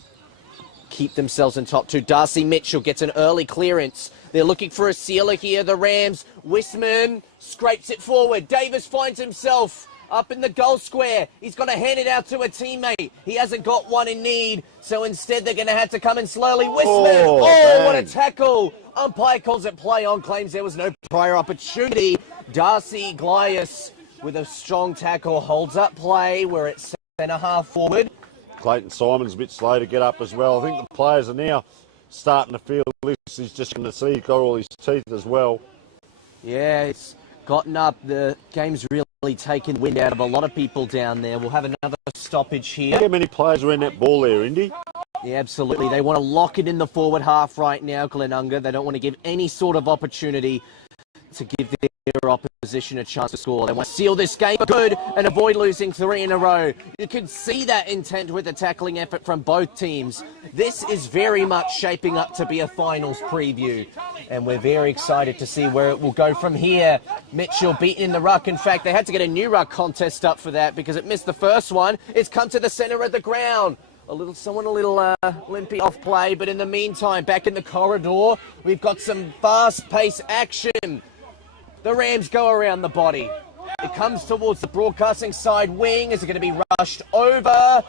Keep themselves in top 2. Darcy Mitchell gets an early clearance. They're looking for a sealer here, the Rams. Wisman scrapes it forward. Davis finds himself up in the goal square. He's going to hand it out to a teammate. He hasn't got one in need, so instead they're going to have to come in slowly. Wisman, what a tackle. Umpire calls it play on, claims there was no prior opportunity. Darcy Glias with a strong tackle holds up play. We're at centre half forward. Clayton Simon's a bit slow to get up as well. I think the players are now starting to feel this. He's just going to see he's got all his teeth as well. Yeah, it's gotten up. The game's really taken wind out of a lot of people down there. We'll have another stoppage here. How many players are in that ball there, Indy? Yeah, absolutely. They want to lock it in the forward half right now, Glenunga. They don't want to give any sort of opportunity to give their opposition a chance to score. They want to seal this game for good and avoid losing 3 in a row. You can see that intent with the tackling effort from both teams. This is very much shaping up to be a finals preview, and we're very excited to see where it will go from here. Mitchell beaten in the ruck. In fact, they had to get a new ruck contest up for that because it missed the first one. It's come to the centre of the ground. Someone a little limpy off play, but in the meantime, back in the corridor, we've got some fast-paced action. The Rams go around the body. It comes towards the broadcasting side wing. Is it going to be rushed over?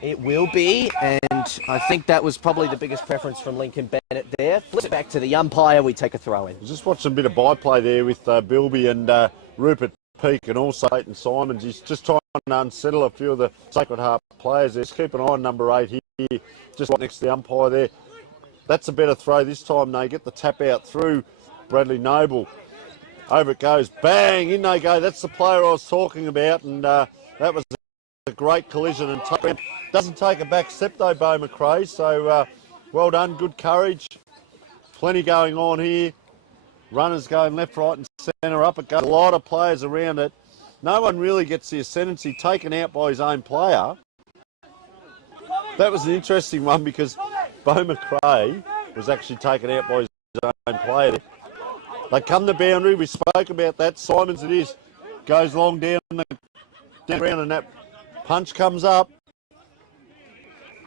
It will be, and I think that was probably the biggest preference from Lincoln Bennett there. Flips it back to the umpire. We take a throw in. Just watched a bit of byplay there with Bilby and Rupert Peake and also Clayton Simons. He's just trying to unsettle a few of the Sacred Heart players there. Just keep an eye on number 8 here, just right next to the umpire there. That's a better throw this time. They get the tap out through Bradley Noble. Over it goes. Bang! In they go. That's the player I was talking about. And that was a great collision. And doesn't take a back step though, Beau McRae. So well done. Good courage. Plenty going on here. Runners going left, right and centre. Up it goes. A lot of players around it. No one really gets the ascendancy taken out by his own player. That was an interesting one because Beau McRae was actually taken out by his own player. They come to boundary. We spoke about that. Simons it is. Goes long down the ground and that punch comes up.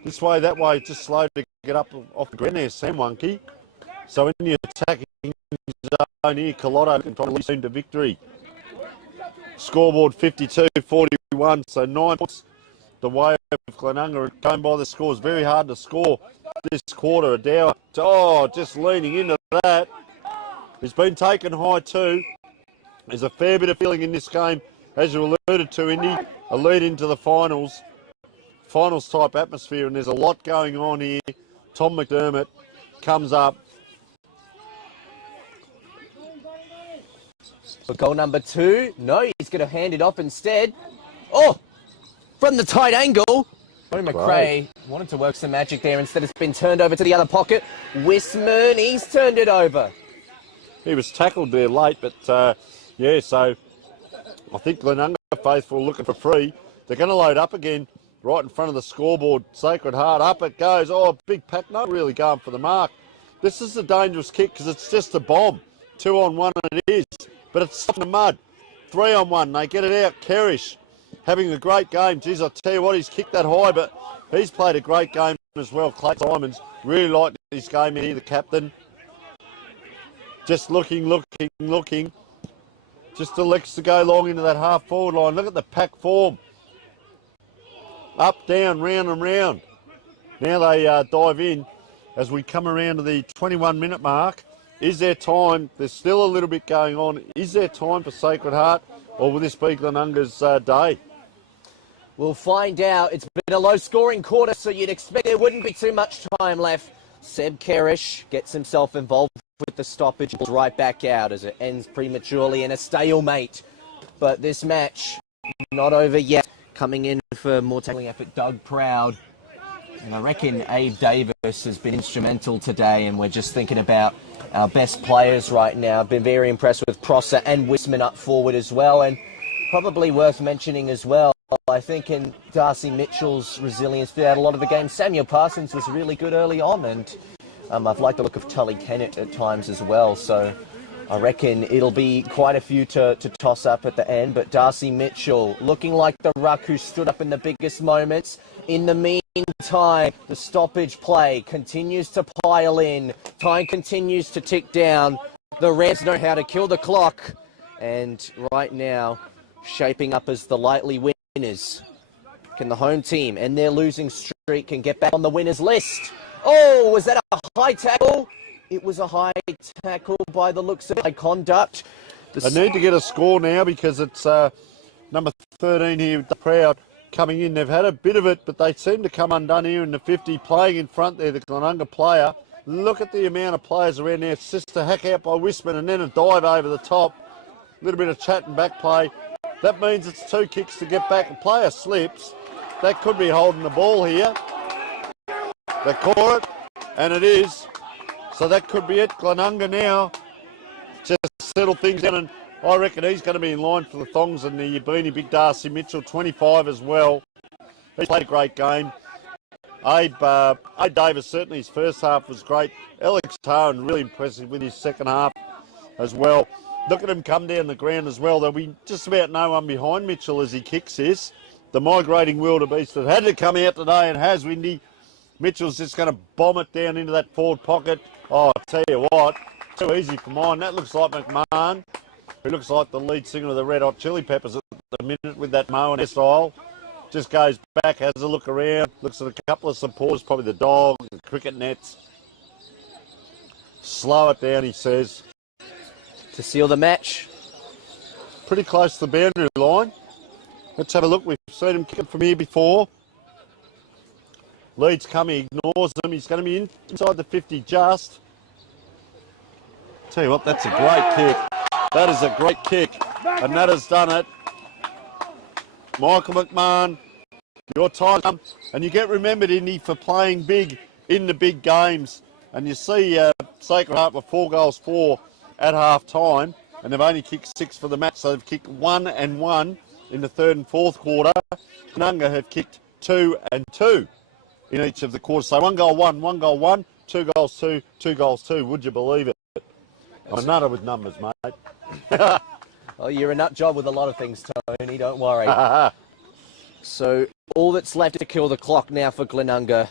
This way, that way. Just slow to get up off the ground there, Sam Wonky. So in the attacking zone here, Colotto can try to lead to victory. Scoreboard 52-41, so 9 points the way of Glenunga. Going by the scores, very hard to score this quarter. Adower, just leaning into that. He's been taken high too. There's a fair bit of feeling in this game, as you alluded to, Indy. A lead into the finals type atmosphere, and there's a lot going on here. Tom McDermott comes up. For goal number 2, no, he's going to hand it off instead. Oh, from the tight angle. Beau McRae wanted to work some magic there. Instead, it's been turned over to the other pocket. Wisman, he's turned it over. He was tackled there late, but so I think Glenunga faithful are looking for free. They're going to load up again right in front of the scoreboard. Sacred Heart, up it goes. Oh, big pack, not really going for the mark. This is a dangerous kick because it's just a bomb. 2-on-1 and it is. But it's stuck in the mud. 3-on-1, they get it out. Kerrish having a great game. Geez, I tell you what, he's kicked that high, but he's played a great game as well. Clay Simons really liked his game here, the captain. Just looking. Just elects to go long into that half forward line. Look at the pack form. Up, down, round and round. Now they dive in as we come around to the 21-minute mark. Is there time? There's still a little bit going on. Is there time for Sacred Heart, or will this be Glenunga's day? We'll find out. It's been a low-scoring quarter, so you'd expect there wouldn't be too much time left. Seb Kerrish gets himself involved with the stoppage, right back out as it ends prematurely in a stalemate. But this match, not over yet. Coming in for more tackling effort, Doug Proud. And I reckon Abe Davis has been instrumental today, and we're just thinking about our best players right now. I've been very impressed with Prosser and Wisman up forward as well, and probably worth mentioning as well, I think in Darcy Mitchell's resilience throughout a lot of the game. Samuel Parsons was really good early on, and I've liked the look of Tully Kennett at times as well, so I reckon it'll be quite a few to toss up at the end. But Darcy Mitchell looking like the ruck who stood up in the biggest moments. In the meantime, the stoppage play continues to pile in. Time continues to tick down. The Rams know how to kill the clock. And right now, shaping up as the likely winners. Can the home team end their losing streak and get back on the winners list? Oh, was that a high tackle? It was a high tackle by the looks of it. High conduct. They need to get a score now because it's number 13 here, Proud, coming in. They've had a bit of it, but they seem to come undone here in the 50, playing in front there, the Glenunga player. Look at the amount of players around there. It's just a hack out by Wisman and then a dive over the top. A little bit of chat and back play. That means it's 2 kicks to get back. The player slips. That could be holding the ball here. They call it, and it is. So that could be it. Glenunga now just settle things down, and I reckon he's going to be in line for the thongs, and the Beanie Big Darcy Mitchell, 25 as well. He's played a great game. Abe Davis, certainly his first half was great. Alex Tarn really impressive with his second half as well. Look at him come down the ground as well. There'll be just about no one behind Mitchell as he kicks this. The migrating wildebeest that had to come out today and has, Windy. Mitchell's just going to bomb it down into that forward pocket. Oh, I tell you what, too easy for mine. That looks like McMahon, who looks like the lead singer of the Red Hot Chili Peppers at the minute with that mow and hairstyle. Just goes back, has a look around, looks at a couple of supporters, probably the dog, the cricket nets. Slow it down, he says. To seal the match. Pretty close to the boundary line. Let's have a look. We've seen him kicking from here before. Leeds coming, ignores them. He's going to be inside the 50 just. Tell you what, that's a great kick. That is a great kick, and that has done it. Michael McMahon, your time, and you get remembered, Indy, for playing big in the big games. And you see Sacred Heart were 4-4 at half time, and they've only kicked 6 for the match, so they've kicked 1 and 1 in the third and fourth quarter. Glenunga have kicked 2 and 2 in each of the quarters. So 1 goal 1, 1 goal 1, 2 goals 2, 2 goals 2. Would you believe it? I'm a nutter with numbers, mate. Oh, you're a nut job with a lot of things, Tony, don't worry. So all that's left to kill the clock now for Glenunga.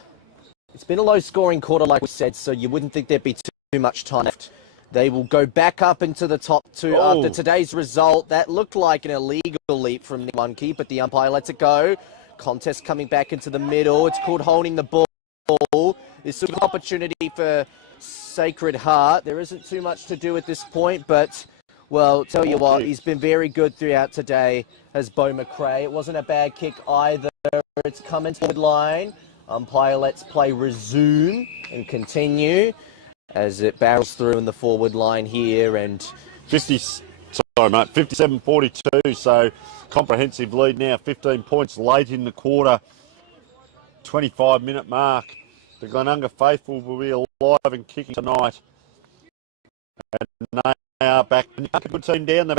It's been a low-scoring quarter, like we said, so you wouldn't think there'd be too much time left. They will go back up into the top 2 after today's result. That looked like an illegal leap from Nick Monkey, but the umpire lets it go. Contest coming back into the middle. It's called holding the ball. This is an opportunity for Sacred Heart. There isn't too much to do at this point, but, well, tell you what, he's been very good throughout today as Beau McRae. It wasn't a bad kick either. It's coming forward line. Umpire lets play resume and continue as it barrels through in the forward line here, and 57-42, so comprehensive lead now, 15 points late in the quarter, 25-minute mark. The Glenunga faithful will be alive and kicking tonight. And they are back. A good team down. They've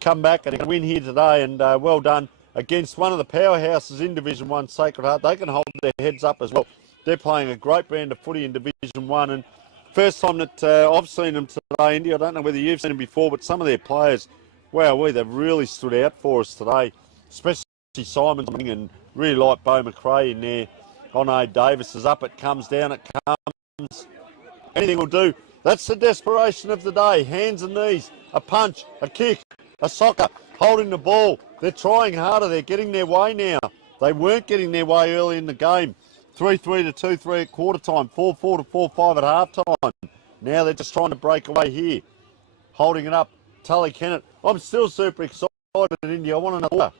come back and win here today, and well done against one of the powerhouses in Division 1, Sacred Heart. They can hold their heads up as well. They're playing a great brand of footy in Division 1, and first time that I've seen them today, Indy. I don't know whether you've seen them before, but some of their players, wow, they've really stood out for us today, especially Simon, and really like Beau McRae in there. Onay Davis is up, it comes down, it comes. Anything will do. That's the desperation of the day. Hands and knees, a punch, a kick, a soccer, holding the ball. They're trying harder. They're getting their way now. They weren't getting their way early in the game. 3-3 to 2-3 at quarter time. 4-4 to 4-5 at half time. Now they're just trying to break away here. Holding it up. Tully Kennett. I'm still super excited in India. I want to know.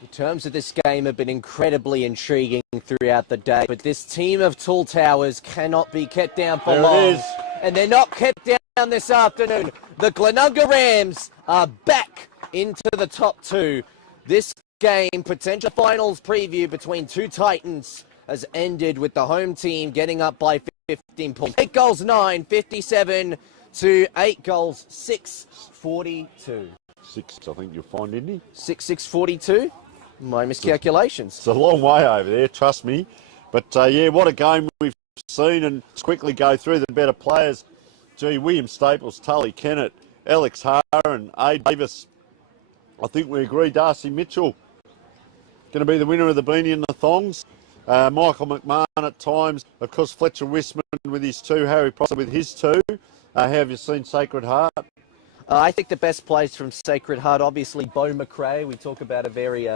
The terms of this game have been incredibly intriguing throughout the day, but this team of Tall Towers cannot be kept down for long. There it is. And they're not kept down this afternoon. The Glenunga Rams are back into the top 2. This game, potential finals preview between two Titans, has ended with the home team getting up by 15 points. 8 goals 9, 57 to 8 goals 6, 42. 6, I think you'll find, Indy. 6, 42? My miscalculations. It's a long way over there, trust me. But, yeah, what a game we've seen, and let's quickly go through the better players. Gee, William Staples, Tully Kennett, Alex Hara, A. Davis. I think we agree Darcy Mitchell going to be the winner of the beanie and the thongs. Michael McMahon at times. Of course, Fletcher Wisman with his 2, Harry Prosser with his 2. How have you seen Sacred Heart? I think the best plays from Sacred Heart, obviously Beau McRae. We talk about a very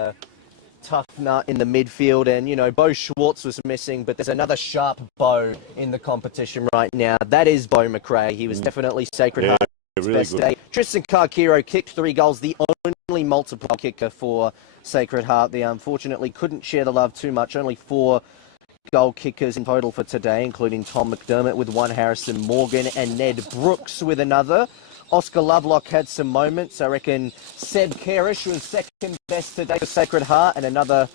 tough nut in the midfield, and, you know, Beau Schwartz was missing, but there's another sharp Beau in the competition right now. That is Beau McRae. He was definitely Sacred Heart's really best good day. Tristan Karkiro kicked 3 goals, the only multiple kicker for Sacred Heart. They unfortunately couldn't share the love too much. Only 4 goal kickers in total for today, including Tom McDermott with 1, Harrison Morgan, and Ned Brooks with another. Oscar Lovelock had some moments. I reckon Seb Karish was second best today for Sacred Heart, and another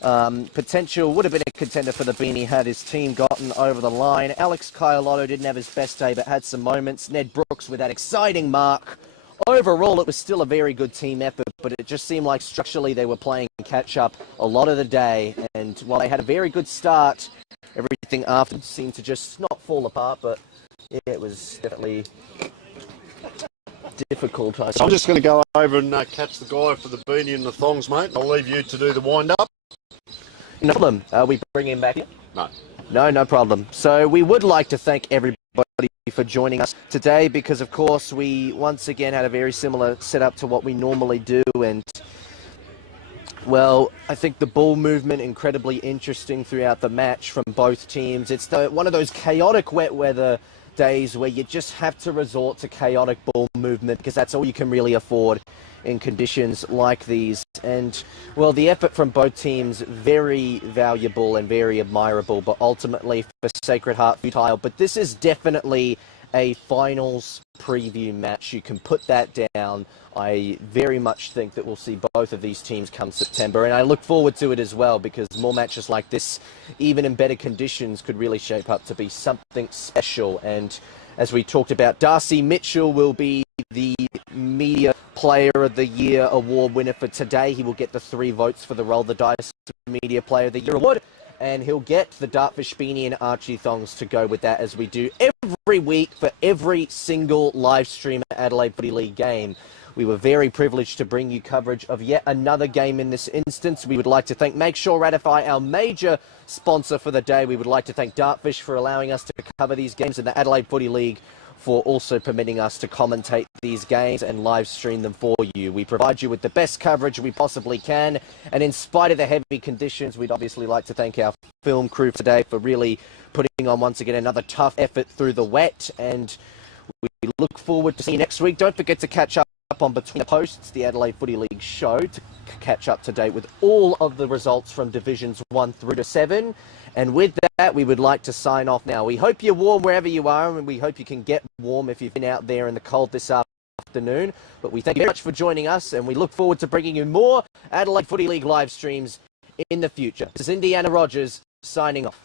potential would have been a contender for the beanie had his team gotten over the line. Alex Kaiolotto didn't have his best day, but had some moments. Ned Brooks with that exciting mark. Overall, it was still a very good team effort, but it just seemed like structurally they were playing catch-up a lot of the day. And while they had a very good start, everything after seemed to just not fall apart, but yeah, it was definitely difficult. I'm just going to go over and catch the guy for the beanie and the thongs, mate. I'll leave you to do the wind-up. No problem. We bring him back here? No. No problem. So we would like to thank everybody for joining us today, because of course we once again had a very similar setup to what we normally do, and well, I think the ball movement incredibly interesting throughout the match from both teams. It's one of those chaotic wet weather days where you just have to resort to chaotic ball movement, because that's all you can really afford in conditions like these. And well, the effort from both teams, very valuable and very admirable, but ultimately for Sacred Heart, futile. But this is definitely a finals preview match. You can put that down. I very much think that we'll see both of these teams come September, and I look forward to it as well, because more matches like this, even in better conditions, could really shape up to be something special. And as we talked about, Darcy Mitchell will be the Media Player of the Year award winner for today. He will get the 3 votes for the Roll the Dice Media Player of the Year award, and he'll get the Dartfish beanie and Archie thongs to go with that, as we do every week for every single live stream Adelaide Footy League game. We were very privileged to bring you coverage of yet another game in this instance. We would like to thank Make Sure Ratify, our major sponsor for the day. We would like to thank Dartfish for allowing us to cover these games, and the Adelaide Footy League for also permitting us to commentate these games and live stream them for you. We provide you with the best coverage we possibly can, and in spite of the heavy conditions, we'd obviously like to thank our film crew today for really putting on once again another tough effort through the wet, and we look forward to seeing you next week. Don't forget to catch up on Between the Posts, the Adelaide Footy League show, to catch up to date with all of the results from Divisions 1 through to 7. And with that, we would like to sign off now. We hope you're warm wherever you are, and we hope you can get warm if you've been out there in the cold this afternoon. But we thank you very much for joining us, and we look forward to bringing you more Adelaide Footy League live streams in the future. This is Indiana Rogers signing off.